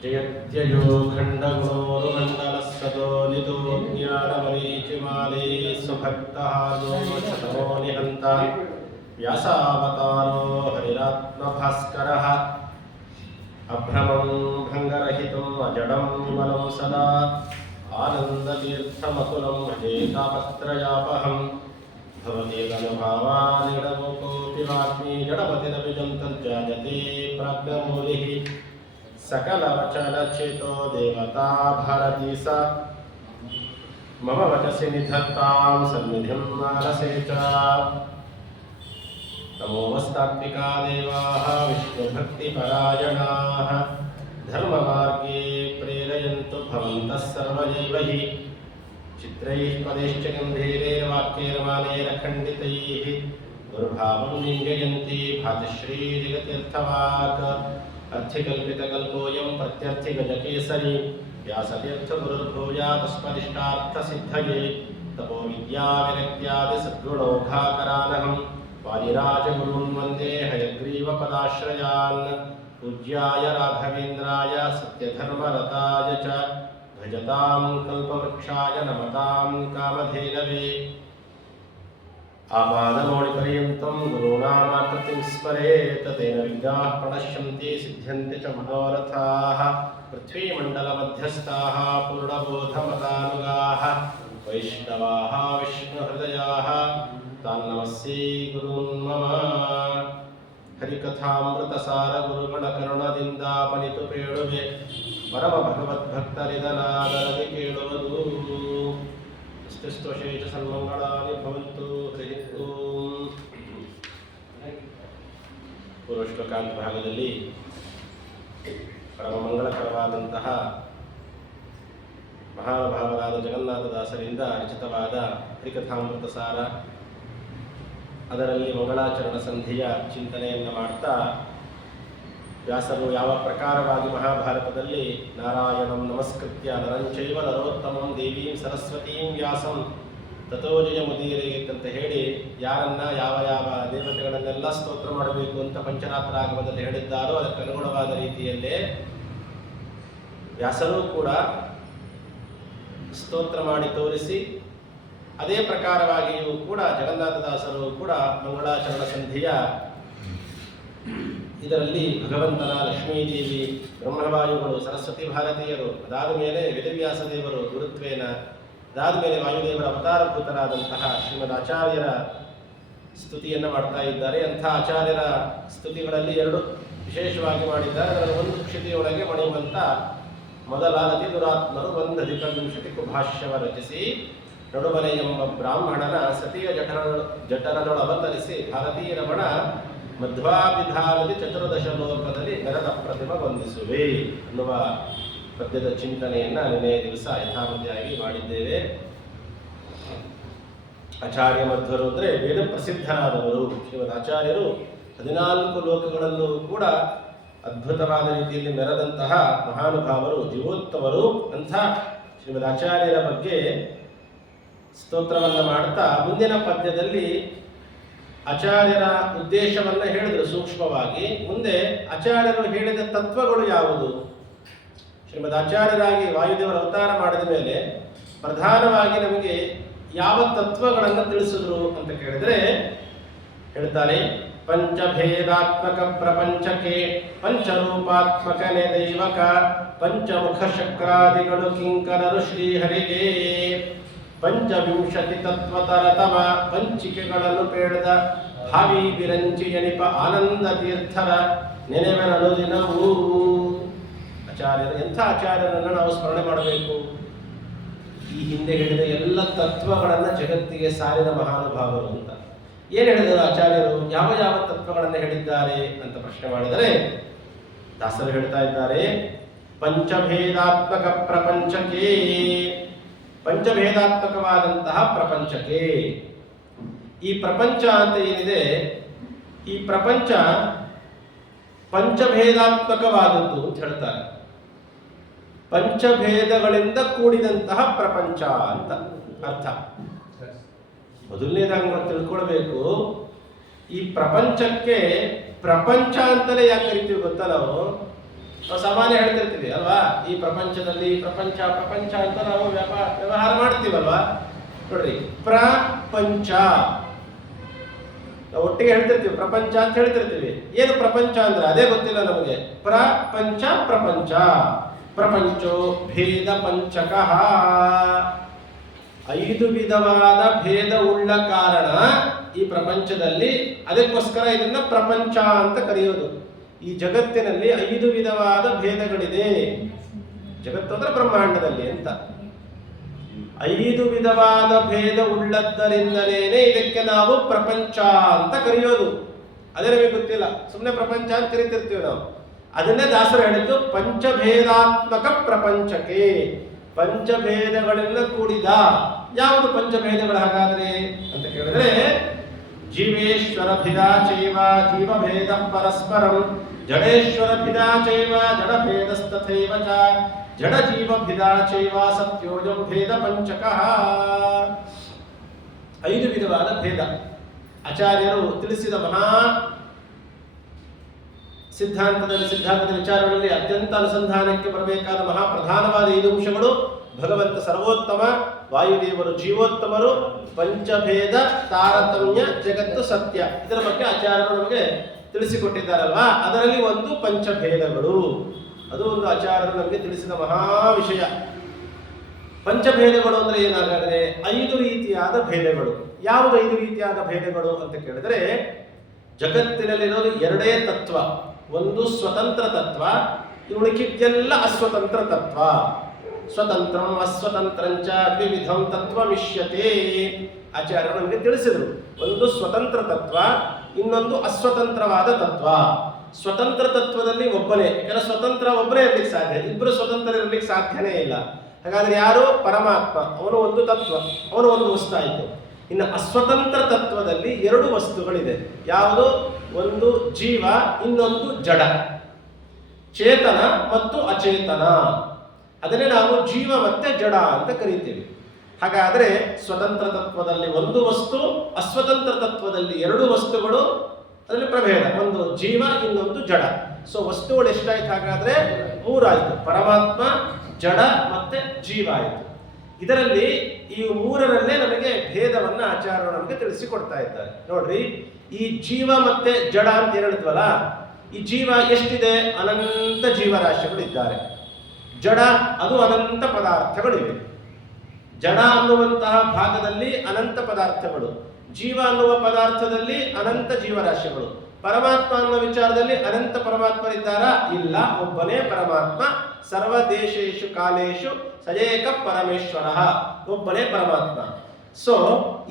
जयत्ययो खण्डगुणोरुमण्डलस्सतो नितो ज्ञानमरीचिमाले स्वभक्तहारो निहन्ता व्यासावतारो हरिरात्मभास्करः अभ्रमं भङ्गरहितम् अजडं विमलं सदा आनन्दतीर्थमतुलं भजेतापत्रयापहं भवदेवनुभावानिडमुकोऽपि वाग्मी जडमतिरविजं तज्जायते प्राज्ञमूलिः सकलवचनचेतो देवता भारती सा मम वचसि निधत्तां सन्निधिं मानसे च नमोऽस्तात्विका देवाः विष्णुभक्तिपरायणाः धर्ममार्गे प्रेरयन्तु भवन्तः सर्वैव हि चित्रैः पदैश्च गम्भीरैर्वाक्यैर्मानैर्खण्डितैः दुर्भावं निन्दयन्ति भातिश्रीजगतीर्थवाक् अर्थिकल्पितकल्पोऽयं प्रत्यर्थिगजकेसरी व्यासतीर्थगुरुर्भूयादस्मदिष्टार्थसिद्धये तपोविद्याविरक्त्यादिसद्गुणौघाकरानहं वादिराजगुरून् वन्दे हयग्रीवपदाश्रयान् पूज्याय राघवेन्द्राय सत्यधर्मरताय च भजतां कल्पवृक्षाय नमतां कामधेनवे आपादमौलिपर्यन्तं गुरूणामाकृतिं स्मरेत् तेन विद्याः प्रणश्यन्ति सिद्ध्यन्ति च मनोरथाः पृथ्वीमण्डलमध्यस्थाः पूर्णबोधमतानुगाः वैष्णवाः विष्णुहृदयाः तान् नमस्ये गुरून् मम हरिकथामृतसार गुरुगणकरुणदिन्दापनितु पेळुवे परम भगवद्भक्तरिदनादरदि केळुवದು ಸ್ತುಷ್ಟೋಷೇಚ ಸನ್ಮಂಗಳಾನಿ ಭವಂತು ಹರಿ ಓಂ. ಪೂರ್ವಶ್ಲೋಕಾಂತ ಭಾಗದಲ್ಲಿ ಪರಮ ಮಂಗಳಕರವಾದಂತಹ ಮಹಾನುಭಾವರಾದ ಜಗನ್ನಾಥದಾಸರಿಂದ ರಚಿತವಾದ ಹರಿಕಥಾಮೃತ ಸಾರ, ಅದರಲ್ಲಿ ಮಂಗಳಾಚರಣ ಸಂಧಿಯ ಚಿಂತನೆಯನ್ನು ಮಾಡ್ತಾ ವ್ಯಾಸರು ಯಾವ ಪ್ರಕಾರವಾಗಿ ಮಹಾಭಾರತದಲ್ಲಿ ನಾರಾಯಣಂ ನಮಸ್ಕೃತ್ಯ ನರಂಚೈವ ನರೋತ್ತಮಂ ದೇವೀಂ ಸರಸ್ವತೀಂ ವ್ಯಾಸಂ ತಥೋ ಜಯಮುದೀರೇತ್ ಅಂತ ಹೇಳಿ ಯಾರನ್ನ ಯಾವ ಯಾವ ದೇವತೆಗಳನ್ನೆಲ್ಲ ಸ್ತೋತ್ರ ಮಾಡಬೇಕು ಅಂತ ಪಂಚರಾತ್ರಾಗಮದಲ್ಲಿ ಹೇಳಿದ್ದಾರೋ ಅದಕ್ಕೆ ಅನುಗುಣವಾದ ರೀತಿಯಲ್ಲೇ ವ್ಯಾಸರೂ ಕೂಡ ಸ್ತೋತ್ರ ಮಾಡಿ ತೋರಿಸಿ, ಅದೇ ಪ್ರಕಾರವಾಗಿಯೂ ಕೂಡ ಜಗನ್ನಾಥದಾಸರು ಕೂಡ ಮಂಗಳಾಚರಣ ಸಂಧಿಯ ಇದರಲ್ಲಿ ಭಗವಂತನ ಲಕ್ಷ್ಮೀದೇವಿ, ಬ್ರಹ್ಮವಾಯುಗಳು, ಸರಸ್ವತಿ ಭಾರತೀಯರು, ಅದಾದ ಮೇಲೆ ವೇದವ್ಯಾಸ ದೇವರು ಗುರುತ್ವೇನ, ಅದಾದ ಮೇಲೆ ವಾಯುದೇವರ ಅವತಾರಭೂತರಾದಂತಹ ಶ್ರೀಮದ್ ಆಚಾರ್ಯರ ಸ್ತುತಿಯನ್ನು ಮಾಡ್ತಾ ಇದ್ದಾರೆ. ಅಂಥ ಆಚಾರ್ಯರ ಸ್ತುತಿಗಳಲ್ಲಿ ಎರಡು ವಿಶೇಷವಾಗಿ ಮಾಡಿದ್ದಾರೆ. ಅದರಲ್ಲಿ ಒಂದು ಕ್ಷಿತಿಯೊಳಗೆ ಮಣಿಯುವಂಥ ಮೊದಲಾದ ಅತಿ ದುರಾತ್ಮರು ಒಂದು ಅಧಿಕವಿಂಶತಿಗೂ ಭಾಷ್ಯವ ರಚಿಸಿ ನಡುಮನೆ ಎಂಬ ಬ್ರಾಹ್ಮಣನ ಸತಿಯ ಜಠರದೊಳವತರಿಸಿ ಭಾರತೀಯ ರಮಣ ಮಧ್ವಾಭಿಧಾನದಿ ಚತುರ್ದಶ ಲೋಕದಲ್ಲಿ ನೆರದ ಪ್ರತಿಮ ವಂದಿಸುವೆ ಅನ್ನುವ ಪದ್ಯದ ಚಿಂತನೆಯನ್ನು ನಿನ್ನೆ ದಿವಸ ಯಥಾಮತಿಯಾಗಿ ಮಾಡಿದ್ದೇವೆ. ಆಚಾರ್ಯ ಮಧ್ವರು ಅಂದರೆ ವೇದ ಪ್ರಸಿದ್ಧರಾದವರು ಶ್ರೀಮದ್ ಆಚಾರ್ಯರು 14 ಲೋಕಗಳಲ್ಲೂ ಕೂಡ ಅದ್ಭುತವಾದ ರೀತಿಯಲ್ಲಿ ಮೆರೆದಂತಹ ಮಹಾನುಭಾವರು, ಜೀವೋತ್ತಮರು. ಅಂಥ ಶ್ರೀಮದ್ ಆಚಾರ್ಯರ ಬಗ್ಗೆ ಸ್ತೋತ್ರವನ್ನು ಮಾಡ್ತಾ ಮುಂದಿನ ಪದ್ಯದಲ್ಲಿ ಆಚಾರ್ಯರ ಉದ್ದೇಶವನ್ನು ಹೇಳಿದರು ಸೂಕ್ಷ್ಮವಾಗಿ. ಮುಂದೆ ಆಚಾರ್ಯರು ಹೇಳಿದ ತತ್ವಗಳು ಯಾವುದು? ಶ್ರೀಮದ್ ಆಚಾರ್ಯರಾಗಿ ವಾಯುದೇವರ ಅವತಾರ ಮಾಡಿದ ಮೇಲೆ ಪ್ರಧಾನವಾಗಿ ನಮಗೆ ಯಾವ ತತ್ವಗಳನ್ನು ತಿಳಿಸಿದ್ರು ಅಂತ ಕೇಳಿದ್ರೆ ಹೇಳ್ತಾರೆ, ಪಂಚಭೇದಾತ್ಮಕ ಪ್ರಪಂಚಕ್ಕೆ ಪಂಚರೂಪಾತ್ಮಕನೇ ದೈವಕ ಪಂಚಮುಖ ಶಕ್ರಾದಿಗಳು ಕಿಂಕರರು ಶ್ರೀಹರಿಗೆ ಪಂಚವಿಂಶತಿ ತತ್ವತರತಮ ಪಂಚಿಕೆಗಳನ್ನು ಪೇಳಿದ ಭಾವಿ ಬಿರಂಚಿ ಎನಿಪ ಆನಂದ ತೀರ್ಥರ ನೆನೆವೆನಲು ದಿನವೂ. ಆಚಾರ್ಯರು ಎಂಥ ಆಚಾರ್ಯರನ್ನು ನಾವು ಸ್ಮರಣೆ ಮಾಡಬೇಕು? ಈ ಹಿಂದೆ ಹೇಳಿದ ಎಲ್ಲ ತತ್ವಗಳನ್ನು ಜಗತ್ತಿಗೆ ಸಾರಿದ ಮಹಾನುಭಾವರು ಅಂತ. ಏನು ಹೇಳಿದರು ಆಚಾರ್ಯರು? ಯಾವ ಯಾವ ತತ್ವಗಳನ್ನು ಹೇಳಿದ್ದಾರೆ ಅಂತ ಪ್ರಶ್ನೆ ಮಾಡಿದರೆ ದಾಸರು ಹೇಳ್ತಾ ಇದ್ದಾರೆ, ಪಂಚಭೇದಾತ್ಮಕ ಪ್ರಪಂಚಕ್ಕೆ, ಪಂಚಭೇದಾತ್ಮಕವಾದಂತಹ ಪ್ರಪಂಚಕ್ಕೆ. ಈ ಪ್ರಪಂಚ ಅಂತ ಏನಿದೆ, ಈ ಪ್ರಪಂಚ ಪಂಚಭೇದಾತ್ಮಕವಾದದ್ದು ಅಂತ ಹೇಳ್ತಾರೆ. ಪಂಚಭೇದಗಳಿಂದ ಕೂಡಿದಂತಹ ಪ್ರಪಂಚ ಅಂತ ಅರ್ಥ. ಮೊದಲನೇದಾಗಿ ನಾವು ತಿಳ್ಕೊಳ್ಬೇಕು, ಈ ಪ್ರಪಂಚಕ್ಕೆ ಪ್ರಪಂಚ ಅಂತಲೇ ಯಾಕೆ ಕರಿತೀವಿ ಗೊತ್ತಾ ನಾವು? ನಾವು ಸಾಮಾನ್ಯ ಹೇಳ್ತಿರ್ತೀವಿ ಅಲ್ವಾ, ಈ ಪ್ರಪಂಚದಲ್ಲಿ ಪ್ರಪಂಚ ಪ್ರಪಂಚ ಅಂತ ನಾವು ವ್ಯವಹಾರ ಮಾಡ್ತೀವಲ್ವಾ. ನೋಡ್ರಿ, ಪ್ರಪಂಚ ನಾವು ಒಟ್ಟಿಗೆ ಹೇಳ್ತಿರ್ತೀವಿ, ಪ್ರಪಂಚ ಅಂತ ಹೇಳ್ತಿರ್ತೀವಿ. ಏನು ಪ್ರಪಂಚ ಅಂದ್ರೆ ಅದೇ ಗೊತ್ತಿಲ್ಲ ನಮಗೆ. ಪ್ರಪಂಚ ಪ್ರಪಂಚ ಪ್ರಪಂಚೋ ಭೇದ ಪಂಚಕ, 5 ವಿಧವಾದ ಭೇದ ಉಳ್ಳ ಕಾರಣ ಈ ಪ್ರಪಂಚದಲ್ಲಿ. ಅದಕ್ಕೋಸ್ಕರ ಇದನ್ನ ಪ್ರಪಂಚ ಅಂತ ಕರೆಯೋದು. ಈ ಜಗತ್ತಿನಲ್ಲಿ 5 ವಿಧವಾದ ಭೇದಗಳಿದೆ. ಜಗತ್ತು ಅಂದ್ರೆ ಬ್ರಹ್ಮಾಂಡದಲ್ಲಿ ಅಂತ 5 ವಿಧವಾದ ಭೇದ ಉಳ್ಳದ್ದರಿಂದಲೇನೆ ಇದಕ್ಕೆ ನಾವು ಪ್ರಪಂಚ ಅಂತ ಕರೆಯೋದು. ಅದೇ ನಮಗೆ ಗೊತ್ತಿಲ್ಲ, ಸುಮ್ಮನೆ ಪ್ರಪಂಚ ಅಂತ ಕರಿತಿರ್ತೀವಿ ನಾವು. ಅದನ್ನೇ ದಾಸರು ಹೇಳಿದ್ದು ಪಂಚಭೇದಾತ್ಮಕ ಪ್ರಪಂಚಕ್ಕೆ. ಪಂಚಭೇದಗಳಿಂದ ಕೂಡಿದ ಯಾವುದು ಪಂಚಭೇದಗಳು ಹಾಗಾದ್ರೆ ಅಂತ ಕೇಳಿದ್ರೆ, ಜೀವೇಶ್ವರ ಭಿದಾ ಚೈವ ಜೀವಭೇದ ಪರಸ್ಪರಂ, ಜಡೇಶ್ವರ ಭಿದಾ ಚೈವ ಜಡಭೇದಸ್ತಥೈವ ಚ, ಜಡ ಜೀವ ಭಿದಾ ಚೈವ ಸತ್ಯೋಜಂ ಭೇದ ಪಂಚಕಃ. 5 ವಿಧವಾದ ಭೇದ ಆಚಾರ್ಯರು ತಿಳಿಸಿದ ಮಹಾ ಸಿದ್ಧಾಂತದ ವಿಚಾರಗಳಲ್ಲಿ ಅತ್ಯಂತ ಅನುಸಂಧಾನಕ್ಕೆ ಬರಬೇಕಾದ ಮಹಾ ಪ್ರಧಾನವಾದ 5 ಅಂಶಗಳು. ಭಗವಂತ ಸರ್ವೋತ್ತಮ, ವಾಯುದೇವರು ಜೀವೋತ್ತಮರು, ಪಂಚಭೇದ ತಾರತಮ್ಯ, ಜಗತ್ತು ಸತ್ಯ. ಇದರ ಬಗ್ಗೆ ಆಚಾರ್ಯರು ನಮಗೆ ತಿಳಿಸಿಕೊಟ್ಟಿದ್ದಾರಲ್ವಾ. ಅದರಲ್ಲಿ ಒಂದು ಪಂಚಭೇದಗಳು. ಅದು ಒಂದು ಆಚಾರ್ಯರು ನಮಗೆ ತಿಳಿಸಿದ ಮಹಾ ವಿಷಯ. ಪಂಚಭೇದಗಳು ಅಂದ್ರೆ ಏನಾದರೆ 5 ರೀತಿಯಾದ ಭೇದಗಳು. ಯಾವುದು 5 ರೀತಿಯಾದ ಭೇದಗಳು ಅಂತ ಕೇಳಿದ್ರೆ, ಜಗತ್ತಿನಲ್ಲಿರೋದು 2 ತತ್ವ. ಒಂದು ಸ್ವತಂತ್ರ ತತ್ವ, ಉಳಿಕಿದ್ದೆಲ್ಲ ಅಸ್ವತಂತ್ರ ತತ್ವ. ಸ್ವತಂತ್ರಂ ಅಸ್ವತಂತ್ರಂಚ ದ್ವಿವಿಧಂ ತತ್ವಮಿಷ್ಯತೆ. ಆಚಾರ್ಯರು ನಮಗೆ ತಿಳಿಸಿದರು. ಒಂದು ಸ್ವತಂತ್ರ ತತ್ವ, ಇನ್ನೊಂದು ಅಸ್ವತಂತ್ರವಾದ ತತ್ವ. ಸ್ವತಂತ್ರ ತತ್ವದಲ್ಲಿ ಒಬ್ಬನೇ, ಯಾಕಂದ್ರೆ ಸ್ವತಂತ್ರ ಒಬ್ಬನೇ ಇರ್ಲಿಕ್ಕೆ ಸಾಧ್ಯ, ಇಬ್ಬರು ಸ್ವತಂತ್ರ ಇರ್ಲಿಕ್ಕೆ ಸಾಧ್ಯನೇ ಇಲ್ಲ. ಹಾಗಾದ್ರೆ ಯಾರು? ಪರಮಾತ್ಮ. ಅವನು ಒಂದು ತತ್ವ, ಅವನು ಒಂದು ವಸ್ತು ಆಯಿತು. ಇನ್ನು ಅಸ್ವತಂತ್ರ ತತ್ವದಲ್ಲಿ 2 ವಸ್ತುಗಳಿದೆ. ಯಾವುದು? ಒಂದು ಜೀವ, ಇನ್ನೊಂದು ಜಡ. ಚೇತನ ಮತ್ತು ಅಚೇತನ. ಅದನ್ನೇ ನಾವು ಜೀವ ಮತ್ತೆ ಜಡ ಅಂತ ಕರೀತೀವಿ. ಹಾಗಾದ್ರೆ ಸ್ವತಂತ್ರ ತತ್ವದಲ್ಲಿ ಒಂದು ವಸ್ತು, ಅಸ್ವತಂತ್ರ ತತ್ವದಲ್ಲಿ 2 ವಸ್ತುಗಳು. ಅದರಲ್ಲಿ ಪ್ರಭೇದ, ಒಂದು ಜೀವ, ಇನ್ನೊಂದು ಜಡ. ಸೊ ವಸ್ತುಗಳು ಎಷ್ಟಾಯ್ತು ಹಾಗಾದ್ರೆ? 3 ಆಯ್ತು. ಪರಮಾತ್ಮ, ಜಡ ಮತ್ತೆ ಜೀವ ಆಯಿತು. ಇದರಲ್ಲಿ ಈ 3ರಲ್ಲೇ ನಮಗೆ ಭೇದವನ್ನ ಆಚಾರ್ಯರು ನಮಗೆ ತಿಳಿಸಿಕೊಡ್ತಾ ಇದ್ದಾರೆ. ನೋಡ್ರಿ, ಈ ಜೀವ ಮತ್ತೆ ಜಡ ಅಂತ ಹೇಳಿದ್ವಲ್ಲ, ಈ ಜೀವ ಎಷ್ಟಿದೆ? ಅನಂತ ಜೀವರಾಶಿಗಳಿದ್ದಾರೆ. ಜಡ ಅದು ಅನಂತ ಪದಾರ್ಥಗಳಿವೆ. ಜಡ ಅನ್ನುವಂತಹ ಭಾಗದಲ್ಲಿ ಅನಂತ ಪದಾರ್ಥಗಳು, ಜೀವ ಅನ್ನುವ ಪದಾರ್ಥದಲ್ಲಿ ಅನಂತ ಜೀವರಾಶಿಗಳು. ಪರಮಾತ್ಮ ಅನ್ನೋ ವಿಚಾರದಲ್ಲಿ ಅನಂತ ಪರಮಾತ್ಮರಿದ್ದಾರಾ? ಇಲ್ಲ, ಒಬ್ಬನೇ ಪರಮಾತ್ಮ. ಸರ್ವದೇಶೇಶು ಕಾಲೇಶು ಸಜೇಕ ಪರಮೇಶ್ವರ, ಒಬ್ಬನೇ ಪರಮಾತ್ಮ. ಸೊ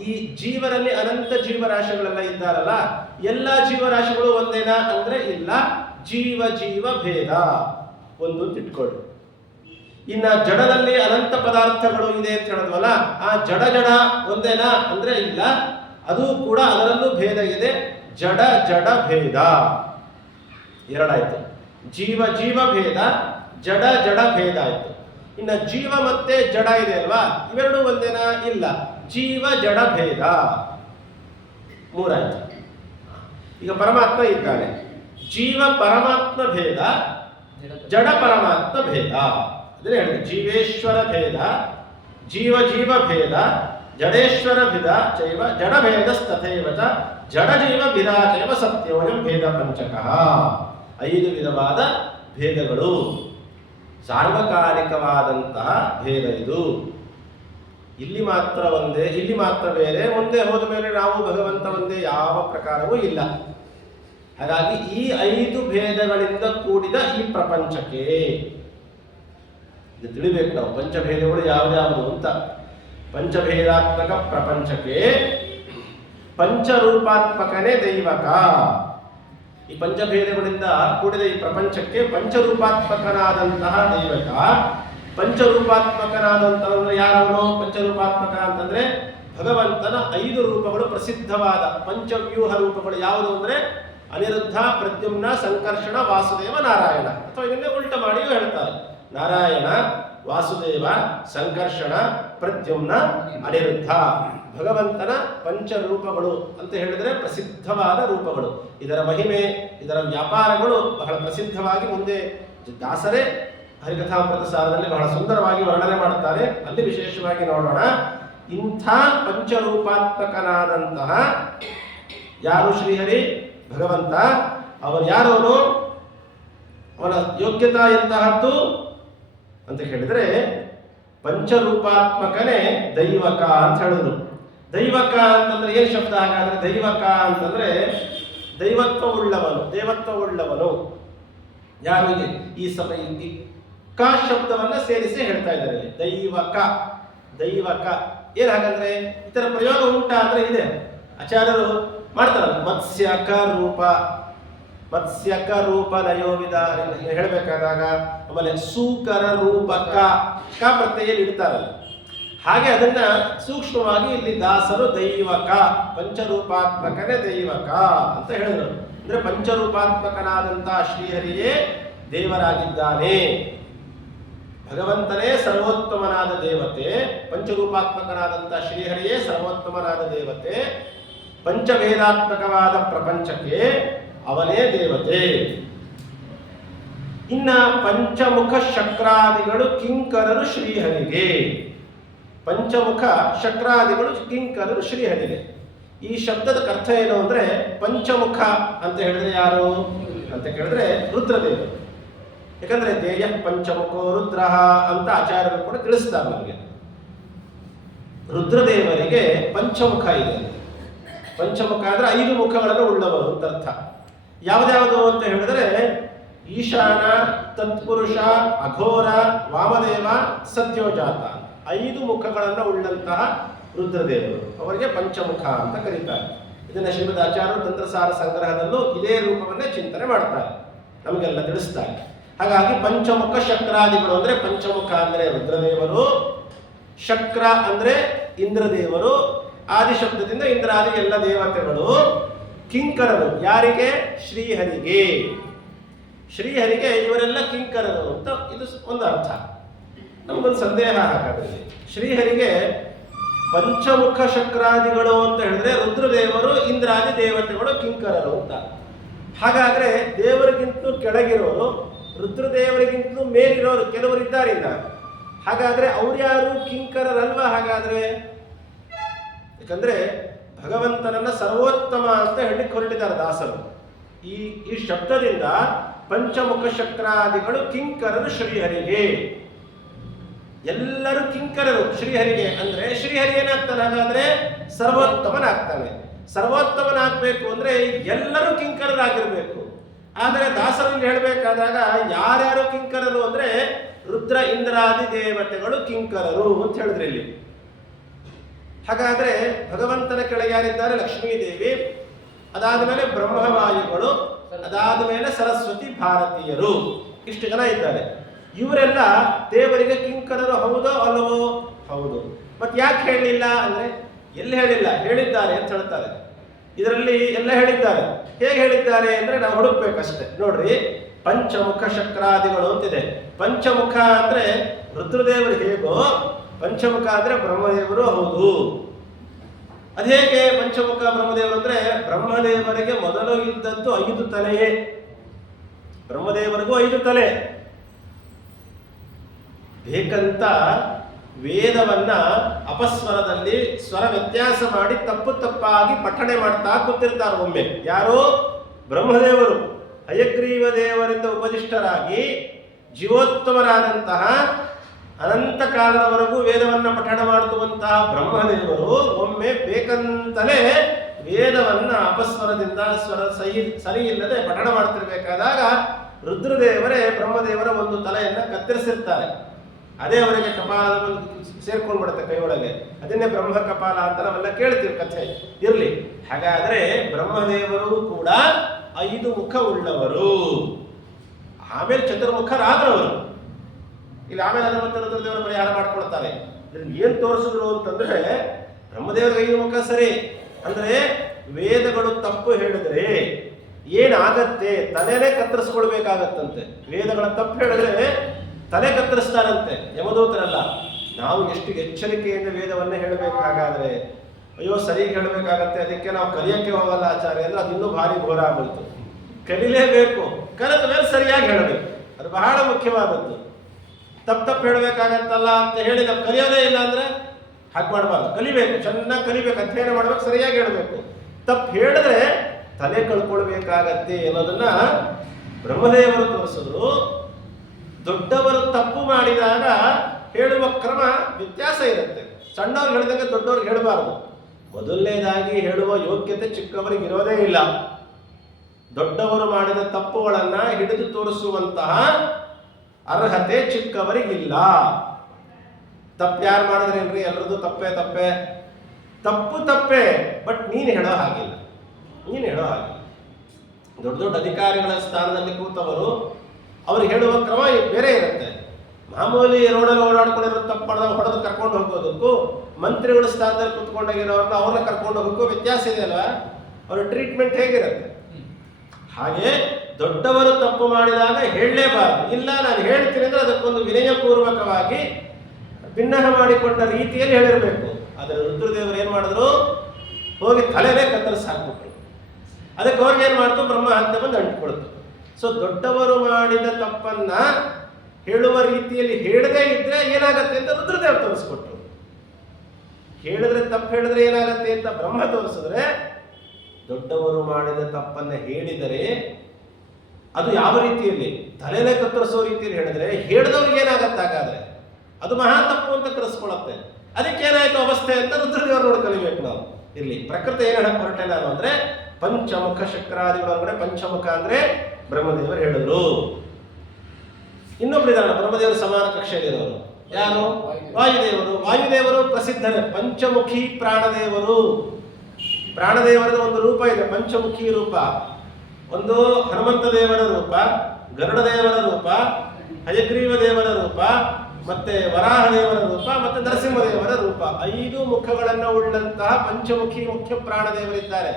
ಈ ಜೀವರಲ್ಲಿ ಅನಂತ ಜೀವರಾಶಿಗಳೆಲ್ಲ ಇದ್ದಾರಲ್ಲ, ಎಲ್ಲ ಜೀವರಾಶಿಗಳು ಒಂದೇನಾ ಅಂದ್ರೆ ಇಲ್ಲ. ಜೀವ ಜೀವ ಭೇದ ಒಂದು ತಿಟ್ಕೊಳ್ಳಿ. ಇನ್ನ ಜಡದಲ್ಲಿ ಅನಂತ ಪದಾರ್ಥಗಳು ಇದೆ ಅಂತ ಹೇಳಿದ್ವಲ್ಲ, ಆ ಜಡ ಜಡ ಒಂದೇನಾ ಅಂದ್ರೆ ಇಲ್ಲ, ಅದು ಕೂಡ ಅದರಲ್ಲೂ ಭೇದ ಇದೆ. ಜಡ ಜಡ ಭೇದ 2 ಆಯ್ತು. ಜೀವ ಜೀವ ಭೇದ, ಜಡ ಜಡ ಭೇದ ಆಯ್ತು. ಇನ್ನ ಜೀವ ಮತ್ತೆ ಜಡ ಇದೆ ಅಲ್ವಾ, ಇವೆರಡು ಒಂದೇನಾ? ಇಲ್ಲ, ಜೀವ ಜಡ ಭೇದ 3 ಆಯ್ತು. ಈಗ ಪರಮಾತ್ಮ ಇದ್ದಾನೆ. ಜೀವ ಪರಮಾತ್ಮ ಭೇದ, ಜಡ ಪರಮಾತ್ಮ ಭೇದ. ಅದನ್ನೇ ಹೇಳಿದೆ, ಜೀವೇಶ್ವರ ಭೇದ, ಜೀವ ಜೀವ ಭೇದ, ಜಡೇಶ್ವರ ಭಿದ ಚೈವ ಜಡ ಭೇದಸ್ತಥೈವ ಚ, ಜಡ ಜೀವ ಭಿದ ಚೈವ ಸತ್ಯೋಯಂ ಭೇದ ಪಂಚಕಃ. 5 ವಿಧವಾದ ಭೇದಗಳು. ಸಾರ್ವಕಾಲಿಕವಾದಂತಹ ಭೇದ ಇದು. ಇಲ್ಲಿ ಮಾತ್ರ ಒಂದೇ, ಇಲ್ಲಿ ಮಾತ್ರ ಬೇರೆ, ಮುಂದೆ ಹೋದ ಮೇಲೆ ನಾವು ಭಗವಂತ ಒಂದೇ, ಯಾವ ಪ್ರಕಾರವೂ ಇಲ್ಲ. ಹಾಗಾಗಿ ಈ 5 ಭೇದಗಳಿಂದ ಕೂಡಿದ ಈ ಪ್ರಪಂಚಕ್ಕೆ ಇದು ತಿಳಿಬೇಕು ನಾವು. ಪಂಚಭೇದಗಳು ಯಾವ್ಯಾವುದು ಅಂತ. ಪಂಚಭೇದಾತ್ಮಕ ಪ್ರಪಂಚಕ್ಕೆ ಪಂಚರೂಪಾತ್ಮಕನೇ ದೈವಕ. ಈ ಪಂಚಭೇದಗಳಿಂದ ಕೂಡಿದ ಈ ಪ್ರಪಂಚಕ್ಕೆ ಪಂಚರೂಪಾತ್ಮಕನಾದಂತಹ ದೈವಕ. ಪಂಚರೂಪಾತ್ಮಕನಾದಂತಹ ಯಾರವನು? ಪಂಚರೂಪಾತ್ಮಕ ಅಂತಂದ್ರೆ ಭಗವಂತನ 5 ರೂಪಗಳು ಪ್ರಸಿದ್ಧವಾದ ಪಂಚವ್ಯೂಹ ರೂಪಗಳು. ಯಾವುದು ಅಂದ್ರೆ ಅನಿರುದ್ಧ, ಪ್ರದ್ಯುಮ್ನ, ಸಂಕರ್ಷಣ, ವಾಸುದೇವ, ನಾರಾಯಣ. ಅಥವಾ ಇದನ್ನೇ ಉಲ್ಟ ಮಾಡಿಯೂ ಹೇಳ್ತಾರೆ. ನಾರಾಯಣ, ವಾಸುದೇವ, ಸಂಕರ್ಷಣ, ಪ್ರದ್ಯುಮ್ನ, ಅನಿರುದ್ಧ. ಭಗವಂತನ ಪಂಚರೂಪಗಳು ಅಂತ ಹೇಳಿದರೆ ಪ್ರಸಿದ್ಧವಾದ ರೂಪಗಳು. ಇದರ ಮಹಿಮೆ, ಇದರ ವ್ಯಾಪಾರಗಳು ಬಹಳ ಪ್ರಸಿದ್ಧವಾಗಿ ಮುಂದೆ ದಾಸರೇ ಹರಿಕಥಾಮೃತ ಸಾರದಲ್ಲಿ ಬಹಳ ಸುಂದರವಾಗಿ ವರ್ಣನೆ ಮಾಡುತ್ತಾರೆ. ಅಲ್ಲಿ ವಿಶೇಷವಾಗಿ ನೋಡೋಣ. ಇಂಥ ಪಂಚರೂಪಾತ್ಮಕನಾದಂತಹ ಯಾರು ಶ್ರೀಹರಿ ಭಗವಂತ, ಅವನು ಯಾರವನು, ಅವನ ಯೋಗ್ಯತಾ ಎಂತಹದ್ದು ಅಂತ ಹೇಳಿದರೆ ಪಂಚರೂಪಾತ್ಮಕನೇ ದೈವಕ ಅಂತ ಹೇಳಿದ್ರು. ದೈವಕ ಅಂತಂದ್ರೆ ಏನು ಶಬ್ದ? ಹಾಗಾದ್ರೆ ದೈವಕ ಅಂತಂದ್ರೆ ದೈವತ್ವವುಳ್ಳವನು, ದೇವತ್ವವುಳ್ಳವನು. ಯಾರು ಇದೆ ಈ ಸಮಯ ಕ ಶಬ್ದವನ್ನ ಸೇರಿಸಿ ಹೇಳ್ತಾ ಇದ್ದಾರೆ ಇಲ್ಲಿ. ದೈವಕ, ದೈವಕ ಏನ್ ಹಾಗಂದ್ರೆ ಇತರ ಪ್ರಯೋಗ ಉಂಟಾ ಅಂದ್ರೆ ಇದೆ. ಆಚಾರ್ಯರು ಮಾಡ್ತಾರಲ್ಲ, ಮತ್ಸ್ಯಕ ರೂಪ, ಮತ್ಸ್ಯಕ ರೂಪ ಲಯೋವಿದ ಹೇಳ್ಬೇಕಾದಾಗ, ಆಮೇಲೆ ಸೂಕರ ರೂಪಕ ಕ ಪ್ರತ್ಯಯಲ್ಲಿ ಇಡ್ತಾರಲ್ಲ, ಹಾಗೆ ಅದನ್ನ ಸೂಕ್ಷ್ಮವಾಗಿ ಇಲ್ಲಿ ದಾಸರು ದೈವಕ, ಪಂಚರೂಪಾತ್ಮಕನೇ ದೈವಕ ಅಂತ ಹೇಳಿದರು. ಅಂದ್ರೆ ಪಂಚರೂಪಾತ್ಮಕನಾದಂತಹ ಶ್ರೀಹರಿಯೇ ದೇವರಾಗಿದ್ದಾನೆ. ಭಗವಂತನೇ ಸರ್ವೋತ್ತಮನಾದ ದೇವತೆ, ಪಂಚರೂಪಾತ್ಮಕನಾದಂತಹ ಶ್ರೀಹರಿಯೇ ಸರ್ವೋತ್ತಮನಾದ ದೇವತೆ. ಪಂಚವೇದಾತ್ಮಕವಾದ ಪ್ರಪಂಚಕ್ಕೆ ಅವನೇ ದೇವತೆ. ಇನ್ನ ಪಂಚಮುಖ ಶಕ್ರಾದಿಗಳು ಕಿಂಕರರು ಶ್ರೀಹರಿಗೆ. ಪಂಚಮುಖ ಶಕ್ರಾದಿಗಳು ಕಿಂಕರರು ಶ್ರೀಹರಿಗೆ. ಈ ಶಬ್ದದ ಅರ್ಥ ಏನು ಅಂದ್ರೆ, ಪಂಚಮುಖ ಅಂತ ಹೇಳಿದ್ರೆ ಯಾರು ಅಂತ ಕೇಳಿದ್ರೆ ರುದ್ರದೇವರು. ಯಾಕಂದ್ರೆ ದೇಯ ಪಂಚಮುಖೋ ರುದ್ರ ಅಂತ ಆಚಾರ್ಯರು ಕೂಡ ತಿಳಿಸ್ತಾರೆ ನಮಗೆ. ರುದ್ರದೇವರಿಗೆ ಪಂಚಮುಖ ಇದೆ. ಪಂಚಮುಖ ಅಂದ್ರೆ 5 ಮುಖಗಳನ್ನು ಉಳ್ಳವರು ಅಂತ ಅರ್ಥ. ಯಾವ್ದ್ಯಾವುದು ಅಂತ ಹೇಳಿದ್ರೆ ಈಶಾನ, ತತ್ಪುರುಷ, ಅಘೋರ, ವಾಮದೇವ, ಸತ್ಯೋಜಾತ 5 ಮುಖಗಳನ್ನು ಉಳ್ಳಂತಹ ರುದ್ರದೇವರು, ಅವರಿಗೆ ಪಂಚಮುಖ ಅಂತ ಕರೀತಾರೆ. ಇದನ್ನ ಶ್ರೀಮದ್ ಆಚಾರ್ಯರು ತಂತ್ರಸಾರ ಸಂಗ್ರಹದಲ್ಲೂ ಇದೇ ರೂಪವನ್ನೇ ಚಿಂತನೆ ಮಾಡ್ತಾರೆ, ನಮಗೆಲ್ಲ ತಿಳಿಸ್ತಾರೆ. ಹಾಗಾಗಿ ಪಂಚಮುಖ ಶಕ್ರಾದಿಗಳು ಅಂದ್ರೆ, ಪಂಚಮುಖ ಅಂದ್ರೆ ರುದ್ರದೇವರು, ಶಕ್ರ ಅಂದ್ರೆ ಇಂದ್ರದೇವರು, ಆದಿಶಬ್ದದಿಂದ ಇಂದ್ರಾದಿ ಎಲ್ಲ ದೇವತೆಗಳು, ಕಿಂಕರರು ಯಾರಿಗೆ? ಶ್ರೀಹರಿಗೆ. ಶ್ರೀಹರಿಗೆ ಇವರೆಲ್ಲ ಕಿಂಕರರು ಅಂತ ಇದು ಒಂದು ಅರ್ಥ. ನಮಗೊಂದು ಸಂದೇಹ ಹಾಗಾದ್ರೆ, ಶ್ರೀಹರಿಗೆ ಪಂಚಮುಖ ಶಕ್ರಾದಿಗಳು ಅಂತ ಹೇಳಿದ್ರೆ ರುದ್ರದೇವರು, ಇಂದ್ರಾದಿ ದೇವತೆಗಳು ಕಿಂಕರರು ಅಂತ. ಹಾಗಾದ್ರೆ ದೇವರಿಗಿಂತಲೂ ಕೆಳಗಿರೋರು, ರುದ್ರದೇವರಿಗಿಂತಲೂ ಮೇಲಿರೋರು ಕೆಲವರು ಇದ್ದಾರೆ. ಹಾಗಾದ್ರೆ ಅವ್ರು ಯಾರು? ಕಿಂಕರರಲ್ವಾ? ಹಾಗಾದ್ರೆ ಯಾಕಂದ್ರೆ ಭಗವಂತನನ್ನ ಸರ್ವೋತ್ತಮ ಅಂತ ಹೇಳಿ ಹೊರಟಿದ್ದಾರೆ ದಾಸರು. ಈ ಶಬ್ದದಿಂದ ಪಂಚಮುಖ ಶಕ್ರಾದಿಗಳು ಕಿಂಕರರು ಶ್ರೀಹರಿಗೆ. ಎಲ್ಲರೂ ಕಿಂಕರರು ಶ್ರೀಹರಿಗೆ ಅಂದ್ರೆ ಶ್ರೀಹರಿ ಏನಾಗ್ತಾನೆ? ಹಾಗಾದ್ರೆ ಸರ್ವೋತ್ತಮನಾಗ್ತಾನೆ. ಸರ್ವೋತ್ತಮನಾಗಬೇಕು ಅಂದ್ರೆ ಎಲ್ಲರೂ ಕಿಂಕರರಾಗಿರ್ಬೇಕು. ಆದರೆ ದಾಸರಲ್ಲಿ ಹೇಳಬೇಕಾದಾಗ ಯಾರ್ಯಾರು ಕಿಂಕರರು ಅಂದ್ರೆ ರುದ್ರ ಇಂದ್ರಾದಿ ದೇವತೆಗಳು ಕಿಂಕರರು ಅಂತ ಹೇಳಿದ್ರಿ ಇಲ್ಲಿ. ಹಾಗಾದ್ರೆ ಭಗವಂತನ ಕೆಳಗೆ ಯಾರಿದ್ದಾರೆ? ಲಕ್ಷ್ಮೀದೇವಿ, ಅದಾದ ಮೇಲೆ ಬ್ರಹ್ಮವಾಯುಗಳು, ಅದಾದ ಮೇಲೆ ಸರಸ್ವತಿ ಭಾರತೀಯರು, ಇಷ್ಟು ಜನ ಇದ್ದಾರೆ. ಇವರೆಲ್ಲ ದೇವರಿಗೆ ಕಿಂಕರರು ಹೌದೋ ಅಲ್ಲವೋ? ಹೌದು. ಮತ್ತೆ ಯಾಕೆ ಹೇಳಲಿಲ್ಲ ಅಂದ್ರೆ, ಎಲ್ಲಿ ಹೇಳಿಲ್ಲ, ಹೇಳಿದ್ದಾರೆ ಅಂತ ಹೇಳ್ತಾರೆ. ಇದರಲ್ಲಿ ಎಲ್ಲ ಹೇಳಿದ್ದಾರೆ. ಹೇಗೆ ಹೇಳಿದ್ದಾರೆ ಅಂದ್ರೆ ನಾವು ಹುಡುಕ್ಬೇಕಷ್ಟೇ. ನೋಡ್ರಿ, ಪಂಚಮುಖ ಶಕ್ರಾದಿಗಳು ಅಂತಿದೆ. ಪಂಚಮುಖ ಅಂದ್ರೆ ರುದ್ರದೇವರು ಹೇಗೋ, ಪಂಚಮುಖ ಅಂದ್ರೆ ಬ್ರಹ್ಮದೇವರು ಹೌದು. ಅದೇಗೆ ಪಂಚಮುಖ ಬ್ರಹ್ಮದೇವರು ಅಂದ್ರೆ, ಬ್ರಹ್ಮದೇವರಿಗೆ ಮೊದಲು ಇದ್ದದ್ದು 5 ತಲೆಯೇ. ಬ್ರಹ್ಮದೇವರಿಗೂ 5 ತಲೆ. ಬೇಕಂತ ವೇದವನ್ನ ಅಪಸ್ವರದಲ್ಲಿ ಸ್ವರ ವ್ಯತ್ಯಾಸ ಮಾಡಿ ತಪ್ಪು ತಪ್ಪಾಗಿ ಪಠಣೆ ಮಾಡ್ತಾ ಕೂತಿರ್ತಾರೆ. ಒಮ್ಮೆ ಯಾರು? ಬ್ರಹ್ಮದೇವರು ಹಯಗ್ರೀವ ದೇವರಿಂದ ಉಪದಿಷ್ಟರಾಗಿ ಜೀವೋತ್ತಮರಾದಂತಹ ಅನಂತ ಕಾಲದವರೆಗೂ ವೇದವನ್ನ ಪಠಣ ಮಾಡುವಂತಹ ಬ್ರಹ್ಮದೇವರು ಒಮ್ಮೆ ಬೇಕಂತಲೇ ವೇದವನ್ನ ಅಪಸ್ವರದಿಂದ ಸರಿ ಇಲ್ಲದೆ ಪಠಣ ಮಾಡ್ತಿರ್ಬೇಕಾದಾಗ ರುದ್ರದೇವರೇ ಬ್ರಹ್ಮದೇವರ ಒಂದು ತಲೆಯನ್ನ ಕತ್ತರಿಸಿರ್ತಾರೆ. ಅದೇ ಅವರಿಗೆ ಕಪಾಲ ಸೇರ್ಕೊಂಡು ಬಿಡುತ್ತೆ ಕೈಯೊಳಗೆ. ಅದನ್ನೇ ಬ್ರಹ್ಮ ಕಪಾಲ ಅಂತ ನಾವೆಲ್ಲ ಕೇಳ್ತೀವಿ ಕಥೆ. ಇರ್ಲಿ, ಹಾಗಾದ್ರೆ ಬ್ರಹ್ಮದೇವರು ಕೂಡ 5 ಮುಖ ಉಳ್ಳವರು. ಆಮೇಲೆ ಚತುರ್ಮುಖರಾದವರು. ಇಲ್ಲಿ ಆಮೇಲೆ ಹನುಮಂತ ರುದ್ರದೇವರ ಪರಿಹಾರ ಮಾಡ್ಕೊಳ್ತಾರೆ. ಏನ್ ತೋರಿಸಿದ್ರು ಅಂತಂದ್ರೆ, ಬ್ರಹ್ಮದೇವರಿಗೆ 5 ಮುಖ ಸರಿ ಅಂದ್ರೆ ವೇದಗಳು ತಪ್ಪು ಹೇಳಿದ್ರೆ ಏನಾಗತ್ತೆ? ತಲೆನೇ ಕತ್ತರಿಸ್ಕೊಳ್ಬೇಕಾಗತ್ತಂತೆ. ವೇದಗಳ ತಪ್ಪು ಹೇಳಿದ್ರೆ ತಲೆ ಕತ್ತರಿಸ್ತಾರಂತೆ ಯಮದೂತರಲ್ಲ. ನಾವು ಎಷ್ಟು ಎಚ್ಚರಿಕೆಯಿಂದ ವೇದವನ್ನೇ ಹೇಳಬೇಕಾಗಾದ್ರೆ, ಅಯ್ಯೋ ಸರಿಗೆ ಹೇಳಬೇಕಾಗತ್ತೆ, ಅದಕ್ಕೆ ನಾವು ಕಲಿಯಕ್ಕೆ ಹೋಗಲ್ಲ ಆಚಾರ್ಯ ಅಂದ್ರೆ ಅದು ಇನ್ನೂ ಭಾರಿ ಘೋರ ಆಗೋಯ್ತು. ಕಲಿಲೇಬೇಕು, ಕಲಿತ ಮೇಲೆ ಸರಿಯಾಗಿ ಹೇಳಬೇಕು. ಅದ್ರ ಬಹಳ ಮುಖ್ಯವಾದದ್ದು. ತಪ್ಪು ಹೇಳಬೇಕಾಗತ್ತಲ್ಲ ಅಂತ ಹೇಳಿ ನಾವು ಕಲಿಯೋದೇ ಇಲ್ಲ ಅಂದರೆ ಹಾಗೆ ಮಾಡಬಾರ್ದು. ಕಲಿಬೇಕು, ಚೆನ್ನಾಗಿ ಕಲಿಬೇಕು, ಅಧ್ಯಯನ ಮಾಡ್ಬೇಕು, ಸರಿಯಾಗಿ ಹೇಳಬೇಕು. ತಪ್ಪು ಹೇಳಿದ್ರೆ ತಲೆ ಕಳ್ಕೊಳ್ಬೇಕಾಗತ್ತೆ ಅನ್ನೋದನ್ನ ಬ್ರಹ್ಮದೇವರು ತೋರಿಸಿದ್ರು. ದೊಡ್ಡವರು ತಪ್ಪು ಮಾಡಿದಾಗ ಹೇಳುವ ಕ್ರಮ ವ್ಯತ್ಯಾಸ ಇರುತ್ತೆ. ಸಣ್ಣವ್ರು ಹೇಳಿದಂಗೆ ದೊಡ್ಡವ್ರಿಗೆ ಹೇಳಬಾರ್ದು. ಮೊದಲನೇದಾಗಿ ಹೇಳುವ ಯೋಗ್ಯತೆ ಚಿಕ್ಕವರಿಗೆ ಇರೋದೇ ಇಲ್ಲ. ದೊಡ್ಡವರು ಮಾಡಿದ ತಪ್ಪುಗಳನ್ನು ಹಿಡಿದು ತೋರಿಸುವಂತಹ ಅರ್ಹತೆ ಚಿಕ್ಕವರಿಗಿಲ್ಲ. ತಪ್ಪು ಯಾರು ಮಾಡಿದ್ರೇನ್ರಿ, ಎಲ್ಲರದ್ದು ತಪ್ಪೇ ತಪ್ಪೇ. ಬಟ್ ನೀನು ಹೇಳೋ ಹಾಗಿಲ್ಲ. ದೊಡ್ಡ ದೊಡ್ಡ ಅಧಿಕಾರಿಗಳ ಸ್ಥಾನದಲ್ಲಿ ಕೂತವರು ಅವ್ರಿಗೆ ಹೇಳುವ ಕ್ರಮ ಬೇರೆ ಇರುತ್ತೆ. ಮಾಮೂಲಿ ರೋಡಲ್ಲಿ ಓಡಾಡ್ಕೊಂಡಿರೋ ತಪ್ಪು ಮಾಡಿದಾಗ ಹೊಡೆದು ಕರ್ಕೊಂಡು ಹೋಗೋದಕ್ಕೂ, ಮಂತ್ರಿಗಳ ಸ್ಥಾನದಲ್ಲಿ ಕೂತ್ಕೊಂಡಾಗಿರೋರನ್ನ ಅವ್ರನ್ನ ಕರ್ಕೊಂಡು ಹೋಗೋಕ್ಕೂ ವ್ಯತ್ಯಾಸ ಇದೆ ಅಲ್ವಾ? ಅವ್ರ ಟ್ರೀಟ್ಮೆಂಟ್ ಹೇಗಿರುತ್ತೆ? ಹಾಗೆ ದೊಡ್ಡವರು ತಪ್ಪು ಮಾಡಿದಾಗ ಹೇಳಲೇಬಾರದು. ಇಲ್ಲ, ನಾನು ಹೇಳ್ತೀನಿ ಅಂದರೆ ಅದಕ್ಕೊಂದು ವಿನಯಪೂರ್ವಕವಾಗಿ ಭಿನ್ನಹ ಮಾಡಿಕೊಂಡ ರೀತಿಯಲ್ಲಿ ಹೇಳಿರಬೇಕು. ಆದರೆ ರುದ್ರದೇವರು ಏನು ಮಾಡಿದ್ರು, ಹೋಗಿ ತಲೆನೇ ಕತ್ತರಿಸಿ ಹಾಕ್ಬಿಟ್ರು. ಅದಕ್ಕೆ ಅವ್ರಿಗೆ ಏನು ಮಾಡ್ತು, ಬ್ರಹ್ಮ ಹತ್ಯೆ ಬಂದು ಅಂಟ್ಕೊಳ್ತು. ಸೊ ದೊಡ್ಡವರು ಮಾಡಿದ ತಪ್ಪನ್ನ ಹೇಳುವ ರೀತಿಯಲ್ಲಿ ಹೇಳದೇ ಇದ್ರೆ ಏನಾಗತ್ತೆ ಅಂತ ರುದ್ರದೇವರು ತೋರಿಸ್ಕೊಟ್ರು. ತಪ್ಪು ಹೇಳಿದ್ರೆ ಏನಾಗತ್ತೆ ಅಂತ ಬ್ರಹ್ಮ ತೋರಿಸಿದ್ರೆ, ದೊಡ್ಡವರು ಮಾಡಿದ ತಪ್ಪನ್ನ ಹೇಳಿದರೆ ಅದು ಯಾವ ರೀತಿಯಲ್ಲಿ, ತಲೆನೇ ಕತ್ತರಿಸೋ ರೀತಿಯಲ್ಲಿ ಹೇಳಿದ್ರೆ ಹೇಳಿದವ್ರಿಗೆ ಏನಾಗತ್ತೆ, ಹಾಗಾದ್ರೆ ಅದು ಮಹಾ ತಪ್ಪು ಅಂತ ಕರೆಸ್ಕೊಳತ್ತೆ. ಅದಕ್ಕೇನಾಯ್ತು ಅವಸ್ಥೆ ಅಂತ ರುದ್ರದೇವರು ನೋಡಿ ಕಲಿಬೇಕು ನಾವು. ಇಲ್ಲಿ ಪ್ರಕೃತಿ ಏನು ಹೇಳಕ್ ಹೊರಟೆ ನಾನು ಅಂದ್ರೆ, ಪಂಚಮುಖ ಶಕ್ರಾದಿಗಳೊಳಗಡೆ ಪಂಚಮುಖ ಅಂದ್ರೆ ಬ್ರಹ್ಮದೇವರು ಹೇಳಿದ್ರು. ಇನ್ನೊಬ್ಬರಿದಾರ ಬ್ರಹ್ಮದೇವರು ಸಮಾನ ಕಕ್ಷೆಯಲ್ಲಿರೋರು ಯಾರು? ವಾಯುದೇವರು ಪ್ರಸಿದ್ಧರೇ. ಪಂಚಮುಖಿ ಪ್ರಾಣದೇವರು. ಪ್ರಾಣದೇವರದ ಒಂದು ರೂಪ ಇದೆ, ಪಂಚಮುಖಿ ರೂಪ. ಒಂದು ಹನುಮಂತ ದೇವರ ರೂಪ, ಗರುಡ ದೇವರ ರೂಪ, ಹಯಗ್ರೀವ ದೇವರ ರೂಪ, ಮತ್ತೆ ವರಾಹ ದೇವರ ರೂಪ, ಮತ್ತೆ ನರಸಿಂಹದೇವರ ರೂಪ. 5 ಮುಖಗಳನ್ನು ಉಳ್ಳಂತಹ ಪಂಚಮುಖಿ ಮುಖ್ಯ ಪ್ರಾಣದೇವರಿದ್ದಾರೆ.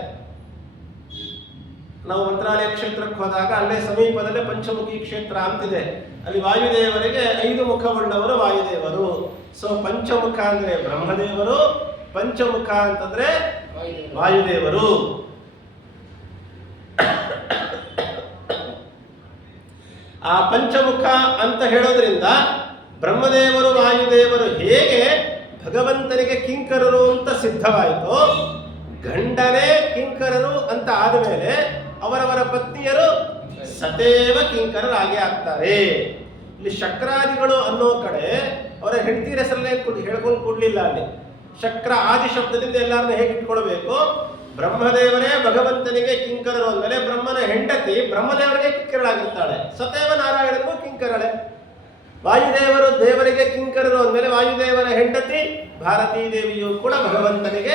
ನಾವು ಮಂತ್ರಾಲಯ ಕ್ಷೇತ್ರಕ್ಕೆ ಹೋದಾಗ ಅಲ್ಲೇ ಸಮೀಪದಲ್ಲೇ ಪಂಚಮುಖಿ ಕ್ಷೇತ್ರ ಅಂತಿದೆ. ಅಲ್ಲಿ ವಾಯುದೇವರಿಗೆ 5 ಮುಖವುಳ್ಳವರು ವಾಯುದೇವರು. ಸೊ ಪಂಚಮುಖ ಅಂದ್ರೆ ಬ್ರಹ್ಮದೇವರು, ಪಂಚಮುಖ ಅಂತಂದ್ರೆ ವಾಯುದೇವರು. ಆ ಪಂಚಮುಖ ಅಂತ ಹೇಳೋದ್ರಿಂದ ಬ್ರಹ್ಮದೇವರು ವಾಯುದೇವರು ಹೇಗೆ ಭಗವಂತನಿಗೆ ಕಿಂಕರರು ಅಂತ ಸಿದ್ಧವಾಯಿತು, ಗಂಡನೇ ಕಿಂಕರರು ಅಂತ ಆದಮೇಲೆ ಅವರವರ ಪತ್ನಿಯರು ಸತೇವ ಕಿಂಕರರಾಗಿ ಆಗ್ತಾರೆ. ಇಲ್ಲಿ ಶಕ್ರಾದಿಗಳು ಅನ್ನೋ ಕಡೆ ಅವರ ಹೆಂಡತಿಯರ ಹೆಸರಲ್ಲೇ ಹೇಳ್ಕೊಂಡು ಕೊಡ್ಲಿಲ್ಲ. ಅಲ್ಲಿ ಶಕ್ರ ಆದಿ ಶಬ್ದದಿಂದ ಎಲ್ಲರನ್ನ ಹೇಗೆ ಇಟ್ಕೊಳ್ಬೇಕು, ಬ್ರಹ್ಮದೇವರೇ ಭಗವಂತನಿಗೆ ಕಿಂಕರರು ಅಂದಮೇಲೆ ಬ್ರಹ್ಮನ ಹೆಂಡತಿ ಬ್ರಹ್ಮದೇವರಿಗೆ ಕಿಂಕರಳಾಗಿರ್ತಾಳೆ, ಸತೇವ ನಾರಾಯಣನಿಗೂ ಕಿಂಕರಳೆ. ವಾಯುದೇವರು ದೇವರಿಗೆ ಕಿಂಕರರು ಅಂದಮೇಲೆ ವಾಯುದೇವರ ಹೆಂಡತಿ ಭಾರತೀ ದೇವಿಯು ಕೂಡ ಭಗವಂತನಿಗೆ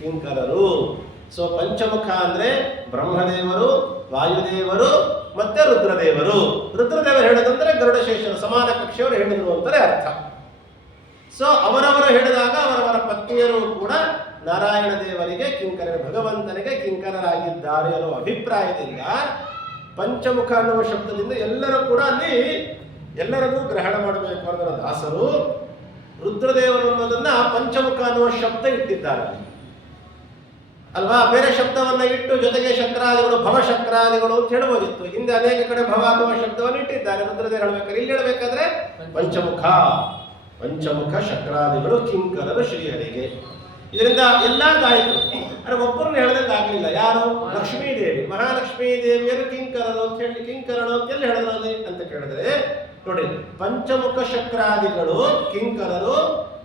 ಕಿಂಕರರು. ಸೊ ಪಂಚಮುಖ ಅಂದ್ರೆ ಬ್ರಹ್ಮದೇವರು, ವಾಯುದೇವರು ಮತ್ತೆ ರುದ್ರದೇವರು. ರುದ್ರದೇವರು ಹೇಳೋದಂದ್ರೆ ಗರುಡಶೇಷರು ಸಮಾನ ಕಕ್ಷೆಯವರು ಹೇಳಿದ್ರು ಅಂತಾನೆ ಅರ್ಥ. ಸೊ ಅವರವರು ಹೇಳಿದಾಗ ಅವರವರ ಪತ್ನಿಯರು ಕೂಡ ನಾರಾಯಣ ದೇವರಿಗೆ ಕಿಂಕರ, ಭಗವಂತನಿಗೆ ಕಿಂಕರರಾಗಿದ್ದಾರೆ ಅನ್ನೋ ಅಭಿಪ್ರಾಯದಿಂದ ಪಂಚಮುಖ ಅನ್ನುವ ಶಬ್ದದಿಂದ ಎಲ್ಲರೂ ಕೂಡ ಅಲ್ಲಿ ಎಲ್ಲರಿಗೂ ಗ್ರಹಣ ಮಾಡಬೇಕು ಅನ್ನೋ ದಾಸರು ರುದ್ರದೇವರು ಅನ್ನೋದನ್ನ ಪಂಚಮುಖ ಅನ್ನುವ ಶಬ್ದ ಇಟ್ಟಿದ್ದಾರೆ ಅಲ್ವಾ. ಬೇರೆ ಶಬ್ದವನ್ನ ಇಟ್ಟು ಜೊತೆಗೆ ಶಕ್ರಾದಿಗಳು ಭವಶಕ್ರಾದಿಗಳು ಅಂತ ಹೇಳಬಹುದಿತ್ತು. ಹಿಂದೆ ಅನೇಕ ಕಡೆ ಭವ ಅನ್ನುವ ಶಬ್ದವನ್ನು ಇಟ್ಟಿದ್ದಾರೆ. ರುದ್ರದೇವರು ಹೇಳ್ಬೇಕಾದ್ರೆ ಇಲ್ಲಿ ಹೇಳ್ಬೇಕಾದ್ರೆ ಪಂಚಮುಖ ಶಕ್ರಾದಿಗಳು ಕಿಂಕರರು ಶ್ರೀಹರಿಗೆ. ಇದರಿಂದ ಎಲ್ಲಾರ್ದಾಯಿತು. ಆದರೆ ಒಬ್ಬರನ್ನ ಹೇಳದಂಗೆ ಆಗಲಿಲ್ಲ. ಯಾರು? ಲಕ್ಷ್ಮೀ ದೇವಿ. ಮಹಾಲಕ್ಷ್ಮೀ ದೇವಿಯರು ಕಿಂಕರರು ಅಂತ ಹೇಳಿ ಕಿಂಕರರು ಅಂತ ಎಲ್ಲಿ ಹೇಳಿದ್ರಲ್ಲಿ ಅಂತ ಕೇಳಿದ್ರೆ ನೋಡಿ, ಪಂಚಮುಖ ಶಕ್ರಾದಿಗಳು ಕಿಂಕರರು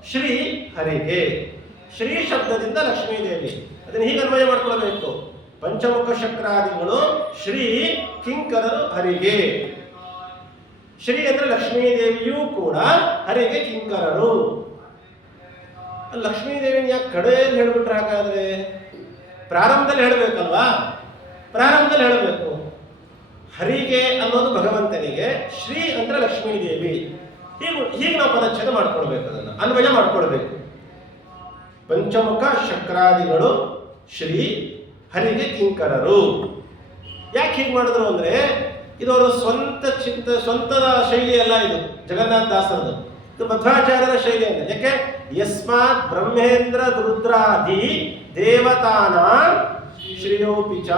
ಶ್ರೀ ಹರಿಗೆ. ಶ್ರೀ ಶಬ್ದದಿಂದ ಲಕ್ಷ್ಮೀ ದೇವಿ, ಅದನ್ನು ಹೀಗೆ ಅನ್ವಯ ಮಾಡ್ಕೊಳ್ಬೇಕು. ಪಂಚಮುಖ ಶಕ್ರಾದಿಗಳು ಶ್ರೀ, ಕಿಂಕರರು ಹರಿಗೆ. ಶ್ರೀ ಅಂದ್ರೆ ಲಕ್ಷ್ಮೀ ದೇವಿಯೂ ಕೂಡ ಹರಿಗೆ ಕಿಂಕರರು. ಲಕ್ಷ್ಮೀ ದೇವಿನ ಯಾಕೆ ಕಡೆಯಲ್ಲಿ ಹೇಳ್ಬಿಟ್ರೆ ಹಾಗಾದ್ರೆ? ಪ್ರಾರಂಭದಲ್ಲಿ ಹೇಳಬೇಕಲ್ವಾ? ಪ್ರಾರಂಭದಲ್ಲಿ ಹೇಳಬೇಕು. ಹರಿಗೆ ಅನ್ನೋದು ಭಗವಂತನಿಗೆ, ಶ್ರೀ ಅಂದ್ರೆ ಲಕ್ಷ್ಮೀ ದೇವಿ. ಹೀಗೆ ನಾವು ಪದಚ್ಛೇದ ಮಾಡ್ಕೊಳ್ಬೇಕು, ಅದನ್ನು ಅನ್ವಯ ಮಾಡ್ಕೊಳ್ಬೇಕು. ಪಂಚಮುಖ ಶಕ್ರಾದಿಗಳು ಶ್ರೀ, ಹರಿಗೆ ಕಿಂಕರರು. ಯಾಕೆ ಹೀಗೆ ಮಾಡಿದ್ರು ಅಂದ್ರೆ ಇದು ಅವರ ಸ್ವಂತದ ಶೈಲಿ ಅಲ್ಲ. ಇದು ಜಗನ್ನಾಥ ದಾಸರದು, ಇದು ಮಧ್ವಾಚಾರ್ಯರ ಶೈಲಿ ಅಂತ. ಯಾಕೆ? ಯಸ್ಮಾತ್ ಬ್ರಹ್ಮೇಂದ್ರ ರುದ್ರಾದಿ ದೇವತಾನ ಶ್ರೀಯೋಪಿಚ.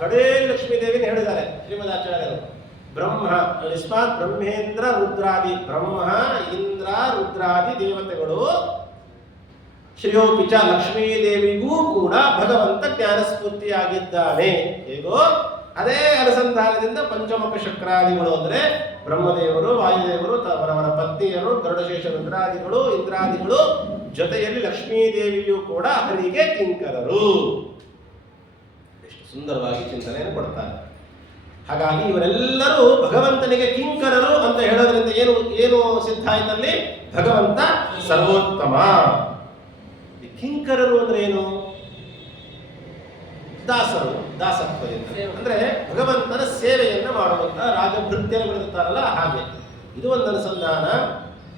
ಕಡೆ ಲಕ್ಷ್ಮೀ ದೇವಿನ ಹೇಳಿದ್ದಾರೆ ಶ್ರೀಮದಾಚಾರ್ಯರು. ಬ್ರಹ್ಮ ಯಸ್ಮಾತ್ ಬ್ರಹ್ಮೇಂದ್ರ ರುದ್ರಾದಿ ಬ್ರಹ್ಮ ಇಂದ್ರ ರುದ್ರಾದಿ ದೇವತೆಗಳು ಶ್ರೇಯೋಪಿಚ ಲಕ್ಷ್ಮೀದೇವಿಗೂ ಕೂಡ ಭಗವಂತ ಜ್ಞಾನಸ್ಫೂರ್ತಿಯಾಗಿದ್ದಾನೆ. ಹೇಗೋ ಅದೇ ಅನುಸಂಧಾನದಿಂದ ಪಂಚಮುಖ ಶಕ್ರಾದಿಗಳು ಅಂದ್ರೆ ಬ್ರಹ್ಮದೇವರು, ವಾಯುದೇವರು, ಅವರವರ ಪತ್ನಿಯರು, ಗರುಡಶೇಷ ರುದ್ರಾದಿಗಳು, ಇಂದ್ರಾದಿಗಳು, ಜೊತೆಯಲ್ಲಿ ಲಕ್ಷ್ಮೀದೇವಿಯೂ ಕೂಡ ಹರಿಗೆ ಕಿಂಕರರು. ಎಷ್ಟು ಸುಂದರವಾಗಿ ಚಿಂತನೆಯನ್ನು ಕೊಡ್ತಾರೆ. ಹಾಗಾಗಿ ಇವರೆಲ್ಲರೂ ಭಗವಂತನಿಗೆ ಕಿಂಕರರು ಅಂತ ಹೇಳೋದ್ರಿಂದ ಏನು ಏನು ಸಿದ್ಧ ಆಯ್ತಲ್ಲಿ? ಭಗವಂತ ಸರ್ವೋತ್ತಮ. ಕಿಂಕರರು ಅಂದ್ರೆ ಏನು? ದಾಸರು, ದಾಸತ್ವದಿಂದ ಅಂದ್ರೆ ಭಗವಂತನ ಸೇವೆಯನ್ನ ಮಾಡುವಂತ ರಾಜಭೃತ್ಯರು ಬರೆದಿರ್ತಾರಲ್ಲ ಹಾಗೆ. ಇದು ಒಂದು ಅನುಸಂಧಾನ.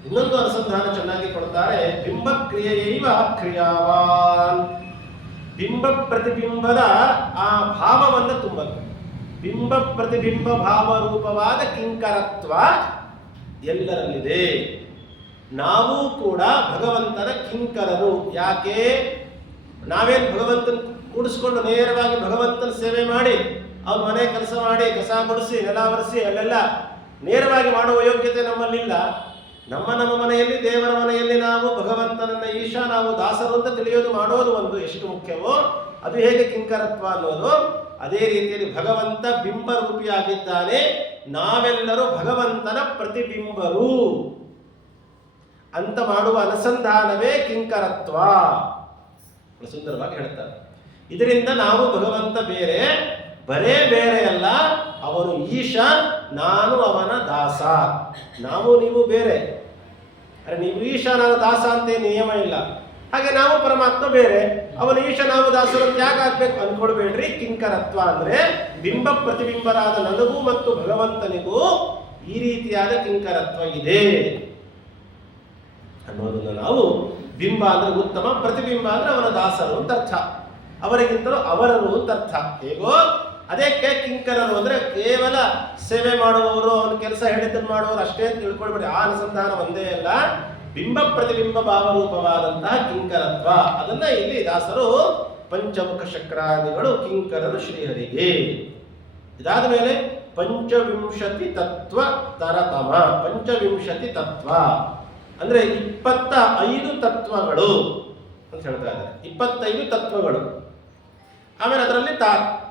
ಇನ್ನೊಂದು ಅನುಸಂಧಾನ ಚೆನ್ನಾಗಿ ಕೊಡ್ತಾರೆ. ಬಿಂಬ ಕ್ರಿಯೆಯೈವ ಕ್ರಿಯಾವಾನ್. ಬಿಂಬ ಪ್ರತಿಬಿಂಬದ ಆ ಭಾವವನ್ನು ತುಂಬುತ್ತೆ. ಬಿಂಬ ಪ್ರತಿಬಿಂಬ ಭಾವರೂಪವಾದ ಕಿಂಕರತ್ವ ಎಲ್ಲರಲ್ಲಿದೆ. ನಾವು ಕೂಡ ಭಗವಂತನ ಕಿಂಕರರು. ಯಾಕೆ? ನಾವೇನು ಭಗವಂತನ ಕೂಡಿಸ್ಕೊಂಡು ನೇರವಾಗಿ ಭಗವಂತನ ಸೇವೆ ಮಾಡಿ ಅವ್ರ ಮನೆ ಕೆಲಸ ಮಾಡಿ ಕಸ ಗುಡಿಸಿ ನೆಲ ಒರೆಸಿ ಅಲ್ಲೆಲ್ಲ ನೇರವಾಗಿ ಮಾಡುವ ಯೋಗ್ಯತೆ ನಮ್ಮಲ್ಲಿಲ್ಲ. ನಮ್ಮ ಮನೆಯಲ್ಲಿ, ದೇವರ ಮನೆಯಲ್ಲಿ ನಾವು ಭಗವಂತನನ್ನ ಈಶಾ, ನಾವು ದಾಸರು ಅಂತ ತಿಳಿಯೋದು ಮಾಡೋದು ಒಂದು ಎಷ್ಟು ಮುಖ್ಯವೋ ಅದು ಹೇಗೆ ಕಿಂಕರತ್ವ ಅನ್ನೋದು, ಅದೇ ರೀತಿಯಲ್ಲಿ ಭಗವಂತ ಬಿಂಬರೂಪಿಯಾಗಿದ್ದಾನೆ. ನಾವೆಲ್ಲರೂ ಭಗವಂತನ ಪ್ರತಿಬಿಂಬರು ಅಂತ ಮಾಡುವ ಅನುಸಂಧಾನವೇ ಕಿಂಕರತ್ವ. ಸುಂದರವಾಗಿ ಹೇಳ್ತಾರೆ. ಇದರಿಂದ ನಾವು ಭಗವಂತ ಬೇರೆ, ಬರೇ ಬೇರೆ ಅಲ್ಲ, ಅವನು ಈಶ, ನಾನು ಅವನ ದಾಸ. ನಾವು ನೀವು ಬೇರೆ. ಅರೆ ನೀವು ಈಶ ನಾನು ದಾಸ ಅಂತ ನಿಯಮ ಇಲ್ಲ. ಹಾಗೆ ನಾವು ಪರಮಾತ್ಮ ಬೇರೆ, ಅವನು ಈಶ ನಾವು ದಾಸರು ಅಂತ ಯಾಕೆ ಆಗ್ಬೇಕು ಅನ್ಕೊಳ್ಬೇಡ್ರಿ. ಕಿಂಕರತ್ವ ಅಂದ್ರೆ ಬಿಂಬ ಪ್ರತಿಬಿಂಬರಾದ ನನಗೂ ಮತ್ತು ಭಗವಂತನಿಗೂ ಈ ರೀತಿಯಾದ ಕಿಂಕರತ್ವ ಇದೆ ಅನ್ನೋದನ್ನು ನಾವು, ಬಿಂಬ ಅಂದ್ರೆ ಉತ್ತಮ, ಪ್ರತಿಬಿಂಬ ಅಂದ್ರೆ ಅವನ ದಾಸರು ಅಂತ ಅರ್ಥ, ಅವರಿಗಿಂತಲೂ ಅವರರು ಅಂತ ಅರ್ಥ. ಹೇಗೋ ಅದಕ್ಕೆ ಕಿಂಕರರು ಅಂದ್ರೆ ಕೇವಲ ಸೇವೆ ಮಾಡುವವರು, ಅವನ ಕೆಲಸ ಹೇಳಿದ್ದನ್ನು ಮಾಡುವವರು ಅಷ್ಟೇ ಅಂತ ತಿಳ್ಕೊಳ್ಬೇಡಿ. ಆ ಅನುಸಂಧಾನ ಒಂದೇ ಅಲ್ಲ, ಬಿಂಬ ಪ್ರತಿಬಿಂಬ ಭಾವರೂಪವಾದಂತಹ ಕಿಂಕರತ್ವ. ಅದನ್ನ ಇಲ್ಲಿ ದಾಸರು ಪಂಚಮುಖ ಶಕ್ರಾದಿಗಳು ಕಿಂಕರರು ಶ್ರೀಹರಿಗೆ. ಇದಾದ ಮೇಲೆ ಪಂಚವಿಂಶತಿ ತತ್ವ ತರತಮ. ಪಂಚವಿಂಶತಿ ತತ್ವ ಅಂದ್ರೆ 25 ತತ್ವಗಳು ಅಂತ ಹೇಳ್ತಾ ಇದ್ದಾರೆ. 25 ತತ್ವಗಳು. ಆಮೇಲೆ ಅದರಲ್ಲಿ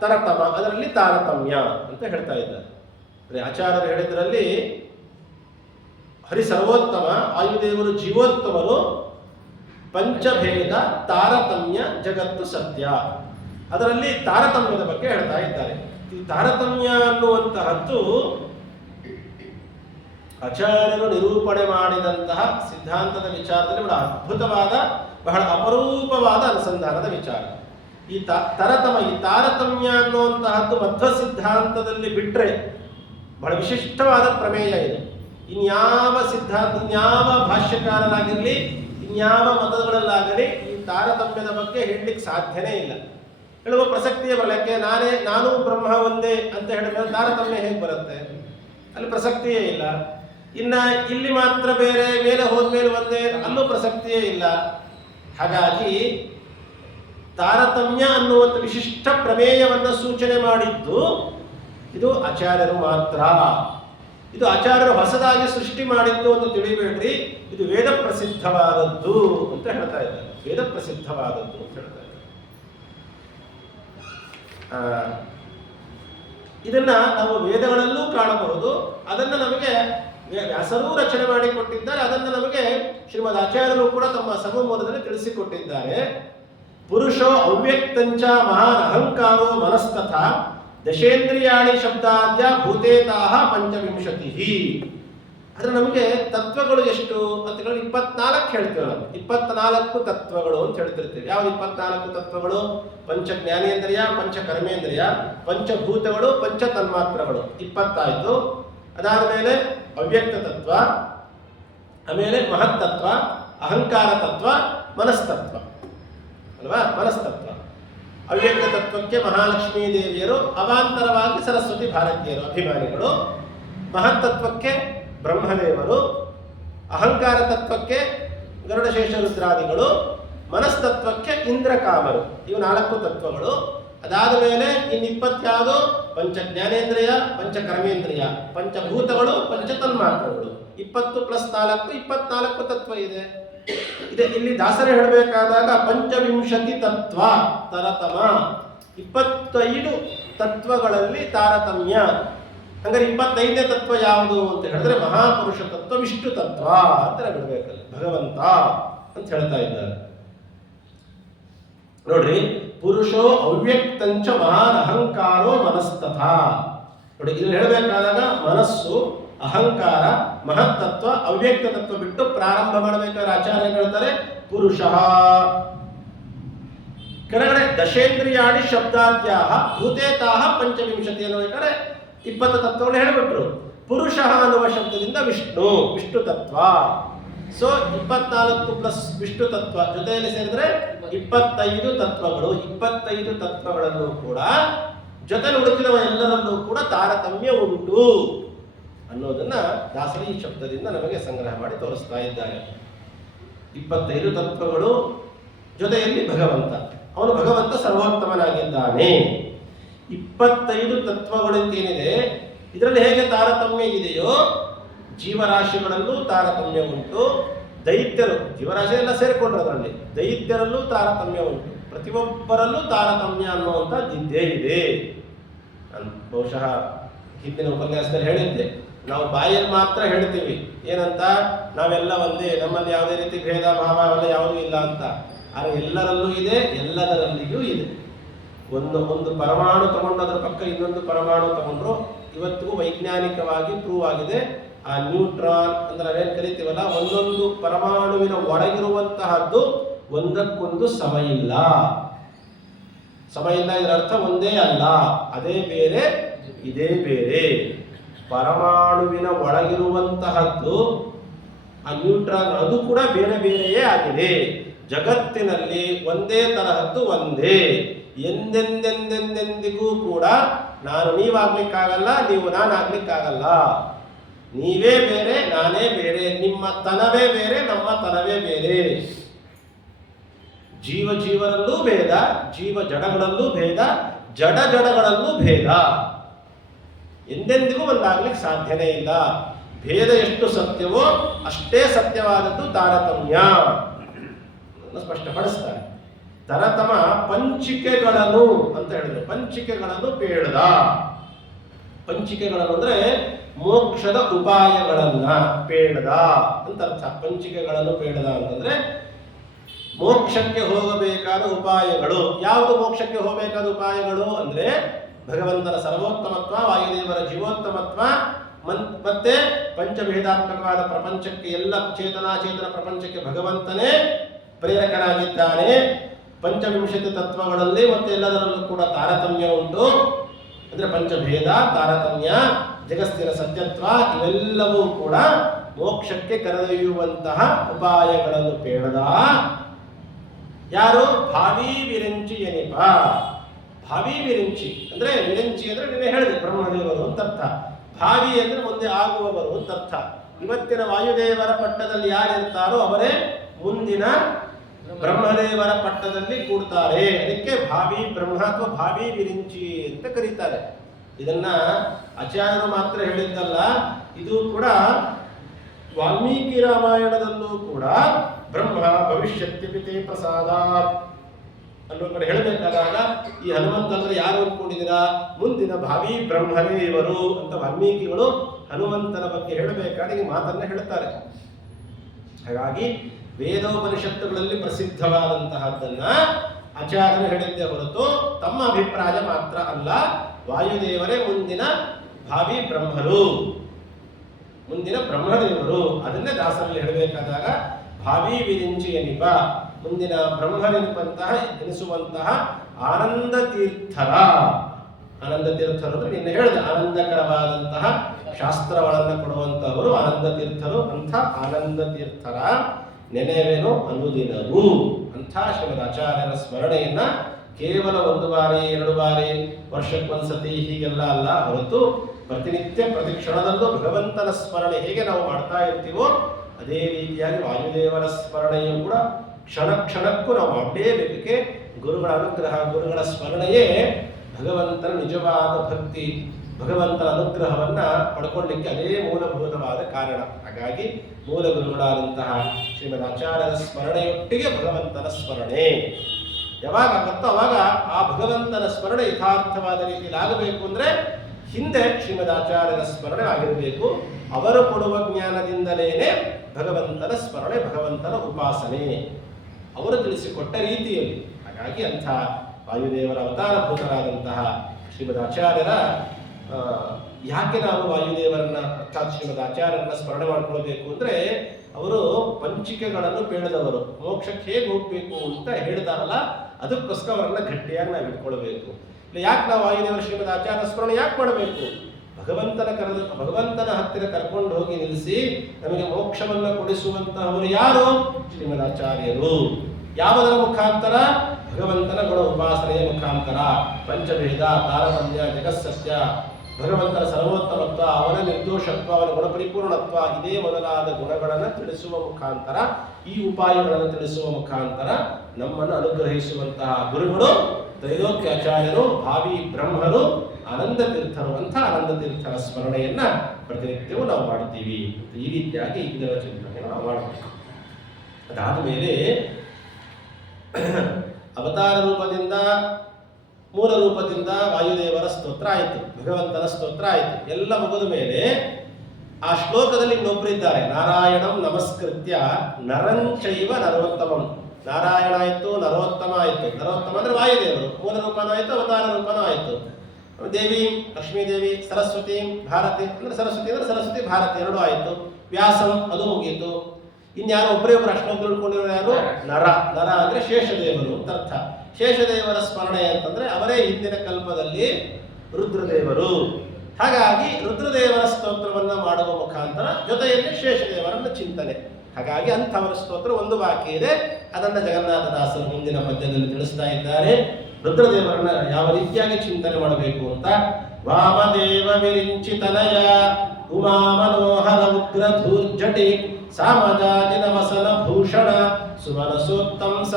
ತರತಮ, ಅದರಲ್ಲಿ ತಾರತಮ್ಯ ಅಂತ ಹೇಳ್ತಾ ಇದ್ದಾರೆ. ಆಚಾರ್ಯರು ಹೇಳಿದ್ರಲ್ಲಿ ಹರಿ ಸರ್ವೋತ್ತಮ, ವಾಯುದೇವರು ಜೀವೋತ್ತಮರು, ಪಂಚಭೇದ ತಾರತಮ್ಯ ಜಗತ್ತು ಸತ್ಯ. ಅದರಲ್ಲಿ ತಾರತಮ್ಯದ ಬಗ್ಗೆ ಹೇಳ್ತಾ ಇದ್ದಾರೆ. ಈ ತಾರತಮ್ಯ ಅನ್ನುವಂತಹದ್ದು ಆಚಾರ್ಯರು ನಿರೂಪಣೆ ಮಾಡಿದಂತಹ ಸಿದ್ಧಾಂತದ ವಿಚಾರದಲ್ಲಿ ಬಹಳ ಅದ್ಭುತವಾದ, ಬಹಳ ಅಪರೂಪವಾದ ಅನುಸಂಧಾನದ ವಿಚಾರ. ಈ ತಾರತಮ್ಯ ಅನ್ನುವಂತಹದ್ದು ಮಧ್ವ ಸಿದ್ಧಾಂತದಲ್ಲಿ ಬಿಟ್ಟರೆ ಬಹಳ ವಿಶಿಷ್ಟವಾದ ಪ್ರಮೇಯ ಇದು. ಇನ್ಯಾವ ಸಿದ್ಧಾಂತ, ಇನ್ಯಾವ ಭಾಷ್ಯಕಾರರಾಗಿರಲಿ, ಇನ್ಯಾವ ಮತಗಳಲ್ಲಾಗಲಿ ಈ ತಾರತಮ್ಯದ ಬಗ್ಗೆ ಹೇಳಲಿಕ್ಕೆ ಸಾಧ್ಯನೇ ಇಲ್ಲ. ಹೇಳುವ ಪ್ರಸಕ್ತಿಯೇ ಬರಲಿಕ್ಕೆ ನಾನು ಬ್ರಹ್ಮ ಒಂದೇ ಅಂತ ಹೇಳಿದ್ರೆ ತಾರತಮ್ಯ ಹೇಗೆ ಬರುತ್ತೆ? ಅಲ್ಲಿ ಪ್ರಸಕ್ತಿಯೇ ಇಲ್ಲ. ಇನ್ನ ಇಲ್ಲಿ ಮಾತ್ರ ಬೇರೆ, ಮೇಲೆ ಹೋದ್ಮೇಲೆ ಒಂದೇ, ಅಲ್ಲೂ ಪ್ರಸಕ್ತಿಯೇ ಇಲ್ಲ. ಹಾಗಾಗಿ ತಾರತಮ್ಯ ಅನ್ನುವಂಥ ವಿಶಿಷ್ಟ ಪ್ರಮೇಯವನ್ನು ಸೂಚನೆ ಮಾಡಿದ್ದು ಇದು ಆಚಾರ್ಯರು ಮಾತ್ರ. ಇದು ಆಚಾರ್ಯರು ಹೊಸದಾಗಿ ಸೃಷ್ಟಿ ಮಾಡಿದ್ದು ಅಂತ ತಿಳಿಬೇಡ್ರಿ. ಇದು ವೇದ ಪ್ರಸಿದ್ಧವಾದದ್ದು ಅಂತ ಹೇಳ್ತಾ ಇದ್ದಾರೆ. ವೇದ ಪ್ರಸಿದ್ಧವಾದದ್ದು ಅಂತ ಹೇಳ್ತಾ ಇದ್ದಾರೆ. ಇದನ್ನ ನಾವು ವೇದಗಳಲ್ಲೂ ಕಾಣಬಹುದು. ಅದನ್ನು ನಮಗೆ ವ್ಯಾಸರೂ ರಚನೆ ಮಾಡಿಕೊಟ್ಟಿದ್ದಾರೆ. ಅದನ್ನು ನಮಗೆ ಶ್ರೀಮದ್ ಆಚಾರ್ಯರು ಕೂಡ ತಮ್ಮ ಸಮಮೂಲದಲ್ಲಿ ತಿಳಿಸಿಕೊಟ್ಟಿದ್ದಾರೆ. ಪುರುಷೋ ಅವ್ಯಕ್ತಂಚ ಮಹಾನ್ ಅಹಂಕಾರೋ ಮನಸ್ತಥ ದಶೇಂದ್ರಿಯಾಣಿ ಶಬ್ದಾದ್ಯ ಭೂತೇತಾಹ ಪಂಚವಿಂಶತಿ. ಆದ್ರೆ ನಮಗೆ ತತ್ವಗಳು ಎಷ್ಟು ಅಂತ ಹೇಳಿ 24 ಹೇಳ್ತೇವೆ ನಾವು. 24 ತತ್ವಗಳು ಅಂತ ಹೇಳ್ತಿರ್ತೀವಿ. ಯಾವ 24 ತತ್ವಗಳು? ಪಂಚ ಜ್ಞಾನೇಂದ್ರಿಯ, ಪಂಚ ಕರ್ಮೇಂದ್ರಿಯ, ಪಂಚಭೂತಗಳು, ಪಂಚ ತನ್ಮಾತ್ರಗಳು 20 ಆಯ್ತು. ಅದಾದ ಮೇಲೆ ಅವ್ಯಕ್ತ ತತ್ವ, ಆಮೇಲೆ ಮಹತ್ತತ್ವ, ಅಹಂಕಾರ ತತ್ವ, ಮನಸ್ತತ್ವ ಅಲ್ವಾ? ಮನಸ್ತತ್ವ. ಅವ್ಯಕ್ತ ತತ್ವಕ್ಕೆ ಮಹಾಲಕ್ಷ್ಮೀ ದೇವಿಯರು, ಅವಾಂತರವಾಗಿ ಸರಸ್ವತಿ ಭಾರತೀಯರು ಅಭಿಮಾನಿಗಳು. ಮಹತ್ತತ್ವಕ್ಕೆ ಬ್ರಹ್ಮದೇವರು, ಅಹಂಕಾರ ತತ್ವಕ್ಕೆ ಗರುಡಶೇಷ ರುದ್ರಾದಿಗಳು, ಮನಸ್ತತ್ವಕ್ಕೆ ಇಂದ್ರಕಾಮರು. ಇವು 4 ತತ್ವಗಳು. ಅದಾದ ಮೇಲೆ ಇನ್ನು 20 ಯಾವುದು? ಪಂಚ ಜ್ಞಾನೇಂದ್ರಿಯ, ಪಂಚ ಕರ್ಮೇಂದ್ರಿಯ, ಪಂಚಭೂತಗಳು, ಪಂಚ ತನ್ಮಾತ್ರಗಳು. 20 + 4 24 ತತ್ವ ಇದೆ. ಇಲ್ಲಿ ದಾಸರೇ ಹೇಳಬೇಕಾದಾಗ ಪಂಚವಿಂಶತಿ ತತ್ವ ತರತಮ, 25 ತತ್ವಗಳಲ್ಲಿ ತಾರತಮ್ಯ. ಹಂಗಾರೆ 25ನೇ ತತ್ವ ಯಾವುದು ಅಂತ ಹೇಳಿದ್ರೆ ಮಹಾಪುರುಷ ತತ್ವ, ವಿಷ್ಣು ತತ್ವ ಅಂತ ಹೇಳಬೇಕಲ್ಲ, ಭಗವಂತ ಅಂತ ಹೇಳ್ತಾ ಇದ್ದಾರೆ. ನೋಡ್ರಿ, ಪುರುಷೋ ಅವ್ಯಕ್ತಂಚ ಮಹಾನ್ ಅಹಂಕಾರೋ ಮನಸ್ತಥ. ನೋಡಿ, ಇಲ್ಲಿ ಹೇಳಬೇಕಾದಾಗ ಮನಸ್ಸು, ಅಹಂಕಾರ, ಮಹತ್ತತ್ವ, ಅವ್ಯಕ್ತ ತತ್ವ ಬಿಟ್ಟು ಪ್ರಾರಂಭ ಮಾಡಬೇಕಾದ್ರೆ ಆಚಾರ್ಯ ಹೇಳ್ತಾರೆ ಪುರುಷ. ಕೆಳಗಡೆ ದಶೇಂದ್ರಿಯಾಣಿ ಶಬ್ದಾದ್ಯಾಹ ಭೂತೇತಾಹ ಪಂಚವಿಂಶತಿ ಅನ್ನಬೇಕಾದ್ರೆ 20 ತತ್ವಗಳು ಹೇಳಿಬಿಟ್ರು. ಪುರುಷ ಅನ್ನುವ ಶಬ್ದದಿಂದ ವಿಷ್ಣು, ವಿಷ್ಣು ತತ್ವ. ಸೊ 24 ಪ್ಲಸ್ ವಿಷ್ಣು ತತ್ವ ಜೊತೆಯಲ್ಲಿ ಸೇರಿದ್ರೆ 25 ತತ್ವಗಳು. 25 ತತ್ವಗಳಲ್ಲೂ ಕೂಡ ಜೊತೆಲಿ ಉಳಿದಿರುವ ಎಲ್ಲರಲ್ಲೂ ಕೂಡ ತಾರತಮ್ಯ ಉಂಟು ಅನ್ನೋದನ್ನ ದಾಸರಿ ಈ ಶಬ್ದದಿಂದ ನಮಗೆ ಸಂಗ್ರಹ ಮಾಡಿ ತೋರಿಸ್ತಾ ಇದ್ದಾರೆ. 25 ತತ್ವಗಳು ಜೊತೆಯಲ್ಲಿ ಭಗವಂತ, ಅವನು ಭಗವಂತ ಸರ್ವೋತ್ತಮನಾಗಿದ್ದಾನೆ. 25 ತತ್ವಗಳೇನಿದೆ ಇದರಲ್ಲಿ ಹೇಗೆ ತಾರತಮ್ಯ ಇದೆಯೋ ಜೀವರಾಶಿಗಳಲ್ಲೂ ತಾರತಮ್ಯ ಉಂಟು. ದೈತ್ಯರು, ಜೀವರಾಶಿ ಎಲ್ಲ ಸೇರಿಕೊಂಡ್ರು ಅದರಲ್ಲಿ, ದೈತ್ಯರಲ್ಲೂ ತಾರತಮ್ಯ ಉಂಟು. ಪ್ರತಿಯೊಬ್ಬರಲ್ಲೂ ತಾರತಮ್ಯ ಅನ್ನುವಂಥದ್ದು ಇದ್ದೇ ಇದೆ. ಬಹುಶಃ ಹಿಂದಿನ ಉಪನ್ಯಾಸದಲ್ಲಿ ಹೇಳಿದ್ದೆ, ನಾವು ಬಾಯಲ್ಲಿ ಮಾತ್ರ ಹೇಳ್ತೀವಿ ಏನಂತ, ನಾವೆಲ್ಲ ಒಂದೇ, ನಮ್ಮಲ್ಲಿ ಯಾವುದೇ ರೀತಿ ಭೇದ ಭಾವ ಅವೆಲ್ಲ ಯಾವುದೂ ಇಲ್ಲ ಅಂತ. ಆದರೆ ಎಲ್ಲರಲ್ಲೂ ಇದೆ, ಎಲ್ಲದರಲ್ಲಿಯೂ ಇದೆ. ಒಂದು ಪರಮಾಣು ತಗೊಂಡು ಅದರ ಪಕ್ಕ ಇನ್ನೊಂದು ಪರಮಾಣು ತಗೊಂಡ್ರು, ಇವತ್ತಿಗೂ ವೈಜ್ಞಾನಿಕವಾಗಿ ಪ್ರೂವ್ ಆಗಿದೆ. ಆ ನ್ಯೂಟ್ರಾನ್ ಅಂದ್ರೆ ನಾವೇನು ಕರಿತೀವಲ್ಲ, ಒಂದೊಂದು ಪರಮಾಣುವಿನ ಒಳಗಿರುವಂತಹದ್ದು ಒಂದಕ್ಕೊಂದು ಸಮ ಇಲ್ಲ. ಇದರ ಅರ್ಥ ಒಂದೇ ಅಲ್ಲ, ಅದೇ ಬೇರೆ ಇದೇ ಬೇರೆ. ಪರಮಾಣುವಿನ ಒಳಗಿರುವಂತಹದ್ದು ಆ ನ್ಯೂಟ್ರಾನ್, ಅದು ಕೂಡ ಬೇರೆ ಬೇರೆಯೇ ಆಗಿದೆ. ಜಗತ್ತಿನಲ್ಲಿ ಒಂದೇ ತರಹದ್ದು ಒಂದೇ, ಎಂದೆಂದೆಂದೆಂದೆಂದಿಗೂ ಕೂಡ ನಾನು ನೀವಾಗ್ಲಿಕ್ಕಾಗಲ್ಲ, ನೀವು ನಾನಾಗ್ಲಿಕ್ಕಾಗಲ್ಲ. ನೀವೇ ಬೇರೆ, ನಾನೇ ಬೇರೆ, ನಿಮ್ಮ ತನವೇ ಬೇರೆ, ನಮ್ಮ ತನವೇ ಬೇರೆ. ಜೀವರಲ್ಲೂ ಭೇದ, ಜೀವ ಜಡಗಳಲ್ಲೂ ಭೇದ, ಜಡಗಳಲ್ಲೂ ಭೇದ. ಎಂದೆಂದಿಗೂ ಒಂದಾಗ್ಲಿಕ್ಕೆ ಸಾಧ್ಯನೇ ಇಲ್ಲ. ಭೇದ ಎಷ್ಟು ಸತ್ಯವೋ ಅಷ್ಟೇ ಸತ್ಯವಾದದ್ದು ತಾರತಮ್ಯ ಸ್ಪಷ್ಟಪಡಿಸ್ತಾರೆ. ತರತಮ ಪಂಚಿಕೆಗಳನ್ನು ಅಂತ ಹೇಳಿದ್ರು. ಪಂಚಿಕೆಗಳನ್ನು ಪೇಳ್ದ. ಪಂಚಿಕೆಗಳನ್ನು ಅಂದ್ರೆ ಮೋಕ್ಷದ ಉಪಾಯಗಳನ್ನ ಪೇಳ್ದ ಅಂತ ಅರ್ಥ. ಪಂಚಿಕೆಗಳನ್ನು ಪೇಳ್ದ ಅಂತಂದ್ರೆ ಮೋಕ್ಷಕ್ಕೆ ಹೋಗಬೇಕಾದ ಉಪಾಯಗಳು. ಯಾವುದು ಮೋಕ್ಷಕ್ಕೆ ಹೋಗಬೇಕಾದ ಉಪಾಯಗಳು ಅಂದ್ರೆ ಭಗವಂತನ ಸರ್ವೋತ್ತಮತ್ವ, ವಾಯುದೇವರ ಜೀವೋತ್ತಮತ್ವ, ಮತ್ತೆ ಪಂಚಭೇದಾತ್ಮಕವಾದ ಪ್ರಪಂಚಕ್ಕೆ, ಎಲ್ಲ ಚೇತನಾಚೇತನ ಪ್ರಪಂಚಕ್ಕೆ ಭಗವಂತನೇ ಪ್ರೇರಕನಾಗಿದ್ದಾನೆ. ಪಂಚವಿಂಶತಿ ತತ್ವಗಳಲ್ಲಿ ಮತ್ತೆ ಎಲ್ಲದರಲ್ಲೂ ಕೂಡ ತಾರತಮ್ಯ ಉಂಟು. ಅಂದ್ರೆ ಪಂಚಭೇದ, ತಾರತಮ್ಯ, ಜಗತ್ತಿನ ಸತ್ಯತ್ವ ಇವೆಲ್ಲವೂ ಕೂಡ ಮೋಕ್ಷಕ್ಕೆ ಕರೆದೊಯ್ಯುವಂತಹ ಉಪಾಯಗಳನ್ನು ಪೇಳದ. ಯಾರು? ಭಾವಿ ವಿರಂಚಿ ಎನಿಪ. ಭಾವಿ ವಿರಂಚಿ ಅಂದ್ರೆ, ವಿರಂಚಿ ಅಂದ್ರೆ ನಿನ್ನೆ ಹೇಳಿದೆ ಬ್ರಹ್ಮದೇವರು ಅಂತ ಅರ್ಥ. ಭಾವಿ ಅಂದ್ರೆ ಮುಂದೆ ಆಗುವವರು ಅಂತ ಅರ್ಥ. ಇವತ್ತಿನ ವಾಯುದೇವರ ಪಟ್ಟದಲ್ಲಿ ಯಾರಿರ್ತಾರೋ ಅವರೇ ಮುಂದಿನ ಬ್ರಹ್ಮದೇವರ ಪಟ್ಟದಲ್ಲಿ ಕೂಡ್ತಾರೆ. ಅದಕ್ಕೆ ಭಾವಿ ಬ್ರಹ್ಮ ಅಥವಾ ಭಾವಿ ವಿರಿಂಚಿ ಅಂತ ಕರೀತಾರೆ. ಇದನ್ನ ಆಚಾರ್ಯರು ಮಾತ್ರ ಹೇಳಿದ್ದಲ್ಲ, ಇದು ಕೂಡ ವಾಲ್ಮೀಕಿ ರಾಮಾಯಣದಲ್ಲೂ ಕೂಡ ಬ್ರಹ್ಮ ಭವಿಷ್ಯತ್ಯಪಿತೆ ಪ್ರಸಾದಾತ್ ಅನ್ನೋ ಕಡೆ ಹೇಳಬೇಕಾದಾಗ ಈ ಹನುಮಂತಂದ್ರೆ ಯಾರು ಅಂದ್ಕೊಂಡಿದ್ದೀರಾ? ಮುಂದಿನ ಭಾವಿ ಬ್ರಹ್ಮರೇ ಇವರು ಅಂತ ವಾಲ್ಮೀಕಿಗಳು ಹನುಮಂತನ ಬಗ್ಗೆ ಹೇಳಬೇಕಾದ್ರೆ ಈ ಮಾತನ್ನ ಹೇಳ್ತಾರೆ. ಹಾಗಾಗಿ ವೇದೋಪನಿಷತ್ತುಗಳಲ್ಲಿ ಪ್ರಸಿದ್ಧವಾದಂತಹದ್ದನ್ನ ಆಚಾರ್ಯರು ಹೇಳಿದ್ದೇ ಹೊರತು ತಮ್ಮ ಅಭಿಪ್ರಾಯ ಮಾತ್ರ ಅಲ್ಲ. ವಾಯುದೇವರೇ ಮುಂದಿನ ಭಾವಿ ಬ್ರಹ್ಮರು, ಮುಂದಿನ ಬ್ರಹ್ಮದೇವರು. ಅದನ್ನೇ ದಾಸರಲ್ಲಿ ಹೇಳಬೇಕಾದಾಗ ಭಾವಿ ವಿರಿಂಚಿ ಎನಿಪ, ಮುಂದಿನ ಬ್ರಹ್ಮನೆನಿಪಂತಹ ಎನಿಸುವಂತಹ ಆನಂದ ತೀರ್ಥರ. ಆನಂದ ತೀರ್ಥರು ಅಂದ್ರೆ ನಿನ್ನೆ ಹೇಳಿದೆ, ಆನಂದಕರವಾದಂತಹ ಶಾಸ್ತ್ರಗಳನ್ನು ಕೊಡುವಂತಹವರು ಆನಂದ ತೀರ್ಥರು. ಅಂಥ ಆನಂದ ತೀರ್ಥರ ನೆನೆವೆನು ಅನುದಿನವು ಅಂಥ ಶ್ರೀಮದಾಚಾರ್ಯರ ಸ್ಮರಣೆಯನ್ನ ಕೇವಲ 1 ಬಾರಿ 2 ಬಾರಿ ವರ್ಷಕ್ಕೊಂದ್ಸತಿ ಹೀಗೆಲ್ಲ ಅಲ್ಲ ಹೊರತು ಪ್ರತಿನಿತ್ಯ ಪ್ರತಿಕ್ಷಣದಲ್ಲೂ ಭಗವಂತನ ಸ್ಮರಣೆ ಹೇಗೆ ನಾವು ಮಾಡ್ತಾ ಇರ್ತೀವೋ ಅದೇ ರೀತಿಯಾಗಿ ವಾಯುದೇವರ ಸ್ಮರಣೆಯೂ ಕೂಡ ಕ್ಷಣ ಕ್ಷಣಕ್ಕೂ ನಾವು ಮಾಡಲೇಬೇಕೆ ಗುರುಗಳ ಅನುಗ್ರಹ, ಗುರುಗಳ ಸ್ಮರಣೆಯೇ ಭಗವಂತನ ನಿಜವಾದ ಭಕ್ತಿ, ಭಗವಂತನ ಅನುಗ್ರಹವನ್ನ ಪಡ್ಕೊಳ್ಳಿಕ್ಕೆ ಅದೇ ಮೂಲಭೂತವಾದ ಕಾರಣ. ಹಾಗಾಗಿ ಮೂಲ ಗುರುಗಳಾದಂತಹ ಶ್ರೀಮದ್ ಆಚಾರ್ಯರ ಸ್ಮರಣೆಯೊಟ್ಟಿಗೆ ಭಗವಂತನ ಸ್ಮರಣೆ ಯಾವಾಗ ಆಗುತ್ತೋ ಅವಾಗ ಆ ಭಗವಂತನ ಸ್ಮರಣೆ ಯಥಾರ್ಥವಾದ ರೀತಿಯಲ್ಲಿ ಆಗಬೇಕು ಅಂದ್ರೆ ಹಿಂದೆ ಶ್ರೀಮದ್ ಆಚಾರ್ಯರ ಸ್ಮರಣೆ ಆಗಿರಬೇಕು. ಅವರು ಕೊಡುವ ಜ್ಞಾನದಿಂದಲೇನೆ ಭಗವಂತನ ಸ್ಮರಣೆ, ಭಗವಂತನ ಉಪಾಸನೆ ಅವರು ತಿಳಿಸಿಕೊಟ್ಟ ರೀತಿಯಲ್ಲಿ. ಹಾಗಾಗಿ ಅಂಥ ವಾಯುದೇವರ ಅವತಾರಭೂತರಾದಂತಹ ಶ್ರೀಮದ್ ಆಚಾರ್ಯರ ಯಾಕೆ ನಾವು ವಾಯುದೇವರನ್ನ ಅರ್ಥಾತ್ ಶ್ರೀಮದ್ ಆಚಾರ್ಯರನ್ನ ಸ್ಮರಣೆ ಮಾಡ್ಕೊಳ್ಬೇಕು ಅಂದ್ರೆ ಅವರು ಪಂಚಿಕೆಗಳನ್ನು ಬೇಡದವರು, ಮೋಕ್ಷಕ್ಕೆ ಹೇಗೆ ಹೋಗ್ಬೇಕು ಅಂತ ಹೇಳ್ತಾರಲ್ಲ, ಅದಕ್ಕೋಸ್ಕರ ಅವರನ್ನ ಗಟ್ಟಿಯಾಗಿ ನಾವು ಇಟ್ಕೊಳ್ಬೇಕು. ಯಾಕೆ ನಾವು ವಾಯುದೇವರ ಶ್ರೀಮದ್ ಆಚಾರ್ಯ ಸ್ಮರಣೆ ಯಾಕೆ ಮಾಡಬೇಕು? ಭಗವಂತನ ಹತ್ತಿರ ಕರ್ಕೊಂಡು ಹೋಗಿ ನಿಲ್ಲಿಸಿ ನಮಗೆ ಮೋಕ್ಷವನ್ನ ಕೊಡಿಸುವಂತಹವರು ಯಾರು? ಶ್ರೀಮದ್ ಆಚಾರ್ಯರು. ಯಾವುದರ ಮುಖಾಂತರ? ಭಗವಂತನ ಗುಣ ಉಪಾಸನೆಯ ಮುಖಾಂತರ. ಪಂಚಭೇದ, ತಾರತಮ್ಯ, ಜಗತ್ಸತ್ಯ, ಭಗವಂತನ ಸರ್ವೋತ್ತಮತ್ವ, ಅವನ ನಿರ್ದೋಷತ್ವ, ಅವನ ಗುಣಪರಿಪೂರ್ಣತ್ವ, ಇದೇ ಮೊದಲಾದ ಗುಣಗಳನ್ನು ತಿಳಿಸುವ ಮುಖಾಂತರ, ಈ ಉಪಾಯಗಳನ್ನು ತಿಳಿಸುವ ಮುಖಾಂತರ ನಮ್ಮನ್ನು ಅನುಗ್ರಹಿಸುವಂತಹ ಗುರುಗಳು ತ್ರೈಲೋಕ್ಯಾಚಾರ್ಯರು, ಭಾವಿ ಬ್ರಹ್ಮರು, ಆನಂದ ತೀರ್ಥರು ಅಂತ ಆನಂದ ತೀರ್ಥರ ಸ್ಮರಣೆಯನ್ನ ಪ್ರತಿನಿತ್ಯವೂ ನಾವು ಮಾಡ್ತೀವಿ. ಈ ರೀತಿಯಾಗಿ ಇದರ ಚಿಂತನೆ ನಾವು ಮಾಡಬೇಕು. ಅದಾದ ಮೇಲೆ ಅವತಾರ ರೂಪದಿಂದ, ಮೂಲ ರೂಪದಿಂದ ವಾಯುದೇವರ ಸ್ತೋತ್ರ ಆಯಿತು, ಭಗವಂತನ ಸ್ತೋತ್ರ ಆಯಿತು. ಎಲ್ಲ ಮುಗಿದ ಮೇಲೆ ಆ ಶ್ಲೋಕದಲ್ಲಿ ಇನ್ನೊಬ್ಬರಿದ್ದಾರೆ, ನಾರಾಯಣಂ ನಮಸ್ಕೃತ್ಯ ನರಂಚೈವ ನರೋತ್ತಮಂ. ನಾರಾಯಣ ಆಯಿತು, ನರೋತ್ತಮ ಆಯಿತು. ನರೋತ್ತಮ ಅಂದ್ರೆ ವಾಯುದೇವರು, ಮೂಲ ರೂಪನೂ ಆಯಿತು, ಅವತಾರ ರೂಪನೂ ಆಯಿತು. ದೇವಿ ಲಕ್ಷ್ಮೀದೇವಿ, ಸರಸ್ವತಿ ಭಾರತಿ ಅಂದ್ರೆ ಸರಸ್ವತಿ ಅಂದ್ರೆ ಸರಸ್ವತಿ ಭಾರತಿ ಎರಡೂ ಆಯಿತು. ವ್ಯಾಸಂ ಅದು ಮುಗೀತು. ಇನ್ಯಾರು ಒಬ್ಬರೇ ಒಬ್ಬರು ಅಷ್ಟೊಂದು ತಿಳ್ಕೊಂಡಿರೋ ಯಾರು? ನರ. ನರ ಅಂದ್ರೆ ಶೇಷದೇವರು ಅಂತ ಅರ್ಥ. ಶೇಷದೇವರ ಸ್ಮರಣೆ ಅಂತಂದ್ರೆ ಅವರೇ ಹಿಂದಿನ ಕಲ್ಪದಲ್ಲಿ ರುದ್ರದೇವರು. ಹಾಗಾಗಿ ರುದ್ರದೇವರ ಸ್ತೋತ್ರವನ್ನ ಮಾಡುವ ಮುಖಾಂತರ ಜೊತೆಯಲ್ಲಿ ಶೇಷದೇವರನ್ನ ಚಿಂತನೆ. ಹಾಗಾಗಿ ಅಂಥವರ ಸ್ತೋತ್ರ ಒಂದು ಬಾಕಿ ಇದೆ, ಅದನ್ನ ಜಗನ್ನಾಥದಾಸರು ಮುಂದಿನ ಪದ್ಯದಲ್ಲಿ ತಿಳಿಸ್ತಾ ಇದ್ದಾರೆ. ರುದ್ರದೇವರನ್ನ ಯಾವ ರೀತಿಯಾಗಿ ಚಿಂತನೆ ಮಾಡಬೇಕು ಅಂತ. ವಾಮದೇವ ವಿರಿಂಚಿತನಯ ಉಮಾ ಮನೋಹರ ಉಗ್ರ ಧೂರ್ಜಟಿ ಸಾಮಜಾಜಿನ ವಸನ ಭೂಷಣ ಸುಮನಸೋತ್ತಂಸ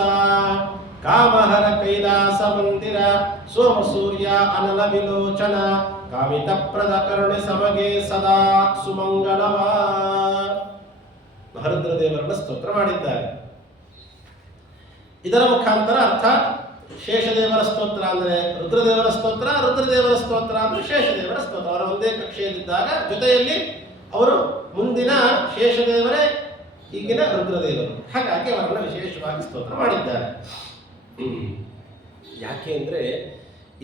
ಕಾಮಹರ ಕೈಲಾಸ ಮಂದಿರ ಸೋಮ ಸೂರ್ಯ ಅನಲ ವಿಲೋಚನ ಕಾಮಿತ ಪ್ರದ ಕರುಣೆ ಸಮಗೆ ಸದಾ ಸುಮಂಗಲವ. ರುದ್ರದೇವರನ್ನ ಸ್ತೋತ್ರ ಮಾಡಿದ್ದಾರೆ. ಇದರ ಮುಖಾಂತರ ಅರ್ಥಾತ್ ಶೇಷದೇವರ ಸ್ತೋತ್ರ ಅಂದ್ರೆ ರುದ್ರದೇವರ ಸ್ತೋತ್ರ, ರುದ್ರದೇವರ ಸ್ತೋತ್ರ ಅಂದ್ರೆ ಶೇಷದೇವರ ಸ್ತೋತ್ರ. ಅವರ ಒಂದೇ ಕಕ್ಷೆಯಲ್ಲಿದ್ದಾಗ ಜೊತೆಯಲ್ಲಿ ಅವರು ಮುಂದಿನ ಶೇಷದೇವರೇ ಈಗಿನ ರುದ್ರದೇವರು. ಹಾಗಾಗಿ ಅವರನ್ನ ವಿಶೇಷವಾಗಿ ಸ್ತೋತ್ರ ಮಾಡಿದ್ದಾರೆ. ಯಾಕೆ ಅಂದ್ರೆ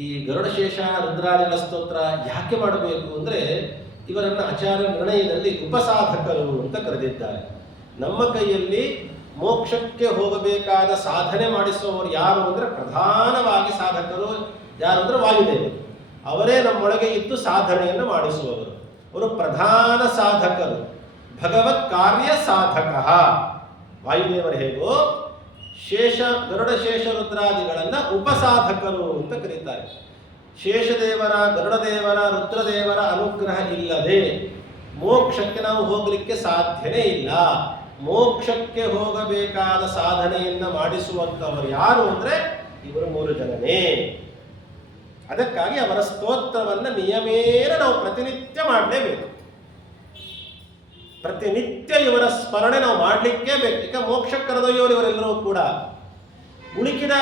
ಈ ಗರುಡಶೇಷ ರುದ್ರಾದಿಗಳ ಸ್ತೋತ್ರ ಯಾಕೆ ಮಾಡಬೇಕು ಅಂದ್ರೆ ಇವರನ್ನ ಆಚಾರ್ಯ ನಿರ್ಣಯದಲ್ಲಿ ಉಪಸಾಧಕರು ಅಂತ ಕರೆದಿದ್ದಾರೆ. ನಮ್ಮ ಕೈಯಲ್ಲಿ ಮೋಕ್ಷಕ್ಕೆ ಹೋಗಬೇಕಾದ ಸಾಧನೆ ಮಾಡಿಸುವವರು ಯಾರು ಅಂದ್ರೆ ಪ್ರಧಾನವಾಗಿ ಸಾಧಕರು ಯಾರು ಅಂದ್ರೆ ವಾಯುದೇವರು. ಅವರೇ ನಮ್ಮೊಳಗೆ ಇದ್ದು ಸಾಧನೆಯನ್ನು ಮಾಡಿಸುವವರು. ಅವರು ಪ್ರಧಾನ ಸಾಧಕರು, ಭಗವತ್ ಕಾರ್ಯ ಸಾಧಕ. ವಾಯುದೇವರು ಹೇಗೋ ಗರುಡಶೇಷ ರುದ್ರಾದಿಗಳನ್ನ ಉಪಸಾಧಕರು ಅಂತ ಕರೀತಾರೆ. ಶೇಷದೇವರ, ಗರುಡದೇವರ, ರುದ್ರದೇವರ ಅನುಗ್ರಹ ಇಲ್ಲದೆ ಮೋಕ್ಷಕ್ಕೆ ನಾವು ಹೋಗಲಿಕ್ಕೆ ಸಾಧ್ಯನೇ ಇಲ್ಲ. ಮೋಕ್ಷಕ್ಕೆ ಹೋಗಬೇಕಾದ ಸಾಧನೆಯನ್ನ ಮಾಡಿಸುವಂತವರು ಯಾರು ಅಂದ್ರೆ ಇವರು ಮೂರು ಜನನೇ. ಅದಕ್ಕಾಗಿ ಅವರ ಸ್ತೋತ್ರವನ್ನ ನಿಯಮೇನ ನಾವು ಪ್ರತಿನಿತ್ಯ ಮಾಡಲೇಬೇಕು. ಪ್ರತಿನಿತ್ಯ ಇವರ ಸ್ಮರಣೆ ನಾವು ಮಾಡಲಿಕ್ಕೇ ಬೇಕು. ಈಗ ಮೋಕ್ಷಕ್ಕೆ ಕರೆದೊಯ್ಯೋರು ಇವರೆಲ್ಲರೂ ಕೂಡ. ಉಳಿಕಿದ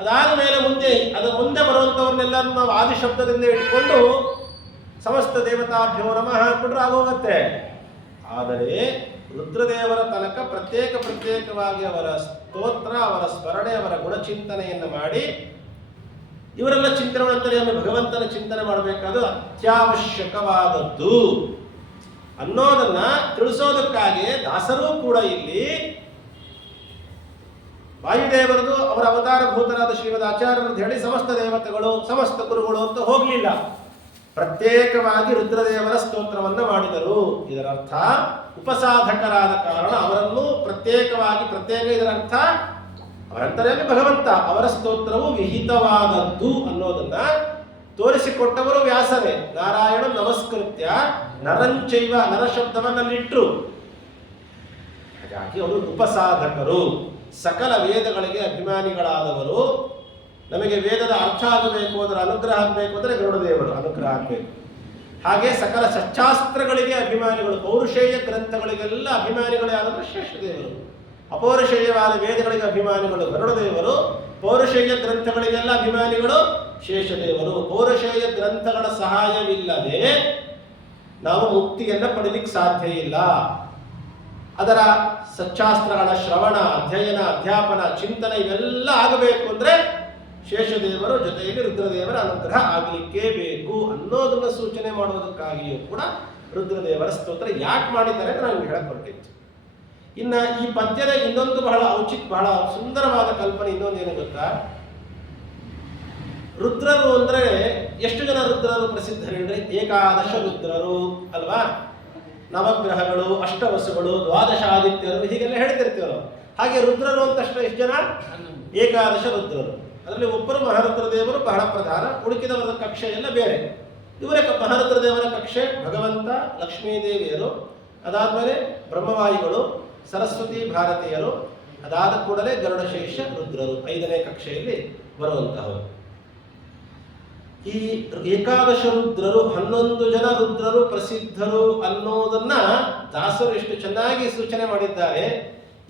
ಅದಾದ ಮೇಲೆ ಮುಂದೆ ಬರುವಂಥವ್ರನ್ನೆಲ್ಲರೂ ನಾವು ಆದಿ ಶಬ್ದದಿಂದ ಇಟ್ಕೊಂಡು ಸಮಸ್ತ ದೇವತಾಭ್ಯೋ ನಮಃ ಹಾಕೊಂಡ್ರೆ ಆಗೋಗತ್ತೆ. ಆದರೆ ರುದ್ರದೇವರ ತನಕ ಪ್ರತ್ಯೇಕವಾಗಿ ಅವರ ಸ್ತೋತ್ರ, ಅವರ ಸ್ಮರಣೆ, ಅವರ ಗುಣಚಿಂತನೆಯನ್ನು ಮಾಡಿ ಇವರೆಲ್ಲ ಚಿಂತನೆ ಮಾಡ್ತಾರೆ. ಆಮೇಲೆ ಭಗವಂತನ ಚಿಂತನೆ ಮಾಡಬೇಕಾದ ಅತ್ಯವಶ್ಯಕವಾದದ್ದು ಅನ್ನೋದನ್ನ ತಿಳಿಸೋದಕ್ಕಾಗಿ ದಾಸರೂ ಕೂಡ ಇಲ್ಲಿ ವಾಯುದೇವರದು ಅವರ ಅವತಾರ ಭೂತರಾದ ಶ್ರೀಮದ್ ಆಚಾರ್ಯರದ್ದು ಹೇಳಿ ಸಮಸ್ತ ದೇವತೆಗಳು, ಸಮಸ್ತ ಗುರುಗಳು ಅಂತ ಹೋಗಲಿಲ್ಲ. ಪ್ರತ್ಯೇಕವಾಗಿ ರುದ್ರದೇವರ ಸ್ತೋತ್ರವನ್ನ ಮಾಡಿದರು. ಇದರ ಅರ್ಥ ಉಪಸಾಧಕರಾದ ಕಾರಣ ಅವರನ್ನು ಪ್ರತ್ಯೇಕ ಇದರ ಅರ್ಥ ಅವರಂತರಲ್ಲಿ ಭಗವಂತ, ಅವರ ಸ್ತೋತ್ರವು ವಿಹಿತವಾದದ್ದು ಅನ್ನೋದನ್ನ ತೋರಿಸಿಕೊಟ್ಟವರು ವ್ಯಾಸರೇ. ನಾರಾಯಣ ನಮಸ್ಕೃತ್ಯ ನರಂಚೈವ, ನರ ಶಬ್ದವನ್ನಲ್ಲಿಟ್ರು. ಹಾಗಾಗಿ ಅವರು ಉಪಸಾಧಕರು. ಸಕಲ ವೇದಗಳಿಗೆ ಅಭಿಮಾನಿಗಳಾದವರು. ನಮಗೆ ವೇದದ ಅರ್ಥ ಆಗಬೇಕು, ಅದರ ಅನುಗ್ರಹ ಆಗಬೇಕು ಅಂದರೆ ಗರುಡದೇವರು ಅನುಗ್ರಹ ಆಗಬೇಕು. ಹಾಗೆ ಸಕಲ ಸಚ್ಚಾಸ್ತ್ರಗಳಿಗೆ ಅಭಿಮಾನಿಗಳು, ಪೌರುಷೇಯ ಗ್ರಂಥಗಳಿಗೆಲ್ಲ ಅಭಿಮಾನಿಗಳು ಯಾರಂದ್ರೆ ಶೇಷದೇವರು. ಅಪೌರುಷೇಯವಾದ ವೇದಗಳಿಗೆ ಅಭಿಮಾನಿಗಳು ಗರುಡದೇವರು, ಪೌರುಷೇಯ ಗ್ರಂಥಗಳಿಗೆಲ್ಲ ಅಭಿಮಾನಿಗಳು ಶೇಷದೇವರು. ಪೌರುಷೇಯ ಗ್ರಂಥಗಳ ಸಹಾಯವಿಲ್ಲದೆ ನಾವು ಮುಕ್ತಿಯನ್ನು ಪಡೀಲಿಕ್ಕೆ ಸಾಧ್ಯ ಇಲ್ಲ. ಅದರ ಸಚ್ಚಾಸ್ತ್ರಗಳ ಶ್ರವಣ, ಅಧ್ಯಯನ, ಅಧ್ಯಾಪನ, ಚಿಂತನೆ ಇವೆಲ್ಲ ಆಗಬೇಕು ಅಂದರೆ ಶೇಷದೇವರು ಜೊತೆಯಲ್ಲಿ ರುದ್ರದೇವರ ಅನುಗ್ರಹ ಆಗಲಿಕ್ಕೇ ಬೇಕು ಅನ್ನೋದನ್ನು ಸೂಚನೆ ಮಾಡುವುದಕ್ಕಾಗಿಯೂ ಕೂಡ ರುದ್ರದೇವರ ಸ್ತೋತ್ರ ಯಾಕೆ ಮಾಡಿದ್ದಾರೆ ನಾನು ಹೇಳಕೊಟ್ಟಿತ್ತು. ಇನ್ನು ಈ ಪದ್ಯದ ಇನ್ನೊಂದು ಬಹಳ ಸುಂದರವಾದ ಕಲ್ಪನೆ ಇನ್ನೊಂದೇನು ಗೊತ್ತಾ? ರುದ್ರರು ಅಂದ್ರೆ ಎಷ್ಟು ಜನ ರುದ್ರರು ಪ್ರಸಿದ್ಧರೇನ್ರಿ? ಏಕಾದಶ ರುದ್ರರು ಅಲ್ವಾ? ನವಗ್ರಹಗಳು, ಅಷ್ಟವಸುಗಳು, ದ್ವಾದಶ ಆದಿತ್ಯರು ಹೀಗೆಲ್ಲ ಹೇಳ್ತಿರ್ತೀವಿ ನಾವು. ಹಾಗೆ ರುದ್ರರು ಅಂತಷ್ಟು ಎಷ್ಟು ಜನ? ಏಕಾದಶ ರುದ್ರರು. ಅದರಲ್ಲಿ ಒಬ್ಬರು ಮಹಾರುದ್ರದೇವರು ಬಹಳ ಪ್ರಧಾನ, ಉಳಿಕಿದವರ ಕಕ್ಷೆ ಎಲ್ಲ ಬೇರೆ. ಇವರ ಮಹಾರುದ್ರದೇವರ ಕಕ್ಷೆ ಭಗವಂತ, ಲಕ್ಷ್ಮೀದೇವಿಯರು, ಅದಾದ್ಮೇಲೆ ಬ್ರಹ್ಮವಾಯುಗಳು, ಸರಸ್ವತಿ ಭಾರತೀಯರು, ಅದಾದ ಕೂಡಲೇ ಗರುಡಶೇಷ ರುದ್ರರು 5ನೇ ಕಕ್ಷೆಯಲ್ಲಿ ಬರುವಂತಹವರು. ಈ ಏಕಾದಶ ರುದ್ರರು 11 ಜನ ರುದ್ರರು ಪ್ರಸಿದ್ಧರು ಅನ್ನೋದನ್ನ ದಾಸರು ಎಷ್ಟು ಚೆನ್ನಾಗಿ ಸೂಚನೆ ಮಾಡಿದ್ದಾರೆ.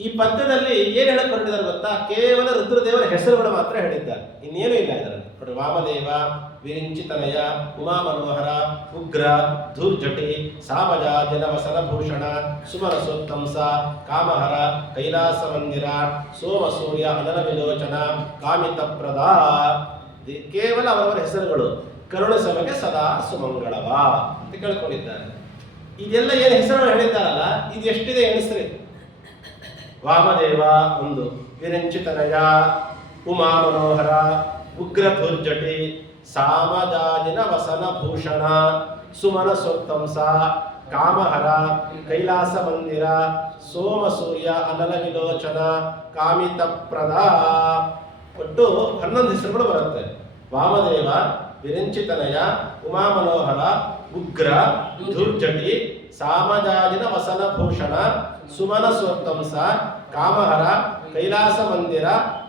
ಈ ಪದ್ಯದಲ್ಲಿ ಏನು ಹೇಳಿಕೊಂಡಿದ್ದಾರೆ ಗೊತ್ತಾ? ಕೇವಲ ರುದ್ರದೇವರ ಹೆಸರುಗಳು ಮಾತ್ರ ಹೇಳಿದ್ದಾರೆ, ಇನ್ನೇನು ಇಲ್ಲ ಇದರಲ್ಲಿ. ವಾಮದೇವ, ವಿರಿಂಚಿತನಯ, ಉಮಾ ಮನೋಹರ, ಉಗ್ರ, ಧೂರ್ಜಟಿ, ಸಾಮಜ, ಜನವಸನಭೂಷಣ, ಸುಮರಸೋತ್ತಂಸ, ಕಾಮಹರ, ಕೈಲಾಸ ಮಂದಿರ, ಸೋಮ ಸೂರ್ಯ, ಅನಲ ವಿಲೋಚನ, ಕಾಮಿತಪ್ರದ, ಕೇವಲ ಅವರವರ ಹೆಸರುಗಳು. ಕರುಣ ಸಭೆಗೆ ಸದಾ ಸುಮಂಗಳವ ಅಂತ ಕೇಳ್ಕೊಂಡಿದ್ದಾರೆ. ಇದೆಲ್ಲ ಏನು ಹೆಸರುಗಳು ಹೇಳಿದ್ದಾರಲ್ಲ, ಇದು ಎಷ್ಟಿದೆ ಎಣಿಸ್ರಿ. ವಾಮದೇವ 1, ವಿರಂಚಿತನಯ, ಉಮಾ ಮನೋಹರ, ಉಗ್ರ ಧೂರ್ಜಟಿ, ಸಾಮಜಾಜಿನ ವಸನ ಭೂಷಣ, ಸುಮನಸೋತ್ತಂಸ, ಕಾಮಹರ, ಕೈಲಾಸ ಮಂದಿರ, ಸೋಮ ಸೂರ್ಯ, ಅನಲ ವಿಲೋಚನ, ಕಾಮಿತಪ್ರದ, ಒಟ್ಟು 11 ಹೆಸರುಗಳು ಬರುತ್ತೆ. ವಾಮದೇವ, ವಿರಂಚಿತನಯ, ಉಮಾ ಮನೋಹರ, ಉಗ್ರ, ಧೂರ್ಜಟಿ, ಸಾಮಜಾಜಿನ ವಸನ ಭೂಷಣ, ಸುಮನಸೋತ್ತಂಸ, ಕಾಮಹರ, ಕೈಲಾಸ ಮಂದಿರ,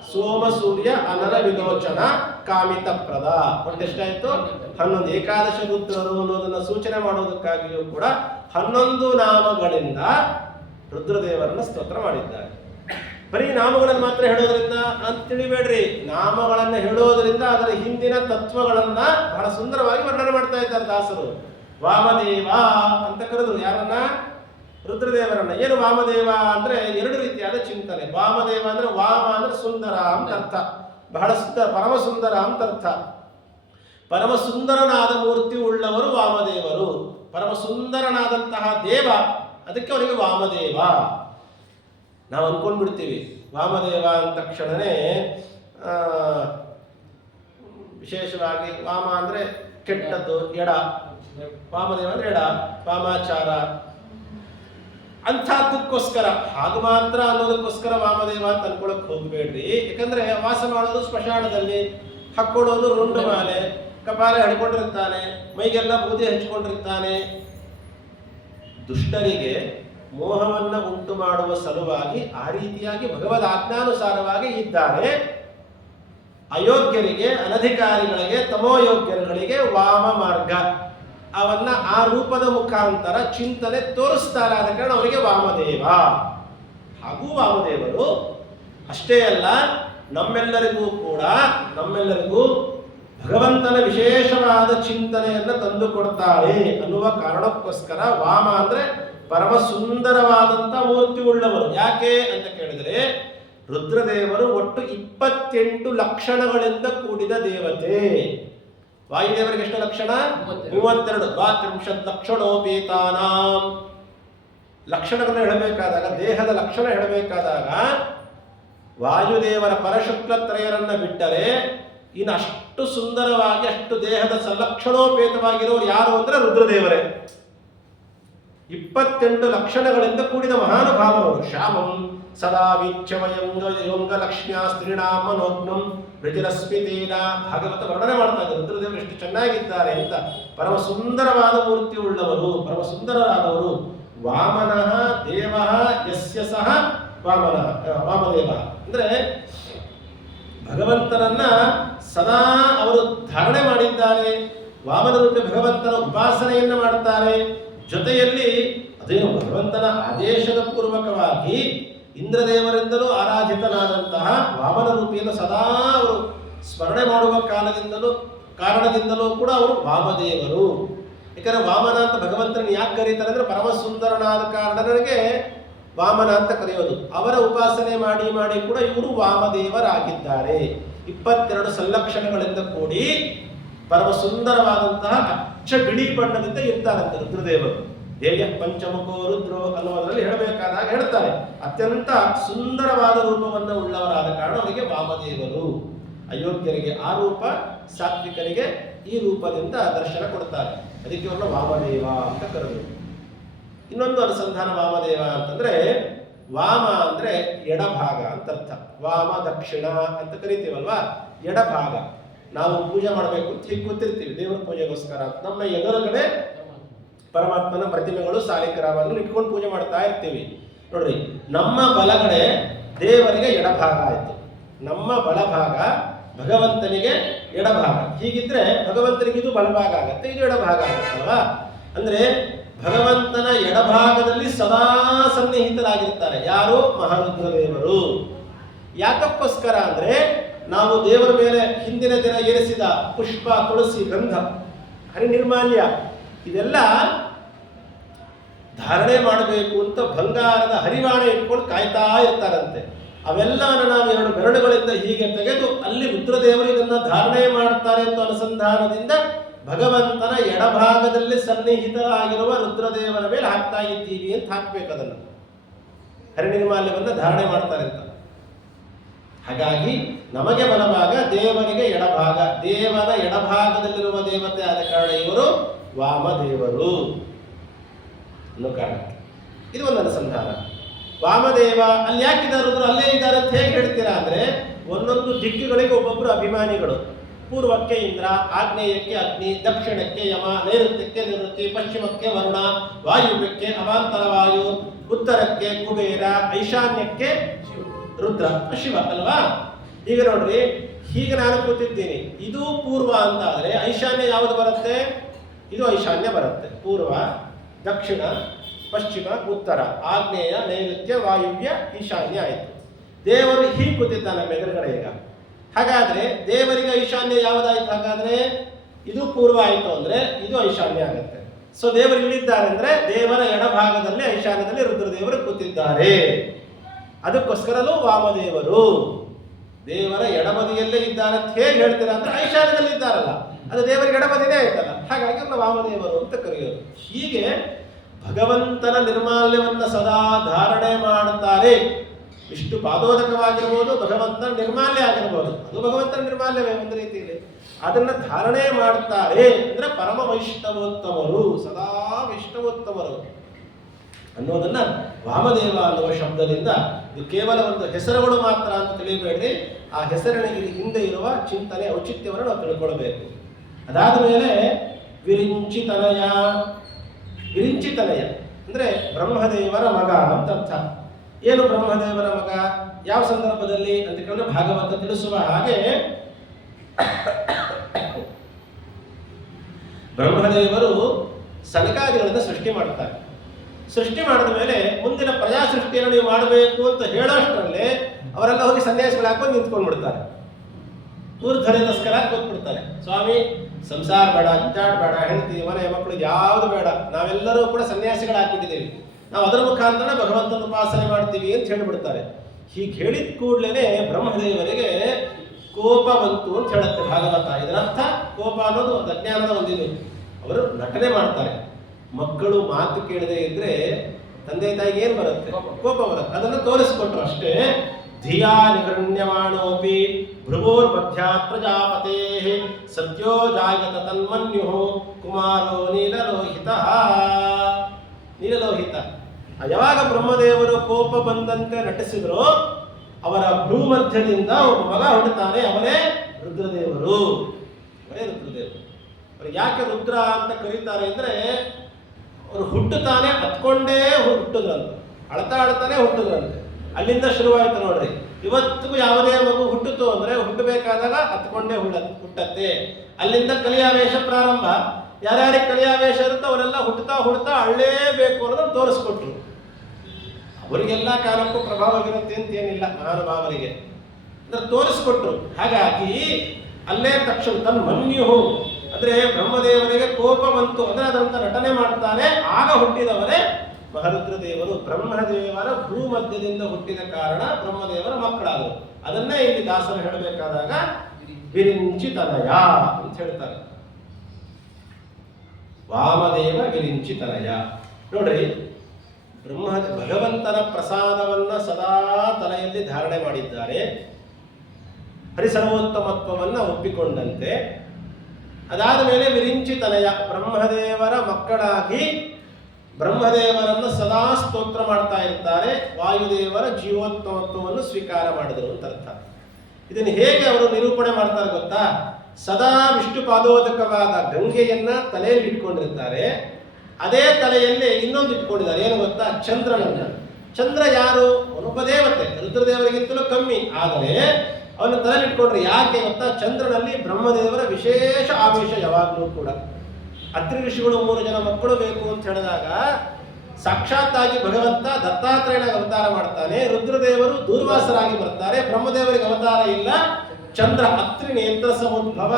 ಸೋಮ ಸೂರ್ಯ, ಅನಲ ವಿಲೋಚನ, ಕಾಮಿತಪ್ರದ. ಒಟ್ಟೆಷ್ಟಾಯ್ತು? 11. ಏಕಾದಶ ರುದ್ರರು ಅನ್ನೋದನ್ನ ಸೂಚನೆ ಮಾಡುವುದಕ್ಕಾಗಿಯೂ ಕೂಡ 11 ನಾಮಗಳಿಂದ ರುದ್ರದೇವರನ್ನ ಸ್ತೋತ್ರ ಮಾಡಿದ್ದಾರೆ. ಬರೀ ನಾಮಗಳನ್ನು ಮಾತ್ರ ಹೇಳೋದ್ರಿಂದ ಅಂತ ತಿಳಿಬೇಡ್ರಿ. ನಾಮಗಳನ್ನು ಹೇಳೋದ್ರಿಂದ ಅದರ ಹಿಂದಿನ ತತ್ವಗಳನ್ನ ಬಹಳ ಸುಂದರವಾಗಿ ವರ್ಣನೆ ಮಾಡ್ತಾ ಇದ್ದಾರೆ ದಾಸರು. ವಾಮದೇವ ಅಂತ ಕರೆದ್ರು ಯಾರನ್ನ? ರುದ್ರದೇವರನ್ನ. ಏನು ವಾಮದೇವ ಅಂದ್ರೆ 2 ರೀತಿಯಾದ ಚಿಂತನೆ. ವಾಮದೇವ ಅಂದ್ರೆ ವಾಮ ಅಂದ್ರೆ ಸುಂದರ ಅಂತ ಅರ್ಥ, ಬಹಳ ಸುಂದರ, ಪರಮ ಸುಂದರ ಅಂತ ಅರ್ಥ. ಪರಮ ಸುಂದರನಾದ ಮೂರ್ತಿ ಉಳ್ಳವರು ವಾಮದೇವರು. ಪರಮ ಸುಂದರನಾದಂತಹ ದೇವ, ಅದಕ್ಕೆ ಅವರಿಗೆ ವಾಮದೇವ. ನಾವು ಅನ್ಕೊಂಡ್ಬಿಡ್ತೀವಿ ವಾಮದೇವ ಅಂದ ತಕ್ಷಣನೇ ವಿಶೇಷವಾಗಿ ವಾಮ ಅಂದ್ರೆ ಕೆಟ್ಟದ್ದು, ಎಡ. ವಾಮದೇವ ಅಂದ್ರೆ ಎಡ, ವಾಮಾಚಾರ ಅಂಥದ್ದಕ್ಕೋಸ್ಕರ, ಹಾಗೆ ಮಾತ್ರ ಅನ್ನೋದಕ್ಕೋಸ್ಕರ ವಾಮದೇವ ಅಂತ ಅನ್ಕೊಳಕ್ ಹೋಗ್ಬೇಡ್ರಿ. ಯಾಕಂದ್ರೆ ವಾಸ ಮಾಡೋದು ಸ್ಮಶಾನದಲ್ಲಿ, ಹಾಕ್ಕೊಳ್ಳೋದು ರುಂಡು ಮಾಲೆ, ಕಪಾಲೆ ಹಡ್ಕೊಂಡಿರ್ತಾನೆ, ಮೈಗೆಲ್ಲ ಬೂದಿ ಹಚ್ಕೊಂಡಿರ್ತಾನೆ. ದುಷ್ಟರಿಗೆ ಮೋಹವನ್ನ ಉಂಟು ಮಾಡುವ ಸಲುವಾಗಿ ಆ ರೀತಿಯಾಗಿ ಭಗವದ್ ಆಜ್ಞಾನುಸಾರವಾಗಿ ಇದ್ದಾರೆ. ಅಯೋಗ್ಯರಿಗೆ, ಅನಧಿಕಾರಿಗಳಿಗೆ, ತಮೋಯೋಗ್ಯರುಗಳಿಗೆ ವಾಮ ಮಾರ್ಗ ಅವನ್ನ ಆ ರೂಪದ ಮುಖಾಂತರ ಚಿಂತನೆ ತೋರಿಸ್ತಾರೆ. ಆದ ಕಾರಣ ಅವರಿಗೆ ವಾಮದೇವ. ಹಾಗೂ ವಾಮದೇವರು ಅಷ್ಟೇ ಅಲ್ಲ, ನಮ್ಮೆಲ್ಲರಿಗೂ ಭಗವಂತನ ವಿಶೇಷವಾದ ಚಿಂತನೆಯನ್ನ ತಂದು ಕೊಡ್ತಾಳೆ ಅನ್ನುವ ಕಾರಣಕ್ಕೋಸ್ಕರ ವಾಮ ಅಂದ್ರೆ ಪರಮ ಸುಂದರವಾದಂತ ಮೂರ್ತಿ ಉಳ್ಳವರು. ಯಾಕೆ ಅಂತ ಕೇಳಿದ್ರೆ, ರುದ್ರದೇವರು ಒಟ್ಟು 28 ಲಕ್ಷಣಗಳಿಂದ ಕೂಡಿದ ದೇವತೆ. ವಾಯುದೇವರಿಗೆ ಎಷ್ಟು ಲಕ್ಷಣ? 32. 32 ಲಕ್ಷಣೋಪೇತಾನಾಂ. ಲಕ್ಷಣಗಳನ್ನು ಹೇಳಬೇಕಾದಾಗ, ದೇಹದ ಲಕ್ಷಣ ಹೇಳಬೇಕಾದಾಗ ವಾಯುದೇವರ ಪರಶುಕ್ಲತ್ರಯರನ್ನ ಬಿಟ್ಟರೆ ಇನ್ನು ಅಷ್ಟು ಸುಂದರವಾಗಿ, ಅಷ್ಟು ದೇಹದ ಸಲಕ್ಷಣೋಪೇತವಾಗಿರೋರು ಯಾರು ಅಂದ್ರೆ ರುದ್ರದೇವರೇ. 28 ಲಕ್ಷಣಗಳಿಂದ ಕೂಡಿದ ಮಹಾನುಭಾವರು. ಶ್ಯಾಮಂ ಸದಾ ವೀಕ್ಷಮಯಂಗ ಲಕ್ಷ್ಮ್ಯಾ ಸ್ತ್ರೀಣಾಂ ಮನೋಜ್ಞಂ ಋತಿರಸ್ಮಿತೇನ. ಭಾಗವತ ವರ್ಣನೆ ಮಾಡ್ತಾ ಇದ್ದಾರೆ ರುದ್ರದೇವರು ಎಷ್ಟು ಚೆನ್ನಾಗಿದ್ದಾರೆ ಅಂತ. ಪರಮ ಸುಂದರವಾದ ಮೂರ್ತಿ ಉಳ್ಳವರು, ಪರಮ ಸುಂದರರಾದವರು. ವಾಮನಃ ದೇವಃ ಯಸ್ಯ ಸಹ ವಾಮದೇವ ಅಂದ್ರೆ ಭಗವಂತನನ್ನ ಸದಾ ಅವರು ಧಾರಣೆ ಮಾಡಿದ್ದಾರೆ. ವಾಮನ ರೂಪಿ ಭಗವಂತನ ಉಪಾಸನೆಯನ್ನ ಮಾಡುತ್ತಾರೆ. ಜೊತೆಯಲ್ಲಿ ಅದೇನು ಭಗವಂತನ ಆದೇಶದ ಪೂರ್ವಕವಾಗಿ ಇಂದ್ರದೇವರಿಂದಲೂ ಆರಾಧಿತನಾದಂತಹ ವಾಮನ ರೂಪಿಯನ್ನು ಸದಾ ಅವರು ಸ್ಮರಣೆ ಮಾಡುವ ಕಾರಣದಿಂದಲೂ ಕೂಡ ಅವರು ವಾಮದೇವರು. ಯಾಕಂದ್ರೆ ವಾಮನ ಅಂತ ಭಗವಂತನ ಯಾಕೆ ಕರೀತಾರೆ ಅಂದ್ರೆ ಪರಮ ಸುಂದರನಾದ ಕಾರಣನಿಗೆ ವಾಮನ ಅಂತ ಕರೆಯೋದು. ಅವರ ಉಪಾಸನೆ ಮಾಡಿ ಮಾಡಿ ಕೂಡ ಇವರು ವಾಮದೇವರಾಗಿದ್ದಾರೆ. 22 ಸಂಲಕ್ಷಣಗಳಿಂದ ಕೂಡಿ ಪರಮ ಸುಂದರವಾದಂತಹ ಅಚ್ಚ ಬಿಳಿ ಬಣ್ಣದಿಂದ ಇರ್ತಾರಂತೆ ರುದ್ರದೇವರು. ಹೇಯ ಪಂಚಮುಖೋ ರುದ್ರೋ ಅನ್ನೋದರಲ್ಲಿ ಹೇಳಬೇಕಾದಾಗ ಹೇಳ್ತಾರೆ, ಅತ್ಯಂತ ಸುಂದರವಾದ ರೂಪವನ್ನು ಉಳ್ಳವರಾದ ಕಾರಣ ಅವರಿಗೆ ವಾಮದೇವರು. ಅಯೋಗ್ಯರಿಗೆ ಆ ರೂಪ, ಸಾತ್ವಿಕರಿಗೆ ಈ ರೂಪದಿಂದ ದರ್ಶನ ಕೊಡ್ತಾರೆ. ಅದಕ್ಕೆ ಅವ್ರನ್ನ ವಾಮದೇವ ಅಂತ ಕರೆದರು. ಇನ್ನೊಂದು ಅನುಸಂಧಾನ ವಾಮದೇವ ಅಂತಂದ್ರೆ, ವಾಮ ಅಂದ್ರೆ ಎಡಭಾಗ ಅಂತ ಅರ್ಥ. ವಾಮ ದಕ್ಷಿಣ ಅಂತ ಕರಿತೀವಲ್ವಾ, ಎಡಭಾಗ. ನಾವು ಪೂಜೆ ಮಾಡಬೇಕು ಅಂತ ಹೀಗೆ ಗೊತ್ತಿರ್ತೀವಿ, ದೇವರ ಪೂಜೆಗೋಸ್ಕರ. ನಮ್ಮ ಎದುರುಗಡೆ ಪರಮಾತ್ಮನ ಪ್ರತಿಮೆಗಳು ಸಾಲಿಗ್ರಾಮವನ್ನು ಇಟ್ಕೊಂಡು ಪೂಜೆ ಮಾಡ್ತಾ ಇರ್ತೀವಿ. ನೋಡ್ರಿ, ನಮ್ಮ ಬಲಗಡೆ ದೇವರಿಗೆ ಎಡಭಾಗ ಆಯ್ತು, ನಮ್ಮ ಬಲಭಾಗ ಭಗವಂತನಿಗೆ ಎಡಭಾಗ. ಹೀಗಿದ್ರೆ ಭಗವಂತನಿಗೆ ಇದು ಬಲಭಾಗ ಆಗತ್ತೆ, ಇದು ಎಡಭಾಗ ಆಗತ್ತಲ್ವಾ. ಅಂದ್ರೆ ಭಗವಂತನ ಎಡಭಾಗದಲ್ಲಿ ಸದಾ ಸನ್ನಿಹಿತರಾಗಿರ್ತಾರೆ ಯಾರು? ಮಹಾರುದ್ರದೇವರು. ಯಾಕಕ್ಕೋಸ್ಕರ ಅಂದ್ರೆ ನಾವು ದೇವರ ಮೇಲೆ ಹಿಂದಿನ ದಿನ ಏರಿಸಿದ ಪುಷ್ಪ, ತುಳಸಿ, ಗಂಧ, ಹರಿ ನಿರ್ಮಾಲ್ಯ ಇದೆಲ್ಲ ಧಾರಣೆ ಮಾಡಬೇಕು ಅಂತ ಬಂಗಾರದ ಹರಿವಾಣ ಇಟ್ಕೊಂಡು ಕಾಯ್ತಾ ಇರ್ತಾರಂತೆ. ಅವೆಲ್ಲವನ್ನು ನಾವು 2 ಬೆರಳುಗಳಿಂದ ಹೀಗೆ ತೆಗೆದು ಅಲ್ಲಿ ರುದ್ರದೇವರು ಇದನ್ನ ಧಾರಣೆ ಮಾಡುತ್ತಾರೆ ಅಂತ ಅನುಸಂಧಾನದಿಂದ ಭಗವಂತನ ಎಡಭಾಗದಲ್ಲಿ ಸನ್ನಿಹಿತರಾಗಿರುವ ರುದ್ರದೇವರ ಮೇಲೆ ಹಾಕ್ತಾ ಇದ್ದೀವಿ ಅಂತ ಹಾಕ್ಬೇಕು. ಅದನ್ನು ಹರಿನಿರ್ಮಾಲ್ಯವನ್ನು ಧಾರಣೆ ಮಾಡ್ತಾರೆ ಅಂತ. ಹಾಗಾಗಿ ನಮಗೆ ಬಲಭಾಗ, ದೇವರಿಗೆ ಎಡಭಾಗ. ದೇವರ ಎಡಭಾಗದಲ್ಲಿರುವ ದೇವತೆ ಆದ ಕಾರಣ ಇವರು ವಾಮದೇವರು ಅನ್ನೋ ಕಾರಣ. ಇದು ಒಂದು ಅನುಸಂಧಾನ. ವಾಮದೇವ ಅಲ್ಲಿ ಯಾಕಿದ್ದಾರೆ ರುದ್ರ ಅಲ್ಲೇ ಇದ್ದಾರೆ ಅಂತ ಹೇಗೆ ಹೇಳ್ತೀರಾ ಅಂದ್ರೆ, ಒಂದೊಂದು ದಿಕ್ಕುಗಳಿಗೆ ಒಬ್ಬೊಬ್ಬರು ಅಭಿಮಾನಿಗಳು. ಪೂರ್ವಕ್ಕೆ ಇಂದ್ರ, ಆಗ್ನೇಯಕ್ಕೆ ಅಗ್ನಿ, ದಕ್ಷಿಣಕ್ಕೆ ಯಮ, ನೈಋತ್ಯಕ್ಕೆ ನಿವೃತ್ತಿ, ಪಶ್ಚಿಮಕ್ಕೆ ವರುಣ, ವಾಯುವ್ಯಕ್ಕೆ ಅವಾಂತರ ವಾಯು, ಉತ್ತರಕ್ಕೆ ಕುಬೇರ, ಈಶಾನ್ಯಕ್ಕೆ ರುದ್ರ, ಶಿವ ಅಲ್ವಾ. ಈಗ ನೋಡ್ರಿ, ಹೀಗೆ ನಾನು ಕೂತಿದ್ದೀನಿ, ಇದು ಪೂರ್ವ ಅಂತ ಆದ್ರೆ ಈಶಾನ್ಯ ಯಾವುದು ಬರುತ್ತೆ? ಇದು ಈಶಾನ್ಯ ಬರುತ್ತೆ. ಪೂರ್ವ, ದಕ್ಷಿಣ, ಪಶ್ಚಿಮ, ಉತ್ತರ, ಆಗ್ನೇಯ, ನೈಋತ್ಯ, ವಾಯುವ್ಯ, ಈಶಾನ್ಯ ಆಯಿತು. ದೇವರು ಹೀಗೆ ಕೂತಿದ್ದಾನೆ ನಮ್ಮ ಎದುರುಗಡೆ ಈಗ. ಹಾಗಾದ್ರೆ ದೇವರಿಗೆ ಈಶಾನ್ಯ ಯಾವುದಾಯ್ತು? ಹಾಗಾದ್ರೆ ಇದು ಪೂರ್ವ ಆಯಿತು ಅಂದ್ರೆ ಇದು ಈಶಾನ್ಯ ಆಗುತ್ತೆ. ಸೊ ದೇವರು ಇಲ್ಲಿದ್ದಾರೆ ಅಂದ್ರೆ ದೇವರ ಎಡಭಾಗದಲ್ಲಿ ಈಶಾನ್ಯದಲ್ಲಿ ರುದ್ರದೇವರು ಕೂತಿದ್ದಾರೆ. ಅದಕ್ಕೋಸ್ಕರಲೂ ವಾಮದೇವರು ದೇವರ ಎಡಬದಿಯಲ್ಲೇ ಇದ್ದಾರೆ ಅಂತ ಹೇಗೆ ಹೇಳ್ತೀರಾ ಅಂದ್ರೆ ಈಶಾನ್ಯದಲ್ಲಿ ಇದ್ದಾರಲ್ಲ, ಅದು ದೇವರಿಗೆ ಎಡಬದಿನೇ ಆಯ್ತಲ್ಲ, ಹಾಗಾಗಿ ಅವ್ರನ್ನ ವಾಮದೇವರು ಅಂತ ಕರೆಯೋದು. ಹೀಗೆ ಭಗವಂತನ ನಿರ್ಮಾಲ್ಯವನ್ನ ಸದಾ ಧಾರಣೆ ಮಾಡುತ್ತಾರೆ. ಇಷ್ಟು ಪಾದೋದಕವಾಗಿರ್ಬೋದು, ಭಗವಂತನ ನಿರ್ಮಾಲ್ಯ ಆಗಿರ್ಬೋದು, ಅದು ಭಗವಂತನ ನಿರ್ಮಾಲ್ಯವೇ ಒಂದು ರೀತಿಯಲ್ಲಿ. ಅದನ್ನ ಧಾರಣೆ ಮಾಡುತ್ತಾರೆ ಅಂದ್ರೆ ಪರಮ ವೈಷ್ಣವೋತ್ತಮರು, ಸದಾ ವೈಷ್ಣವೋತ್ತಮರು ಅನ್ನೋದನ್ನ ವಾಮದೇವ ಅನ್ನುವ ಶಬ್ದದಿಂದ, ಇದು ಕೇವಲ ಒಂದು ಹೆಸರುಗಳು ಮಾತ್ರ ಅಂತ ತಿಳಿಯಬೇಡ್ರಿ. ಆ ಹೆಸರಿನ ಹಿಂದೆ ಇರುವ ಚಿಂತನೆ, ಔಚಿತ್ಯವನ್ನು ನಾವು ತಿಳ್ಕೊಳ್ಬೇಕು. ಅದಾದ ಮೇಲೆ ವಿರಿಂಚಿತನಯ. ವಿರಿಂಚಿತನಯ ಅಂದ್ರೆ ಬ್ರಹ್ಮದೇವರ ಮಗ ಅಂತ ಅರ್ಥ. ಏನು ಬ್ರಹ್ಮದೇವರ ಮಗ? ಯಾವ ಸಂದರ್ಭದಲ್ಲಿ ಅಂತ ಕೇಳಿದ್ರೆ ಭಾಗವತ ತಿಳಿಸುವ ಹಾಗೆ ಬ್ರಹ್ಮದೇವರು ಸನಕಾದಿಗಳನ್ನು ಸೃಷ್ಟಿ ಮಾಡ್ತಾರೆ. ಸೃಷ್ಟಿ ಮಾಡಿದ ಮೇಲೆ ಮುಂದಿನ ಪ್ರಜಾ ಸೃಷ್ಟಿಯನ್ನು ನೀವು ಮಾಡಬೇಕು ಅಂತ ಹೇಳೋಷ್ಟರಲ್ಲೇ ಅವರೆಲ್ಲ ಹೋಗಿ ಸನ್ಯಾಸಿಗಳು ಹಾಕೊಂಡು ನಿಂತ್ಕೊಂಡ್ಬಿಡ್ತಾರೆ. ಊರ್ಧ್ವರೆ ತಸ್ಕರ ಕೂತ್ಬಿಡ್ತಾರೆ. ಸ್ವಾಮಿ, ಸಂಸಾರ ಬೇಡ, ಅಜ್ಜಾಡ್ ಬೇಡ, ಹೆಂಡತಿ ಮನೆ ಮಕ್ಕಳು ಯಾವುದು ಬೇಡ, ನಾವೆಲ್ಲರೂ ಕೂಡ ಸನ್ಯಾಸಿಗಳಾಗ್ಬಿಟ್ಟಿದ್ದೀವಿ, ನಾವು ಅದರ ಮುಖಾಂತರ ಭಗವಂತನ ಉಪಾಸನೆ ಮಾಡ್ತೀವಿ ಅಂತ ಹೇಳಿಬಿಡ್ತಾರೆ. ಹೀಗೆ ಹೇಳಿದ ಕೂಡಲೇ ಬ್ರಹ್ಮದೇವರಿಗೆ ಕೋಪ ಬಂತು ಅಂತ ಹೇಳುತ್ತೆ ಭಾಗವತ. ಇದರರ್ಥ ಕೋಪ ಅನ್ನೋದು ಒಂದು ಅಜ್ಞಾನದ ಒಂದಿದು. ಅವರು ನಟನೆ ಮಾಡ್ತಾರೆ. ಮಕ್ಕಳು ಮಾತು ಕೇಳದೆ ಇದ್ರೆ ತಂದೆ ತಾಯಿಗೆ ಏನ್ ಬರುತ್ತೆ? ಕೋಪ ಬರುತ್ತೆ. ಅದನ್ನು ತೋರಿಸ್ಕೊಟ್ರು ಅಷ್ಟೇ. ಧಿಯಾ ನಿಗಣ್ಯಮಾಣೋಪಿ ಭ್ರುವೋರ್ ಮಧ್ಯಾತ್ ಪ್ರಜಾಪತೆ ಸದ್ಯೋ ಜಾಯತ ತನ್ಮನ್ಯು ಕುಮಾರೋ ನೀಲಲೋಹಿತ. ನೀಲಲೋಹಿತ ಯಾವಾಗ ಬ್ರಹ್ಮದೇವರು ಕೋಪ ಬಂದಂತೆ ನಟಿಸಿದ್ರು, ಅವರ ಭ್ರೂ ಮಧ್ಯದಿಂದ ಒಬ್ಬ ಮಗ ಹುಟ್ಟುತ್ತಾನೆ, ಅವರೇ ರುದ್ರದೇವರು. ಅವರೇ ರುದ್ರದೇವರು. ಅವರು ಯಾಕೆ ರುದ್ರ ಅಂತ ಕರೀತಾರೆ ಅಂದ್ರೆ, ಅವರು ಹುಟ್ಟುತ್ತಾನೆ ಹತ್ಕೊಂಡೇ ಹುಟ್ಟುದ್ರಂತೆ, ಅಳ್ತಾ ಅಳ್ತಾನೆ ಹುಟ್ಟುದ್ರಂತೆ. ಅಲ್ಲಿಂದ ಶುರುವಾಯಿತು ನೋಡ್ರಿ. ಇವತ್ತಿಗೂ ಯಾವುದೇ ಮಗು ಹುಟ್ಟಿತು ಅಂದ್ರೆ ಹುಟ್ಟಬೇಕಾದಾಗ ಹತ್ಕೊಂಡೇ ಹುಟ್ಟತ್ತೆ. ಅಲ್ಲಿಂದ ಕಲಿಯಾವೇಶ ಪ್ರಾರಂಭ. ಯಾರ್ಯಾರಿಗೆ ಕಲಿಯಾವೇಶ ಇರುತ್ತೋ ಅವರೆಲ್ಲ ಹುಟ್ಟುತ್ತಾ ಅಳ್ಳೇಬೇಕು ಅನ್ನೋದನ್ನು ತೋರಿಸ್ಕೊಟ್ರು. ಅವರಿಗೆಲ್ಲ ಕಾಲಕ್ಕೂ ಪ್ರಭಾವ ಇರುತ್ತೆ ಅಂತ ಏನಿಲ್ಲ, ಮಹಾನುಭಾವರಿಗೆ ಅಂದ್ರೆ ತೋರಿಸ್ಕೊಟ್ರು. ಹಾಗಾಗಿ ಅಲ್ಲೇ ತಕ್ಷಣ ತನ್ನ ಮನ್ಯು ಅಂದ್ರೆ ಬ್ರಹ್ಮದೇವರಿಗೆ ಕೋಪ ಬಂತು ಅಂದ್ರೆ ಅದಂತ ನಟನೆ ಮಾಡ್ತಾನೆ. ಆಗ ಹುಟ್ಟಿದವರೇ ಮಹರುದ್ರ ದೇವರು. ಬ್ರಹ್ಮದೇವರ ಭೂಮಧ್ಯದಿಂದ ಹುಟ್ಟಿದ ಕಾರಣ ಬ್ರಹ್ಮದೇವರ ಮಕ್ಕಳಾದರು. ಅದನ್ನೇ ಇಲ್ಲಿ ದಾಸರು ಹೇಳಬೇಕಾದಾಗ ವಿರಿಂಚಿತನಯ ಅಂತ ಹೇಳ್ತಾರೆ. ವಾಮದೇವ ವಿರಿಂಚಿತನಯ. ನೋಡ್ರಿ, ಭಗವಂತನ ಪ್ರಸಾದವನ್ನ ಸದಾ ತಲೆಯಲ್ಲಿ ಧಾರಣೆ ಮಾಡಿದ್ದಾರೆ. ಹರಿಸರ್ವೋತ್ತಮತ್ವವನ್ನು ಒಪ್ಪಿಕೊಂಡಂತೆ ಅದಾದ ಮೇಲೆ ವಿರಿಂಚಿತನಯ ಬ್ರಹ್ಮದೇವರ ಮಕ್ಕಳಾಗಿ ಬ್ರಹ್ಮದೇವರನ್ನು ಸದಾ ಸ್ತೋತ್ರ ಮಾಡ್ತಾ ಇರ್ತಾರೆ. ವಾಯುದೇವರ ಜೀವೋತ್ತಮತ್ವವನ್ನು ಸ್ವೀಕಾರ ಮಾಡಿದರು ಅಂತ ಅರ್ಥ. ಇದನ್ನು ಹೇಗೆ ಅವರು ನಿರೂಪಣೆ ಮಾಡ್ತಾರೆ ಗೊತ್ತಾ? ಸದಾ ವಿಷ್ಣು ಪಾದೋದಕವಾದ ಗಂಗೆಯನ್ನ ತಲೆಯಲ್ಲಿ ಇಟ್ಕೊಂಡಿರ್ತಾರೆ. ಅದೇ ತಲೆಯಲ್ಲಿ ಇನ್ನೊಂದು ಇಟ್ಕೊಂಡಿದ್ದಾರೆ. ಏನು ಗೊತ್ತಾ? ಚಂದ್ರನನ್ನ. ಚಂದ್ರ ಯಾರು? ಅವನೊಬ್ಬ ದೇವತೆ, ರುದ್ರದೇವರಿಗಿಂತಲೂ ಕಮ್ಮಿ. ಆದರೆ ಅವನ ತಲೆಯಲ್ಲಿ ಇಟ್ಕೊಂಡ್ರೆ ಯಾಕೆ ಗೊತ್ತಾ? ಚಂದ್ರನಲ್ಲಿ ಬ್ರಹ್ಮದೇವರ ವಿಶೇಷ ಆವೇಶ ಯಾವಾಗಲೂ ಕೂಡ. ಅತ್ರಿ ಋಷಿಗಳು 3 ಜನ ಮಕ್ಕಳು ಬೇಕು ಅಂತ ಹೇಳಿದಾಗ ಸಾಕ್ಷಾತ್ತಾಗಿ ಭಗವಂತ ದತ್ತಾತ್ರೇಯನ ಅವತಾರ ಮಾಡ್ತಾನೆ. ರುದ್ರದೇವರು ದೂರ್ವಾಸರಾಗಿ ಬರ್ತಾರೆ. ಬ್ರಹ್ಮದೇವರಿಗೆ ಅವತಾರ ಇಲ್ಲ. ಚಂದ್ರ ಅತ್ರಿ ನೇತ್ರ ಸಮುದ್ಭವ,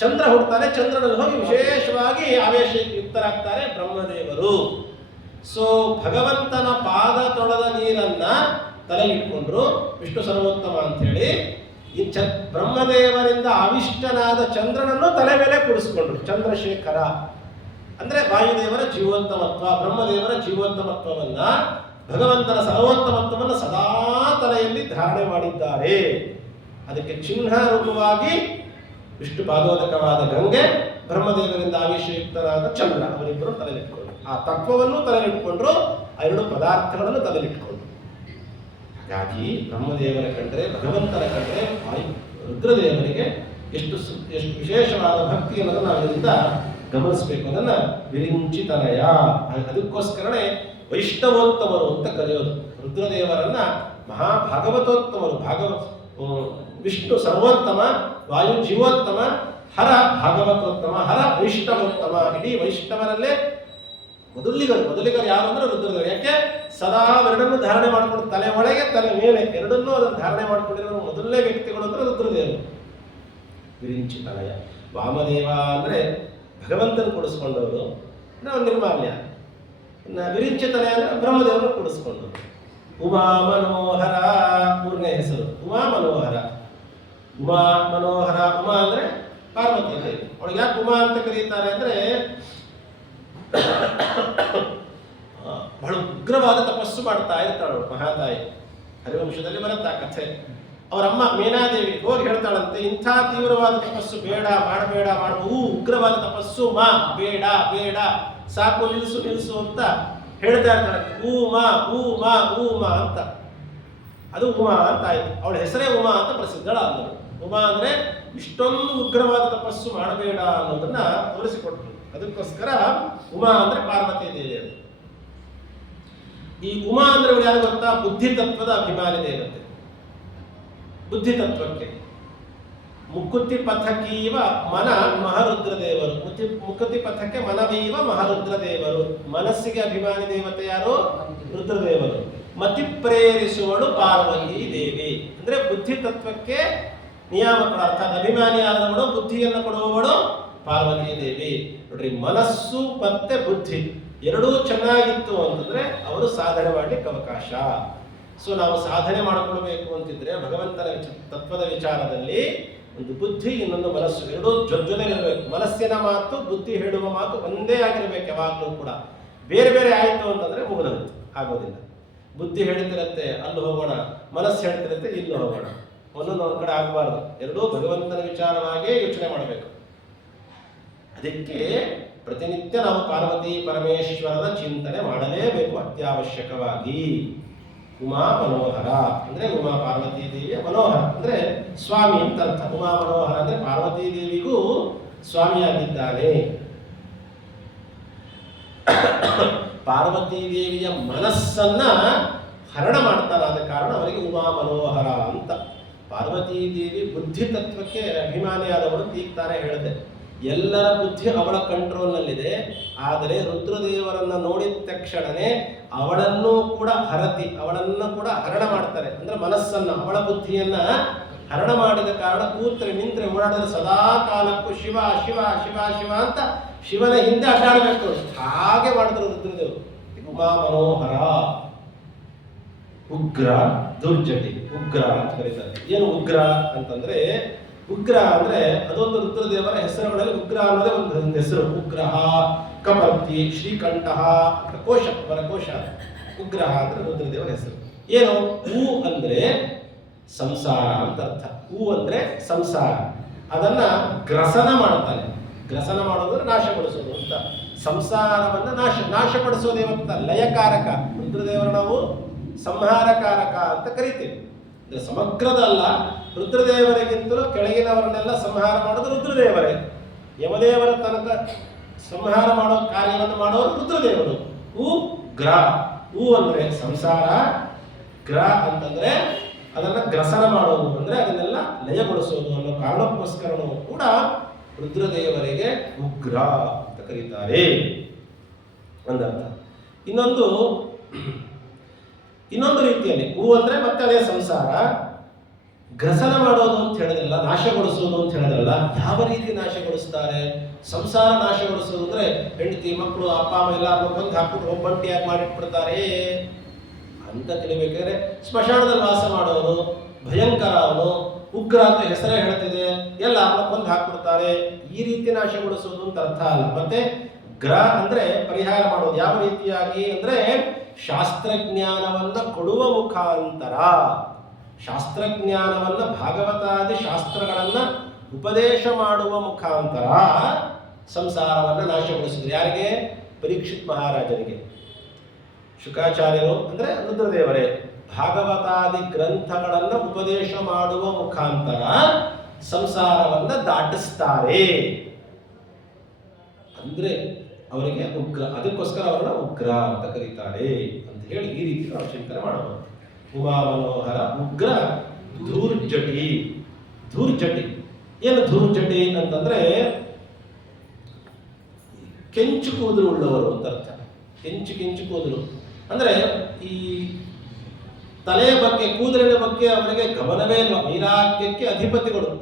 ಚಂದ್ರ ಹುಡ್ತಾನೆ. ಚಂದ್ರನಲ್ಲಿ ಹೋಗಿ ವಿಶೇಷವಾಗಿ ಆವೇಶ ಯುಕ್ತರಾಗ್ತಾರೆ ಬ್ರಹ್ಮದೇವರು. ಸೊ ಭಗವಂತನ ಪಾದ ತೊಳೆದ ನೀರನ್ನ ತಲೆಗಿಟ್ಕೊಂಡ್ರು ವಿಷ್ಣು ಸರ್ವೋತ್ತಮ ಅಂತ ಹೇಳಿ. ಈ ಬ್ರಹ್ಮದೇವರಿಂದ ಅವಿಷ್ಟನಾದ ಚಂದ್ರನನ್ನು ತಲೆ ಮೇಲೆ ಕೂಡಿಸ್ಕೊಂಡ್ರು. ಚಂದ್ರಶೇಖರ ಅಂದ್ರೆ ವಾಯುದೇವರ ಜೀವೋತ್ತಮತ್ವ, ಬ್ರಹ್ಮದೇವರ ಜೀವೋತ್ತಮತ್ವವನ್ನ, ಭಗವಂತನ ಸರ್ವೋತ್ತಮತ್ವವನ್ನು ಸದಾ ತಲೆಯಲ್ಲಿ ಧಾರಣೆ ಮಾಡಿದ್ದಾರೆ. ಅದಕ್ಕೆ ಚಿಹ್ನ ರೂಪವಾಗಿ ವಿಷ್ಣು ಪಾದೋದಕವಾದ ಗಂಗೆ, ಬ್ರಹ್ಮದೇವರಿಂದ ಆವೇಶಯುಕ್ತರಾದ ಚಂದ್ರ, ಅವರಿಬ್ಬರು ತಲೆಲಿಟ್ಕೊಂಡ್ರು. ಆ ತತ್ವವನ್ನು ತಲೆಲಿಟ್ಕೊಂಡ್ರು, ಆ 2 ಪದಾರ್ಥಗಳನ್ನು ತಲೆಲಿಟ್ಕೊಂಡ್ರು. ಹಾಗಾಗಿ ಬ್ರಹ್ಮದೇವರ ಕಂಡ್ರೆ, ಭಗವಂತನ ಕಂಡ್ರೆ ರುದ್ರದೇವರಿಗೆ ಎಷ್ಟು ವಿಶೇಷವಾದ ಭಕ್ತಿ ಅನ್ನೋದನ್ನು ನಾವು ಇದರಿಂದ ಗಮನಿಸಬೇಕು. ಅದನ್ನ ವಿರಿಂಚಿತನಯ. ಅದಕ್ಕೋಸ್ಕರನೇ ವೈಷ್ಣವೋತ್ತಮರು ಅಂತ ಕರೆಯೋದು. ರುದ್ರದೇವರನ್ನ ಮಹಾಭಾಗವತೋತ್ತಮರು. ವಿಷ್ಣು ಸರ್ವೋತ್ತಮ, ವಾಯು ಜೀವೋತ್ತಮ, ಹರ ಭಾಗವತೋತ್ತಮ, ಹರ ವೈಷ್ಣವೋತ್ತಮ. ಇಡೀ ವೈಷ್ಣವರಲ್ಲೇ ಮೊದಲಿಗರು ಯಾರು ಅಂದ್ರೆ ರುದ್ರದೇವರು. ಯಾಕೆ? ಸದಾ ಎರಡನ್ನು ಧಾರಣೆ ಮಾಡಿಕೊಂಡು ತಲೆ ಒಳಗೆ ತಲೆ ಮೇಲೆ ಎರಡನ್ನೂ ಅದನ್ನು ಧಾರಣೆ ಮಾಡಿಕೊಂಡಿರೋ ಮೊದಲನೇ ವ್ಯಕ್ತಿಗಳು ಅಂದ್ರೆ ರುದ್ರದೇವರು. ವಿರಿಂಚಿತನಯ. ವಾಮದೇವ ಅಂದ್ರೆ ಭಗವಂತನ ಕೂಡಿಸ್ಕೊಂಡವರು, ನಾವು ನಿರ್ಮಾಲ್ಯ. ವಿರಿಂಚಿತನಯ ಅಂದ್ರೆ ಬ್ರಹ್ಮದೇವರನ್ನು ಕೂಡಿಸ್ಕೊಂಡವರು. ಉಮಾ ಮನೋಹರ 3ನೇ ಹೆಸರು. ಉಮಾ ಮನೋಹರ. ಉಮಾ ಮನೋಹರ. ಉಮಾ ಅಂದ್ರೆ ಪಾರ್ವತಿ ದೇವಿ. ಅವಳಿಗೆ ಯಾಕೆ ಉಮಾ ಅಂತ ಕರೀತಾರೆ ಅಂದ್ರೆ ಬಹಳ ಉಗ್ರವಾದ ತಪಸ್ಸು ಮಾಡ್ತಾ ಇರ್ತಾಳು ಮಹಾತಾಯಿ. ಹರಿವಂಶದಲ್ಲಿ ಬರುತ್ತಾ ಕಥೆ. ಅವರಮ್ಮ ಮೀನಾದೇವಿ ಹೋಗಿ ಹೇಳ್ತಾಳಂತೆ, ಇಂಥ ತೀವ್ರವಾದ ತಪಸ್ಸು ಬೇಡ, ಮಾಡಬೇಡ, ಉಗ್ರವಾದ ತಪಸ್ಸು ಬೇಡ ಬೇಡ, ಸಾಕು, ನಿಲ್ಲಿಸು ಅಂತ ಹೇಳ್ತಾ ಇರ್ತಾಳೆ. ಉಮಾ ಉಮಾ ಉಮಾ ಅಂತ. ಅದು ಉಮಾ ಅಂತ ಆಯ್ತು. ಅವಳ ಹೆಸರೇ ಉಮಾ ಅಂತ ಪ್ರಸಿದ್ಧಳಾದಳು. ಉಮಾ ಅಂದ್ರೆ ಇಷ್ಟೊಂದು ಉಗ್ರವಾದ ತಪಸ್ಸು ಮಾಡಬೇಡ ಅನ್ನೋದನ್ನ ತೋರಿಸಿಕೊಟ್ರು. ಅದಕ್ಕೋಸ್ಕರ ಉಮಾ ಅಂದ್ರೆ ಪಾರ್ವತಿ ದೇವಿ ಅದು. ಈ ಉಮಾ ಅಂದ್ರೆ ಯಾರು ಗೊತ್ತಾ? ಬುದ್ಧಿ ತತ್ವದ ಅಭಿಮಾನಿ ದೇವತೆ. ಬುದ್ಧಿ ತತ್ವಕ್ಕೆ ಮುಕುತಿ ಪಥಕೀವ ಮನ ಮಹಾರುದ್ರ ದೇವರು. ಮುಕುತಿ ಪಥಕ್ಕೆ ಮನವೀವ ಮಹಾರುದ್ರ ದೇವರು. ಮನಸ್ಸಿಗೆ ಅಭಿಮಾನಿ ದೇವತೆ ಯಾರು? ರುದ್ರದೇವರು. ಮತಿ ಪ್ರೇರಿಸುವಳು ಪಾರ್ವತಿ ದೇವಿ. ಅಂದ್ರೆ ಬುದ್ಧಿ ತತ್ವಕ್ಕೆ ನಿಯಾಮಕಳು, ಅರ್ಥಾತ್ ಅಭಿಮಾನಿಯಾದವಳು, ಬುದ್ಧಿಯನ್ನು ಕೊಡುವವಳು ಪಾರ್ವತಿ ದೇವಿ. ನೋಡ್ರಿ, ಮನಸ್ಸು ಮತ್ತೆ ಬುದ್ಧಿ ಎರಡೂ ಚೆನ್ನಾಗಿತ್ತು ಅಂತಂದ್ರೆ ಅವರು ಸಾಧನೆ ಮಾಡಲಿಕ್ಕೆ ಅವಕಾಶ. ಸೊ ನಾವು ಸಾಧನೆ ಮಾಡಿಕೊಳ್ಬೇಕು ಅಂತಿದ್ರೆ ಭಗವಂತನ ತತ್ವದ ವಿಚಾರದಲ್ಲಿ ಒಂದು ಬುದ್ಧಿ, ಇನ್ನೊಂದು ಮನಸ್ಸು, ಎರಡೂ ಜೊತೆಲಿರಬೇಕು. ಮನಸ್ಸಿನ ಮಾತು, ಬುದ್ಧಿ ಹೇಳುವ ಮಾತು ಒಂದೇ ಆಗಿರ್ಬೇಕು ಯಾವಾಗಲೂ ಕೂಡ. ಬೇರೆ ಬೇರೆ ಆಯಿತು ಅಂತಂದ್ರೆ ಮುಗಿದೋಗುತ್ತೆ, ಆಗೋದಿಲ್ಲ. ಬುದ್ಧಿ ಹೇಳ್ತಿರತ್ತೆ ಅಲ್ಲಿ ಹೋಗೋಣ, ಮನಸ್ಸು ಹೇಳ್ತಿರತ್ತೆ ಇಲ್ಲಿ ಹೋಗೋಣ, ಒಂದೊಂದು ಕಡೆ ಆಗಬಾರ್ದು. ಎರಡೂ ಭಗವಂತನ ವಿಚಾರವಾಗಿಯೇ ಯೋಚನೆ ಮಾಡಬೇಕು. ಅದಕ್ಕೆ ಪ್ರತಿನಿತ್ಯ ನಾವು ಪಾರ್ವತಿ ಪರಮೇಶ್ವರನ ಚಿಂತನೆ ಮಾಡಲೇಬೇಕು ಅತ್ಯವಶ್ಯಕವಾಗಿ. ಉಮಾ ಮನೋಹರ ಅಂದ್ರೆ ಉಮಾ ಪಾರ್ವತಿ ದೇವಿಯ ಮನೋಹರ ಅಂದ್ರೆ ಸ್ವಾಮಿ ಅಂತ ಅರ್ಥ. ಉಮಾ ಮನೋಹರ ಅಂದ್ರೆ ಪಾರ್ವತಿ ದೇವಿಗೂ ಸ್ವಾಮಿಯಾಗಿದ್ದಾನೆ. ಪಾರ್ವತಿ ದೇವಿಯ ಮನಸ್ಸನ್ನ ಹರಣ ಮಾಡ್ತಾರಾದ ಕಾರಣ ಅವರಿಗೆ ಉಮಾ ಮನೋಹರ ಅಂತ. ಪಾರ್ವತೀ ದೇವಿ ಬುದ್ಧಿ ತತ್ವಕ್ಕೆ ಅಭಿಮಾನಿಯಾದವಳು ತೀಗ್ತಾನೆ ಹೇಳಿದೆ. ಎಲ್ಲರ ಬುದ್ಧಿ ಅವಳ ಕಂಟ್ರೋಲ್ನಲ್ಲಿದೆ. ಆದರೆ ರುದ್ರದೇವರನ್ನ ನೋಡಿದ ತಕ್ಷಣನೇ ಅವಳನ್ನೂ ಕೂಡ ಅವಳನ್ನು ಕೂಡ ಹರಣ ಮಾಡ್ತಾರೆ. ಅಂದ್ರೆ ಮನಸ್ಸನ್ನ, ಅವಳ ಬುದ್ಧಿಯನ್ನ ಹರಣ ಮಾಡಿದ ಕಾರಣ ಕೂತ್ರೆ ನಿಂತ್ರೆ ಓಡಾಡಿದ್ರೆ ಸದಾ ಕಾಲಕ್ಕೂ ಶಿವ ಶಿವ ಶಿವ ಶಿವ ಅಂತ ಶಿವನ ಹಿಂದೆ ಅಡ್ಡಾಡಬೇಕು. ಹಾಗೆ ಮಾಡಿದ್ರು ರುದ್ರದೇವರು. ಉಮಾ ಮನೋಹರ, ಉಗ್ರ, ದುರ್ಜಟಿ, ಉಗ್ರ ಅಂತ ಕರೀತಾರೆ. ಏನು ಉಗ್ರ ಅಂತಂದ್ರೆ, ಉಗ್ರ ಅಂದ್ರೆ ಅದೊಂದು ರುದ್ರದೇವರ ಹೆಸರುಗಳಲ್ಲಿ ಉಗ್ರ ಅನ್ನೋದೇ ಒಂದು ಹೆಸರು. ಉಗ್ರಹ, ಕಪರ್ತಿ, ಶ್ರೀಕಂಠ ಅಂತ ಕೋಶ, ಅವರ ಕೋಶ. ಉಗ್ರಹ ಅಂದ್ರೆ ರುದ್ರದೇವರ ಹೆಸರು. ಏನು ಹೂ ಅಂದ್ರೆ ಸಂಸಾರ ಅಂತ ಅರ್ಥ. ಹೂ ಅಂದ್ರೆ ಸಂಸಾರ. ಅದನ್ನ ಗ್ರಸನ ಮಾಡ್ತಾನೆ. ಗ್ರಸನ ಮಾಡೋದ್ರೆ ನಾಶಪಡಿಸೋದು ಅಂತ. ಸಂಸಾರವನ್ನ ನಾಶಪಡಿಸೋದೇ ಅಂತ ಲಯಕಾರಕ. ರುದ್ರದೇವರ ನಾವು ಸಂಹಾರಕಾರಕ ಅಂತ ಕರಿತೀವಿ. ಅಂದ್ರೆ ಸಮಗ್ರದಲ್ಲ, ರುದ್ರದೇವರಿಗಿಂತಲೂ ಕೆಳಗಿನವರನ್ನೆಲ್ಲ ಸಂಹಾರ ಮಾಡೋದು ರುದ್ರದೇವರೇ. ಯಮದೇವರ ತನಕ ಸಂಹಾರ ಮಾಡೋ ಕಾರ್ಯವನ್ನು ಮಾಡೋರು ರುದ್ರದೇವರು. ಗ್ರ, ಹೂ ಅಂದ್ರೆ ಸಂಸಾರ, ಗ್ರ ಅಂತಂದ್ರೆ ಅದನ್ನ ಗ್ರಸನ ಮಾಡೋದು, ಅಂದ್ರೆ ಅದನ್ನೆಲ್ಲ ಲಯಗೊಳಿಸೋದು ಅನ್ನೋ ಕಾರಣಕ್ಕೋಸ್ಕರನೂ ಕೂಡ ರುದ್ರದೇವರಿಗೆ ಉಗ್ರ ಅಂತ ಕರೀತಾರೆ ಒಂದರ್ಥ. ಇನ್ನೊಂದು ರೀತಿಯಲ್ಲಿ ಹೂ ಅಂದ್ರೆ ಮತ್ತೆ ಅದೇ ಸಂಸಾರ, ಗ್ರಸನ ಮಾಡೋದು ಅಂತ ಹೇಳಿದ್ರಲ್ಲ, ನಾಶಗೊಳಿಸೋದು ಅಂತ ಹೇಳಿದ್ರಲ್ಲ. ಯಾವ ರೀತಿ ನಾಶಗೊಳಿಸ್ತಾರೆ? ಸಂಸಾರ ನಾಶಗೊಳಿಸೋದು ಅಂದ್ರೆ ಹೆಂಡತಿ ಮಕ್ಕಳು ಅಪ್ಪ ಅಮ್ಮ ಎಲ್ಲಾರು ಬಂದು ಹಾಕ್ಬಿಟ್ಟು ಒಬ್ಬಂಟಿಯಾಗಿ ಮಾಡಿಟ್ಬಿಡ್ತಾರೆ ಅಂತ ತಿಳಿಬೇಕಾದ್ರೆ, ಸ್ಮಶಾನದಲ್ಲಿ ವಾಸ ಮಾಡೋರು ಭಯಂಕರ, ಅವನು ಉಗ್ರ ಅಂತ ಹೆಸರೇ ಹೇಳ್ತಿದೆ, ಎಲ್ಲ ಕೊಂದು ಹಾಕ್ಬಿಡ್ತಾರೆ. ಈ ರೀತಿ ನಾಶಗೊಳಿಸೋದು ಅಂತ ಅರ್ಥ ಅಲ್ಲ. ಮತ್ತೆ ಗ್ರ ಅಂದ್ರೆ ಪರಿಹಾರ ಮಾಡೋದು. ಯಾವ ರೀತಿಯಾಗಿ ಅಂದ್ರೆ ಶಾಸ್ತ್ರಜ್ಞಾನವನ್ನ ಕೊಡುವ ಮುಖಾಂತರ, ಶಾಸ್ತ್ರಜ್ಞಾನವನ್ನ ಭಾಗವತಾದಿ ಶಾಸ್ತ್ರಗಳನ್ನ ಉಪದೇಶ ಮಾಡುವ ಮುಖಾಂತರ ಸಂಸಾರವನ್ನ ನಾಶಗೊಳಿಸಿದ್ರು. ಯಾರಿಗೆ? ಪರೀಕ್ಷಿತ್ ಮಹಾರಾಜರಿಗೆ. ಶುಕಾಚಾರ್ಯರು ಅಂದ್ರೆ ರುದ್ರದೇವರೇ ಭಾಗವತಾದಿ ಗ್ರಂಥಗಳನ್ನ ಉಪದೇಶ ಮಾಡುವ ಮುಖಾಂತರ ಸಂಸಾರವನ್ನ ದಾಟಿಸ್ತಾರೆ. ಅಂದ್ರೆ ಅವರಿಗೆ ಉಗ್ರ, ಅದಕ್ಕೋಸ್ಕರ ಅವರನ್ನ ಉಗ್ರ ಅಂತ ಕರೀತಾರೆ ಅಂತ ಹೇಳಿ ಈ ರೀತಿ ನಾವು ಚಿಂತನೆ ಮಾಡಬಹುದು. ಉಮಾ ಮನೋಹರ, ಉಗ್ರ, ಧೂರ್ಜಟಿ. ಧೂರ್ಜಟಿ ಏನು? ಧೂರ್ಜಟಿ ಅಂತಂದ್ರೆ ಕೆಂಚು ಕೂದಲು ಉಳ್ಳವರು ಅಂತ ಅರ್ಥ. ಕೆಂಚು ಕೂದಲು ಅಂದ್ರೆ ಈ ತಲೆಯ ಬಗ್ಗೆ, ಕೂದಲಿನ ಬಗ್ಗೆ ಅವರಿಗೆ ಗಮನವೇ ಇಲ್ಲ. ವೈರಾಗ್ಯಕ್ಕೆ ಅಧಿಪತಿಗಳು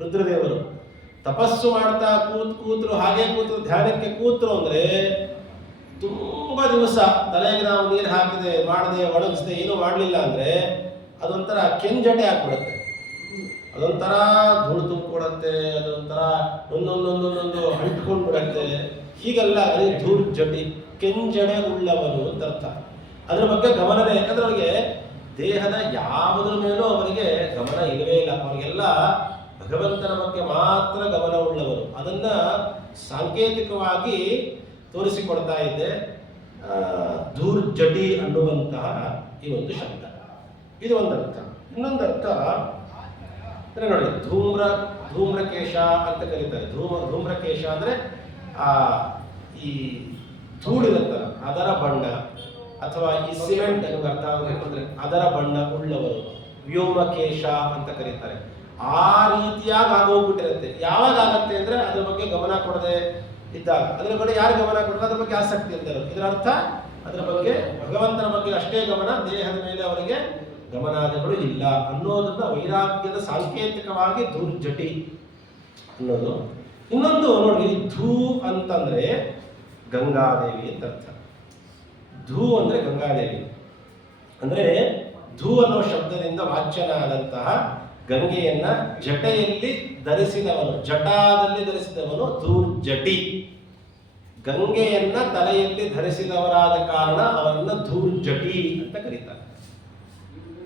ರುದ್ರದೇವರು. ತಪಸ್ಸು ಮಾಡ್ತಾ ಕೂತ್ರು, ಹಾಗೆ ಕೂತ್ರು, ಧ್ಯಾನಕ್ಕೆ ಕೂತ್ರು ಅಂದ್ರೆ ತುಂಬಾ ದಿವಸ ತಲೆಗೆ ನಾವು ನೀರು ಹಾಕಿದೆ, ಮಾಡದೆ, ಒಣಗಿಸದೆ, ಏನೂ ಮಾಡಲಿಲ್ಲ ಅಂದ್ರೆ ಅದೊಂಥರ ಕೆಂಜಟೆ ಆಗ್ಬಿಡುತ್ತೆ. ಅದೊಂಥರ ಧೂಳು ತುಂಬಿಕೊಡುತ್ತೆ. ಅದೊಂಥರ ಒಂದೊಂದೊಂದೊಂದೊಂದು ಅಂಟ್ಕೊಂಡು ಬಿಡುತ್ತೆ. ಹೀಗೆಲ್ಲ ಅದೇ ಧೂರ್ಜಟಿ, ಕೆಂಜಡೆ ಉಳ್ಳವನು ಅಂತ ಅರ್ಥ. ಅದ್ರ ಬಗ್ಗೆ ಗಮನವೇ, ಯಾಕಂದ್ರೆ ಅವರಿಗೆ ದೇಹದ ಯಾವುದ್ರ ಮೇಲೂ ಅವರಿಗೆ ಗಮನ ಇಲ್ಲವೇ ಇಲ್ಲ. ಅವರಿಗೆಲ್ಲ ಭಗವಂತನ ಬಗ್ಗೆ ಮಾತ್ರ ಗಮನ ಉಳ್ಳವರು. ಅದನ್ನ ಸಾಂಕೇತಿಕವಾಗಿ ತೋರಿಸಿಕೊಡ್ತಾ ಇದ್ದೆ ಧೂರ್ಜಟಿ ಅನ್ನುವಂತಹ ಈ ಒಂದು ಶಬ್ದ. ಇದು ಒಂದರ್ಥ. ಇನ್ನೊಂದರ್ಥ ಅಂದ್ರೆ ನೋಡಿ, ಧೂಮ್ರಕೇಶ ಅಂತ ಕರೀತಾರೆ. ಧೂಮ್ರಕೇಶ ಅಂದ್ರೆ ಈ ಧೂಳಿರುತ್ತಲ್ಲ ಅದರ ಬಣ್ಣ, ಅಥವಾ ಈ ಸಿಮೆಂಟ್ ಅನ್ನು ಅರ್ಥ ಆಗಬೇಕಂದ್ರೆ ಅದರ ಬಣ್ಣ ಉಳ್ಳವರು ವ್ಯೋಮಕೇಶ ಅಂತ ಕರೀತಾರೆ. ಆ ರೀತಿಯಾಗಿ ಆಗೋಗ್ಬಿಟ್ಟಿರುತ್ತೆ. ಯಾವಾಗ ಆಗತ್ತೆ ಅಂದ್ರೆ ಅದ್ರ ಬಗ್ಗೆ ಗಮನ ಕೊಡದೆ ಇದ್ದಾಗ, ಅದ್ರ ಬಗ್ಗೆ ಯಾರು ಗಮನ ಕೊಡಲ್ಲ, ಅದ್ರ ಬಗ್ಗೆ ಆಸಕ್ತಿ ಇದ್ದಾರೆ. ಇದರ ಅರ್ಥ ಅದ್ರ ಬಗ್ಗೆ ಭಗವಂತನ ಬಗ್ಗೆ ಅಷ್ಟೇ ಗಮನ, ದೇಹದ ಮೇಲೆ ಅವರಿಗೆ ಗಮನಾದಿಗಳು ಇಲ್ಲ ಅನ್ನೋದನ್ನ ವೈರಾಗ್ಯದ ಸಾಂಕೇತಿಕವಾಗಿ ಧೂರ್ಜಟಿ ಅನ್ನೋದು. ಇನ್ನೊಂದು ನೋಡಿ, ಧೂ ಅಂತಂದ್ರೆ ಗಂಗಾದೇವಿ ಅಂತ ಅರ್ಥ. ಧೂ ಅಂದ್ರೆ ಗಂಗಾದೇವಿ. ಅಂದ್ರೆ ಧೂ ಅನ್ನೋ ಶಬ್ದದಿಂದ ವಾಚ್ಯನಾದಂತಹ ಗಂಗೆಯನ್ನ ಜಟೆಯಲ್ಲಿ ಧರಿಸಿದವನು, ಜಟಾದಲ್ಲಿ ಧರಿಸಿದವನು ಧೂರ್ಜಟಿ. ಗಂಗೆಯನ್ನ ತಲೆಯಲ್ಲಿ ಧರಿಸಿದವರಾದ ಕಾರಣ ಅವರನ್ನ ಧೂರ್ಜಟಿ ಅಂತ ಕರೀತಾರೆ.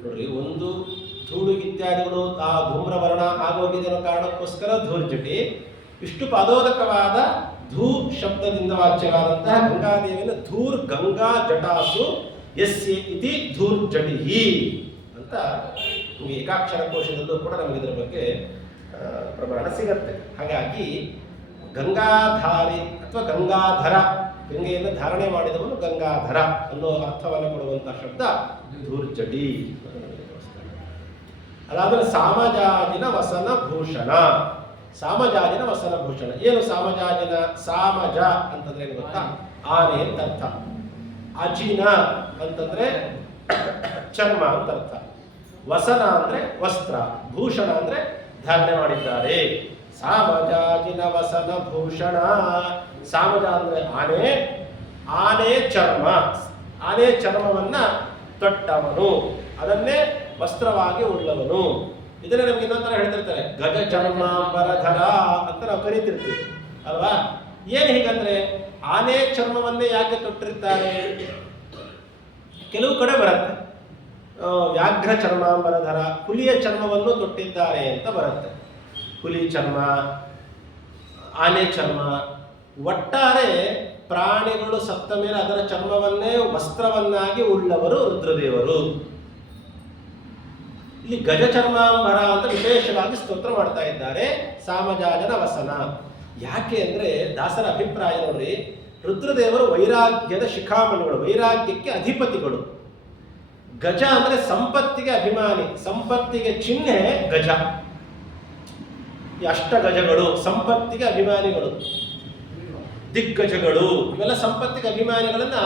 ನೋಡ್ರಿ, ಒಂದು ಧೂಳು ಇತ್ಯಾದಿಗಳು ಆ ಧೂಮ್ರವರ್ಣ ಆಗೋಗಿದೆ ಅನ್ನೋ ಕಾರಣಕ್ಕೋಸ್ಕರ ಧೂರ್ಜಟಿ. ಇಷ್ಟು ಪದೋದಕವಾದ ಧೂ ಶಬ್ದದಿಂದ ವಾಚ್ಯವಾದಂತಹ ಗಂಗಾದೇವಿಯನ್ನು ಧೂರ್ ಗಂಗಾ ಜಟಾಸು ಯಸ್ಯ ಇತಿ ಧೂರ್ಜಟಿ ಅಂತ ನಿಮಗೆ ಏಕಾಕ್ಷರ ಕೋಶದಲ್ಲೂ ಕೂಡ ನಮಗೆ ಇದರ ಬಗ್ಗೆ ಪ್ರಮಾಣ ಸಿಗತ್ತೆ. ಹಾಗಾಗಿ ಗಂಗಾಧಾರಿ ಅಥವಾ ಗಂಗಾಧರ ಗಂಗೆಯನ್ನು ಧಾರಣೆ ಮಾಡಿದವನು ಗಂಗಾಧರ ಅನ್ನೋ ಅರ್ಥವನ್ನು ಕೊಡುವಂತಹ ಶಬ್ದ ಧೂರ್ಜಟಿ. ಅದಾದ್ಮೇಲೆ ಸಾಮಜಾಜಿನ ವಸನ ಭೂಷಣ. ಸಾಮಜಾಜಿನ ವಸನ ಭೂಷಣ. ಏನು ಸಾಮಜಾಜಿನ? ಸಾಮಜ ಅಂತಂದ್ರೆ ಏನು ಗೊತ್ತಾ? ಆನೆ ಅಂತ ಅರ್ಥ. ಅಜಿನ ಅಂತಂದ್ರೆ ಚರ್ಮ ಅಂತ ಅರ್ಥ. ವಸನ ಅಂದ್ರೆ ವಸ್ತ್ರ, ಭೂಷಣ ಅಂದ್ರೆ ಧಾರಣೆ ಮಾಡಿದ್ದಾರೆ. ಸಾಮಜಾಜಿನ ವಸನ ಭೂಷಣ. ಸಾಮಜ ಅಂದ್ರೆ ಆನೆ, ಆನೆ ಚರ್ಮ, ಆನೆ ಚರ್ಮವನ್ನ ತೊಟ್ಟವನು, ಅದನ್ನೇ ವಸ್ತ್ರವಾಗಿ ಉಳ್ಳವನು. ಇದನ್ನ ನಮ್ಗೆ ಇನ್ನೊಂಥರ ಹೇಳ್ತಿರ್ತಾರೆ, ಗಜ ಚರ್ಮಾಂಬರಧರ ಅಂತ ನಾವು ಕರೀತಿರ್ತೀವಿ ಅಲ್ವಾ? ಏನ್ ಹೀಗಂದ್ರೆ ಆನೆ ಚರ್ಮವನ್ನೇ ಯಾಕೆ ತೊಟ್ಟಿರ್ತಾರೆ? ಕೆಲವು ಕಡೆ ಬರುತ್ತೆ ವ್ಯಾಘ್ರ ಚರ್ಮಾಂಬರಧರ, ಹುಲಿಯ ಚರ್ಮವನ್ನು ತೊಟ್ಟಿದ್ದಾರೆ ಅಂತ ಬರುತ್ತೆ. ಹುಲಿ ಚರ್ಮ, ಆನೆ ಚರ್ಮ, ಒಟ್ಟಾರೆ ಪ್ರಾಣಿಗಳು ಸತ್ತ ಮೇಲೆ ಅದರ ಚರ್ಮವನ್ನೇ ವಸ್ತ್ರವನ್ನಾಗಿ ಉಳ್ಳವರು ರುದ್ರದೇವರು. ಇಲ್ಲಿ ಗಜ ಚರ್ಮಾಂಬರ ಅಂತ ವಿಶೇಷವಾಗಿ ಸ್ತೋತ್ರ ಮಾಡ್ತಾ ಇದ್ದಾರೆ. ಸಾಮಜಾಜನ ವಸನ. ಯಾಕೆ ಅಂದ್ರೆ ದಾಸರ ಅಭಿಪ್ರಾಯ ನೋಡ್ರಿ, ರುದ್ರದೇವರು ವೈರಾಗ್ಯದ ಶಿಖಾಮಣಿಗಳು, ವೈರಾಗ್ಯಕ್ಕೆ ಅಧಿಪತಿಗಳು. ಗಜ ಅಂದ್ರೆ ಸಂಪತ್ತಿಗೆ ಅಭಿಮಾನಿ, ಸಂಪತ್ತಿಗೆ ಚಿಹ್ನೆ ಗಜ. ಈ ಅಷ್ಟ ಗಜಗಳು ಸಂಪತ್ತಿಗೆ ಅಭಿಮಾನಿಗಳು, ದಿಗ್ಗಜಗಳು, ಇವೆಲ್ಲ ಸಂಪತ್ತಿಗೆ ಅಭಿಮಾನಿಗಳನ್ನ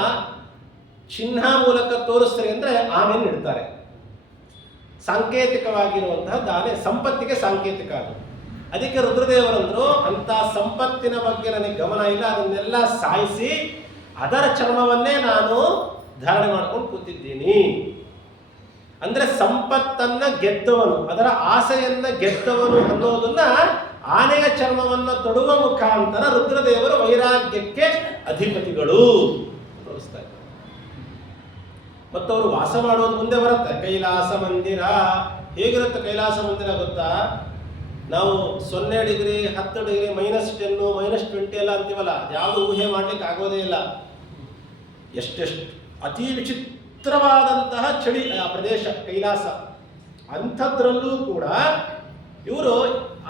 ಚಿಹ್ನ ಮೂಲಕ ತೋರಿಸ್ತಾರೆ ಅಂದ್ರೆ ಆನೆಯನ್ನು ಇಡ್ತಾರೆ. ಸಾಂಕೇತಿಕವಾಗಿರುವಂತಹ ಆನೆ ಸಂಪತ್ತಿಗೆ ಸಾಂಕೇತಿಕ ಅದು. ಅದಕ್ಕೆ ರುದ್ರದೇವರಂದ್ರು ಅಂತ ಸಂಪತ್ತಿನ ಬಗ್ಗೆ ನನಗೆ ಗಮನ ಇಲ್ಲ, ಅದನ್ನೆಲ್ಲ ಸಾಯಿಸಿ ಅದರ ಚರ್ಮವನ್ನೇ ನಾನು ಧಾರಣೆ ಮಾಡ್ಕೊಂಡು ಕೂತಿದ್ದೀನಿ. ಅಂದ್ರೆ ಸಂಪತ್ತನ್ನ ಗೆದ್ದವನು, ಅದರ ಆಸೆಯನ್ನ ಗೆದ್ದವನು ಅನ್ನೋದನ್ನ ಆನೆಯ ಚರ್ಮವನ್ನ ತೊಡುವ ಮುಖಾಂತರ ರುದ್ರದೇವರು ವೈರಾಗ್ಯಕ್ಕೆ ಅಧಿಪತಿಗಳು ತೋರಿಸ್ತಾ ಇದ್ದಾರೆ. ಮತ್ತವರು ವಾಸ ಮಾಡೋದು ಮುಂದೆ ಬರುತ್ತೆ. ಕೈಲಾಸ ಮಂದಿರ ಹೇಗಿರುತ್ತೆ? ಕೈಲಾಸ ಮಂದಿರ ಗೊತ್ತಾ? ನಾವು 0 ಡಿಗ್ರಿ, 10 ಡಿಗ್ರಿ, -10, -20 ಎಲ್ಲ ಅಂತೀವಲ್ಲ, ಯಾವುದು ಊಹೆ ಮಾಡ್ಲಿಕ್ಕೆ ಆಗೋದೇ ಇಲ್ಲ. ಎಷ್ಟೆಷ್ಟು ಅತಿ ವಿಚಿತ್ರವಾದಂತಹ ಚಳಿ ಆ ಪ್ರದೇಶ ಕೈಲಾಸ. ಅಂಥದ್ರಲ್ಲೂ ಕೂಡ ಇವರು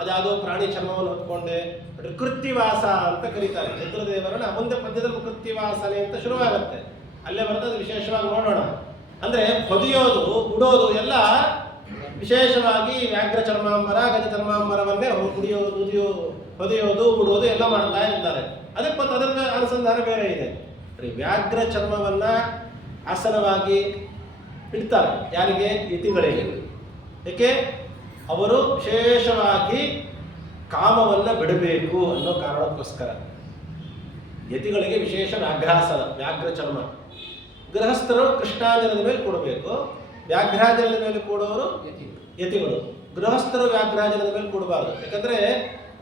ಅದ್ಯಾವುದೋ ಪ್ರಾಣಿ ಚರ್ಮವನ್ನು ಹೊತ್ಕೊಂಡೆ ಕೃತ್ತಿವಾಸ ಅಂತ ಕರೀತಾರೆ ರುದ್ರದೇವರನ್ನ. ಮುಂದೆ ಪದ್ಯದಲ್ಲಿ ಕೃತ್ತಿವಾಸನೆ ಅಂತ ಶುರುವಾಗುತ್ತೆ, ಅಲ್ಲೇ ಬರ್ತದೆ. ವಿಶೇಷವಾಗಿ ನೋಡೋಣ. ಅಂದ್ರೆ ಹೊದಿಯೋದು, ಉಡೋದು ಎಲ್ಲ ವಿಶೇಷವಾಗಿ ವ್ಯಾಘ್ರ ಚರ್ಮಾಂಬರ, ಗಜ ಚರ್ಮಾಂಬರವನ್ನೇ ಹೊದಿಯೋದು, ಉಡೋದು ಎಲ್ಲ ಮಾಡ್ತಾ ಇರ್ತಾರೆ. ಅದಕ್ಕೆ ಮತ್ತೆ ಅದರ ಅನುಸಂಧಾನ ಬೇರೆ ಇದೆ. ವ್ಯಾಘ್ರ ಚರ್ಮವನ್ನ ಆಸನವಾಗಿ ಇಡ್ತಾರೆ. ಯಾರಿಗೆ? ಯತಿಗಳಿಗೆ. ಏಕೆ? ಅವರು ವಿಶೇಷವಾಗಿ ಕಾಮವನ್ನ ಬಿಡಬೇಕು ಅನ್ನೋ ಕಾರಣಕ್ಕೋಸ್ಕರ ಯತಿಗಳಿಗೆ ವಿಶೇಷ ವ್ಯಾಘ್ರಾಸನ, ವ್ಯಾಘ್ರ ಚರ್ಮ. ಗೃಹಸ್ಥರು ಕೃಷ್ಣಾಂಜನದ ಮೇಲೆ ಕೊಡಬೇಕು, ವ್ಯಾಘ್ರಾಜನದ ಮೇಲೆ ಕೊಡೋರು ಯತಿಗಳು. ಗೃಹಸ್ಥರು ವ್ಯಾಘ್ರಾಜನದ ಮೇಲೆ ಕೊಡಬಾರದು. ಯಾಕಂದ್ರೆ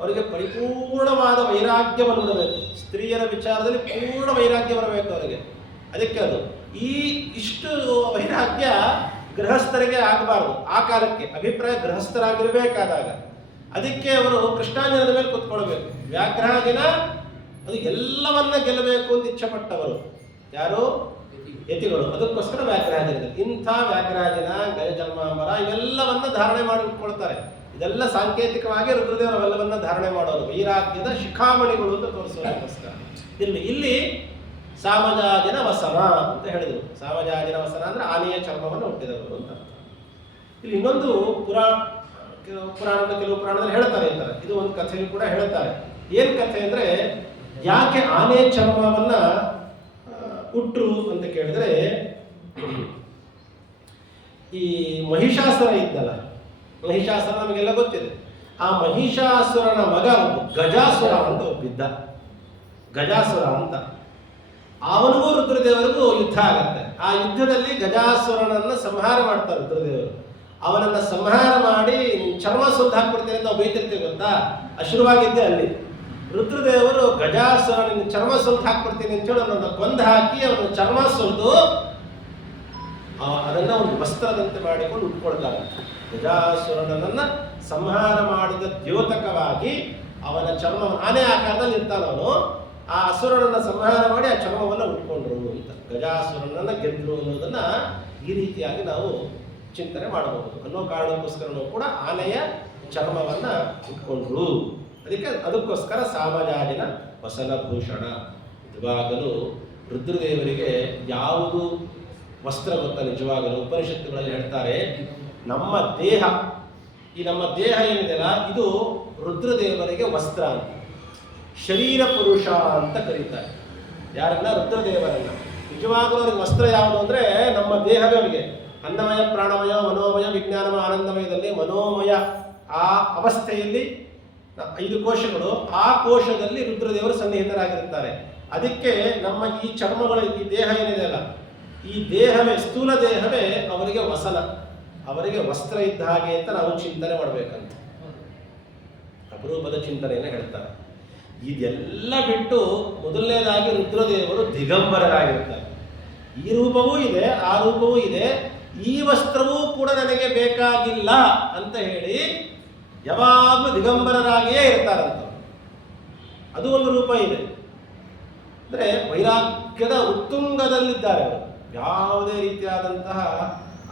ಅವರಿಗೆ ಪರಿಪೂರ್ಣವಾದ ವೈರಾಗ್ಯವನ್ನು ಬಿಡಬೇಕು. ಸ್ತ್ರೀಯರ ವಿಚಾರದಲ್ಲಿ ಪೂರ್ಣ ವೈರಾಗ್ಯ ಬರಬೇಕು ಅವರಿಗೆ. ಅದಕ್ಕೆ ಅದು ಇಷ್ಟು ವೈರಾಗ್ಯ ಗೃಹಸ್ಥರಿಗೆ ಆಗಬಾರದು. ಆ ಕಾಲಕ್ಕೆ ಅಭಿಪ್ರಾಯ ಗೃಹಸ್ಥರಾಗಿರ್ಬೇಕಾದಾಗ ಅದಕ್ಕೆ ಅವರು ಕೃಷ್ಣಾಂಜನದ ಮೇಲೆ ಕೂತ್ಕೊಳ್ಬೇಕು. ವ್ಯಾಘ್ರಾಜನ ಅದು ಎಲ್ಲವನ್ನ ಗೆಲ್ಲಬೇಕು ಅಂತ ಇಚ್ಛೆಪಟ್ಟವರು ಯಾರು? ಯತಿಗಳು. ಅದಕ್ಕೋಸ್ಕರ ವ್ಯಾಘ್ರಾಜನ, ಇಂಥ ವ್ಯಾಘ್ರಾಜನ, ಗಜಚರ್ಮಾಂಬರ ಇವೆಲ್ಲವನ್ನ ಧಾರಣೆ ಮಾಡಿಕೊಳ್ತಾರೆ. ಇದೆಲ್ಲ ಸಾಂಕೇತಿಕವಾಗಿ ರುದ್ರದೇವರು ಅವೆಲ್ಲವನ್ನ ಧಾರಣೆ ಮಾಡೋರು, ವೈರಾಗ್ಯದ ಶಿಖಾಮಣಿಗಳು ಅಂತ ತೋರಿಸೋದಕ್ಕೋಸ್ಕರ. ಇಲ್ಲಿ ಸಾಮಜಾಜಿನ ವಸನ ಅಂತ ಹೇಳಿದರು. ಸಾಮಜಾಜಿನ ವಸನ ಅಂದ್ರೆ ಆನೆಯ ಚರ್ಮವನ್ನು ಹುಟ್ಟಿದವರು ಅಂತ. ಇಲ್ಲಿ ಇನ್ನೊಂದು ಕೆಲವು ಪುರಾಣದಲ್ಲಿ ಹೇಳ್ತಾರೆ ಇರ್ತಾರೆ. ಇದು ಒಂದು ಕಥೆಯೂ ಕೂಡ ಹೇಳ್ತಾರೆ. ಏನ್ ಕಥೆ ಅಂದ್ರೆ, ಯಾಕೆ ಆನೆ ಚರ್ಮವನ್ನ ಹುಟ್ರು ಅಂತ ಕೇಳಿದ್ರೆ, ಈ ಮಹಿಷಾಸುರ ಇದ್ದಲ್ಲ, ಮಹಿಷಾಸುರ ನಮಗೆಲ್ಲ ಗೊತ್ತಿದೆ. ಆ ಮಹಿಷಾಸುರನ ಮಗ ಗಜಾಸುರ ಅಂತ ಒಬ್ಬಿದ್ದ. ಗಜಾಸುರ ಅಂತ ಅವನಿಗೂ ರುದ್ರದೇವರಿಗೂ ಯುದ್ಧ ಆಗತ್ತೆ. ಆ ಯುದ್ಧದಲ್ಲಿ ಗಜಾಸುರನನ್ನ ಸಂಹಾರ ಮಾಡ್ತಾರೆ ರುದ್ರದೇವರು. ಅವನನ್ನ ಸಂಹಾರ ಮಾಡಿ ಚರ್ಮ ಸುಲ್ದು ಹಾಕ್ಬಿಡ್ತೇನೆ ಅಂತ ಬೈತಿರ್ತೀವಿ ಗೊತ್ತಾ? ಅಶುರುವಾಗಿದ್ದೆ ಅಲ್ಲಿ. ರುದ್ರದೇವರು ಗಜಾಸುರನಿಂದ ಚರ್ಮ ಸುಲ್ದು ಹಾಕ್ಬಿಡ್ತೀನಿ ಅಂತೇಳಿ ಅವನನ್ನ ಕೊಂದು ಹಾಕಿ ಅವನ ಚರ್ಮ ಸುಲ್ದು ಅದನ್ನ ಒಂದು ವಸ್ತ್ರದಂತೆ ಮಾಡಿಕೊಂಡು ಉಟ್ಕೊಳ್ತಾರೆ. ಗಜಾಸುರನನ್ನ ಸಂಹಾರ ಮಾಡಿದ ದ್ಯೋತಕವಾಗಿ ಅವನ ಚರ್ಮವನ್ನು, ಆನೆ ಆಕಾರದಲ್ಲಿ ಇರ್ತಾನವನು, ಆ ಅಸುರನನ್ನ ಸಂಹಾರ ಮಾಡಿ ಆ ಚರ್ಮವನ್ನು ಉಟ್ಕೊಂಡ್ರು ಅಂತ. ಗಜಾಸುರನನ್ನ ಗೆದ್ರು ಅನ್ನೋದನ್ನ ಈ ರೀತಿಯಾಗಿ ನಾವು ಚಿಂತನೆ ಮಾಡಬಹುದು ಅನ್ನೋ ಕಾರಣಕ್ಕೋಸ್ಕರನೂ ಕೂಡ ಆನೆಯ ಚರ್ಮವನ್ನ ಉಟ್ಕೊಂಡ್ರು. ಅದಕ್ಕೋಸ್ಕರ ಸಾಮಜಾಜಿನ ವಸನ ಭೂಷಣ. ನಿಜವಾಗಲೂ ರುದ್ರದೇವರಿಗೆ ಯಾವುದು ವಸ್ತ್ರ ಗೊತ್ತ? ನಿಜವಾಗಲೂ ಉಪನಿಷತ್ತುಗಳಲ್ಲಿ ಹೇಳ್ತಾರೆ, ನಮ್ಮ ದೇಹ, ಈ ನಮ್ಮ ದೇಹ ಏನಿದೆಯಲ್ಲ ಇದು ರುದ್ರದೇವರಿಗೆ ವಸ್ತ್ರ ಅಂತ. ಶರೀರ ಪುರುಷ ಅಂತ ಕರೀತಾರೆ ಯಾರನ್ನ? ರುದ್ರದೇವರನ್ನ. ನಿಜವಾಗಲೂ ಅವ್ರಿಗೆ ವಸ್ತ್ರ ಯಾವುದು ಅಂದರೆ ನಮ್ಮ ದೇಹವೇ ಅವರಿಗೆ. ಅನ್ನಮಯ, ಪ್ರಾಣಮಯ, ಮನೋಮಯ, ವಿಜ್ಞಾನಮಯ, ಆನಂದಮಯದಲ್ಲಿ ಮನೋಮಯ ಆ ಅವಸ್ಥೆಯಲ್ಲಿ 5 ಕೋಶಗಳು, ಆ ಕೋಶದಲ್ಲಿ ರುದ್ರದೇವರು ಸನ್ನಿಹಿತರಾಗಿರುತ್ತಾರೆ. ಅದಕ್ಕೆ ನಮ್ಮ ಈ ಚರ್ಮಗಳ ಈ ದೇಹ ಏನಿದೆ ಅಲ್ಲ, ಈ ದೇಹವೇ, ಸ್ಥೂಲ ದೇಹವೇ ಅವರಿಗೆ ವಸನ, ಅವರಿಗೆ ವಸ್ತ್ರ ಇದ್ದ ಹಾಗೆ ಅಂತ ನಾವು ಚಿಂತನೆ ಮಾಡಬೇಕಂತ ಅಪರೂಪದ ಚಿಂತನೆಯನ್ನು ಹೇಳ್ತಾರೆ. ಇದೆಲ್ಲ ಬಿಟ್ಟು ಮೊದಲನೇದಾಗಿ ರುದ್ರದೇವರು ದಿಗಂಬರರಾಗಿರ್ತಾರೆ. ಈ ರೂಪವೂ ಇದೆ, ಆ ರೂಪವೂ ಇದೆ, ಈ ವಸ್ತ್ರವೂ ಕೂಡ ನನಗೆ ಬೇಕಾಗಿಲ್ಲ ಅಂತ ಹೇಳಿ ಯಾವಾಗಲೂ ದಿಗಂಬರರಾಗಿಯೇ ಇರ್ತಾರಂತ. ಅದು ಒಂದು ರೂಪ ಇದೆ. ಅಂದರೆ ವೈರಾಗ್ಯದ ಉತ್ತುಂಗದಲ್ಲಿದ್ದಾರೆ ಅವರು. ಯಾವುದೇ ರೀತಿಯಾದಂತಹ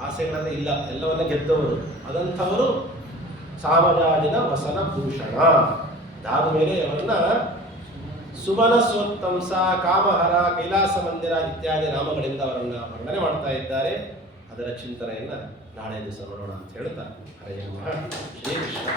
ಆಸೆಗಳನ್ನ ಇಲ್ಲ, ಎಲ್ಲವನ್ನ ಗೆದ್ದವರು. ಅದಂಥವರು ಸಾಮಜಾಜಿನ ವಸನ ಭೂಷಣ. ಅದಾದ ಮೇಲೆ ಅವರನ್ನ ಸುಮನಸೋತ್ತಂಸ, ಕಾಮಹರ, ಕೈಲಾಸ ಮಂದಿರ ಇತ್ಯಾದಿ ನಾಮಗಳಿಂದ ಅವರನ್ನ ವರ್ಣನೆ ಮಾಡ್ತಾ ಇದ್ದಾರೆ. ಅದರ ಚಿಂತನೆಯನ್ನ ನಾಳೆ ದಿವಸ ನೋಡೋಣ ಅಂತ ಹೇಳ್ತಾ, ಹರೇ ನಮಃ. ಶ್ರೀ ಕೃಷ್ಣ.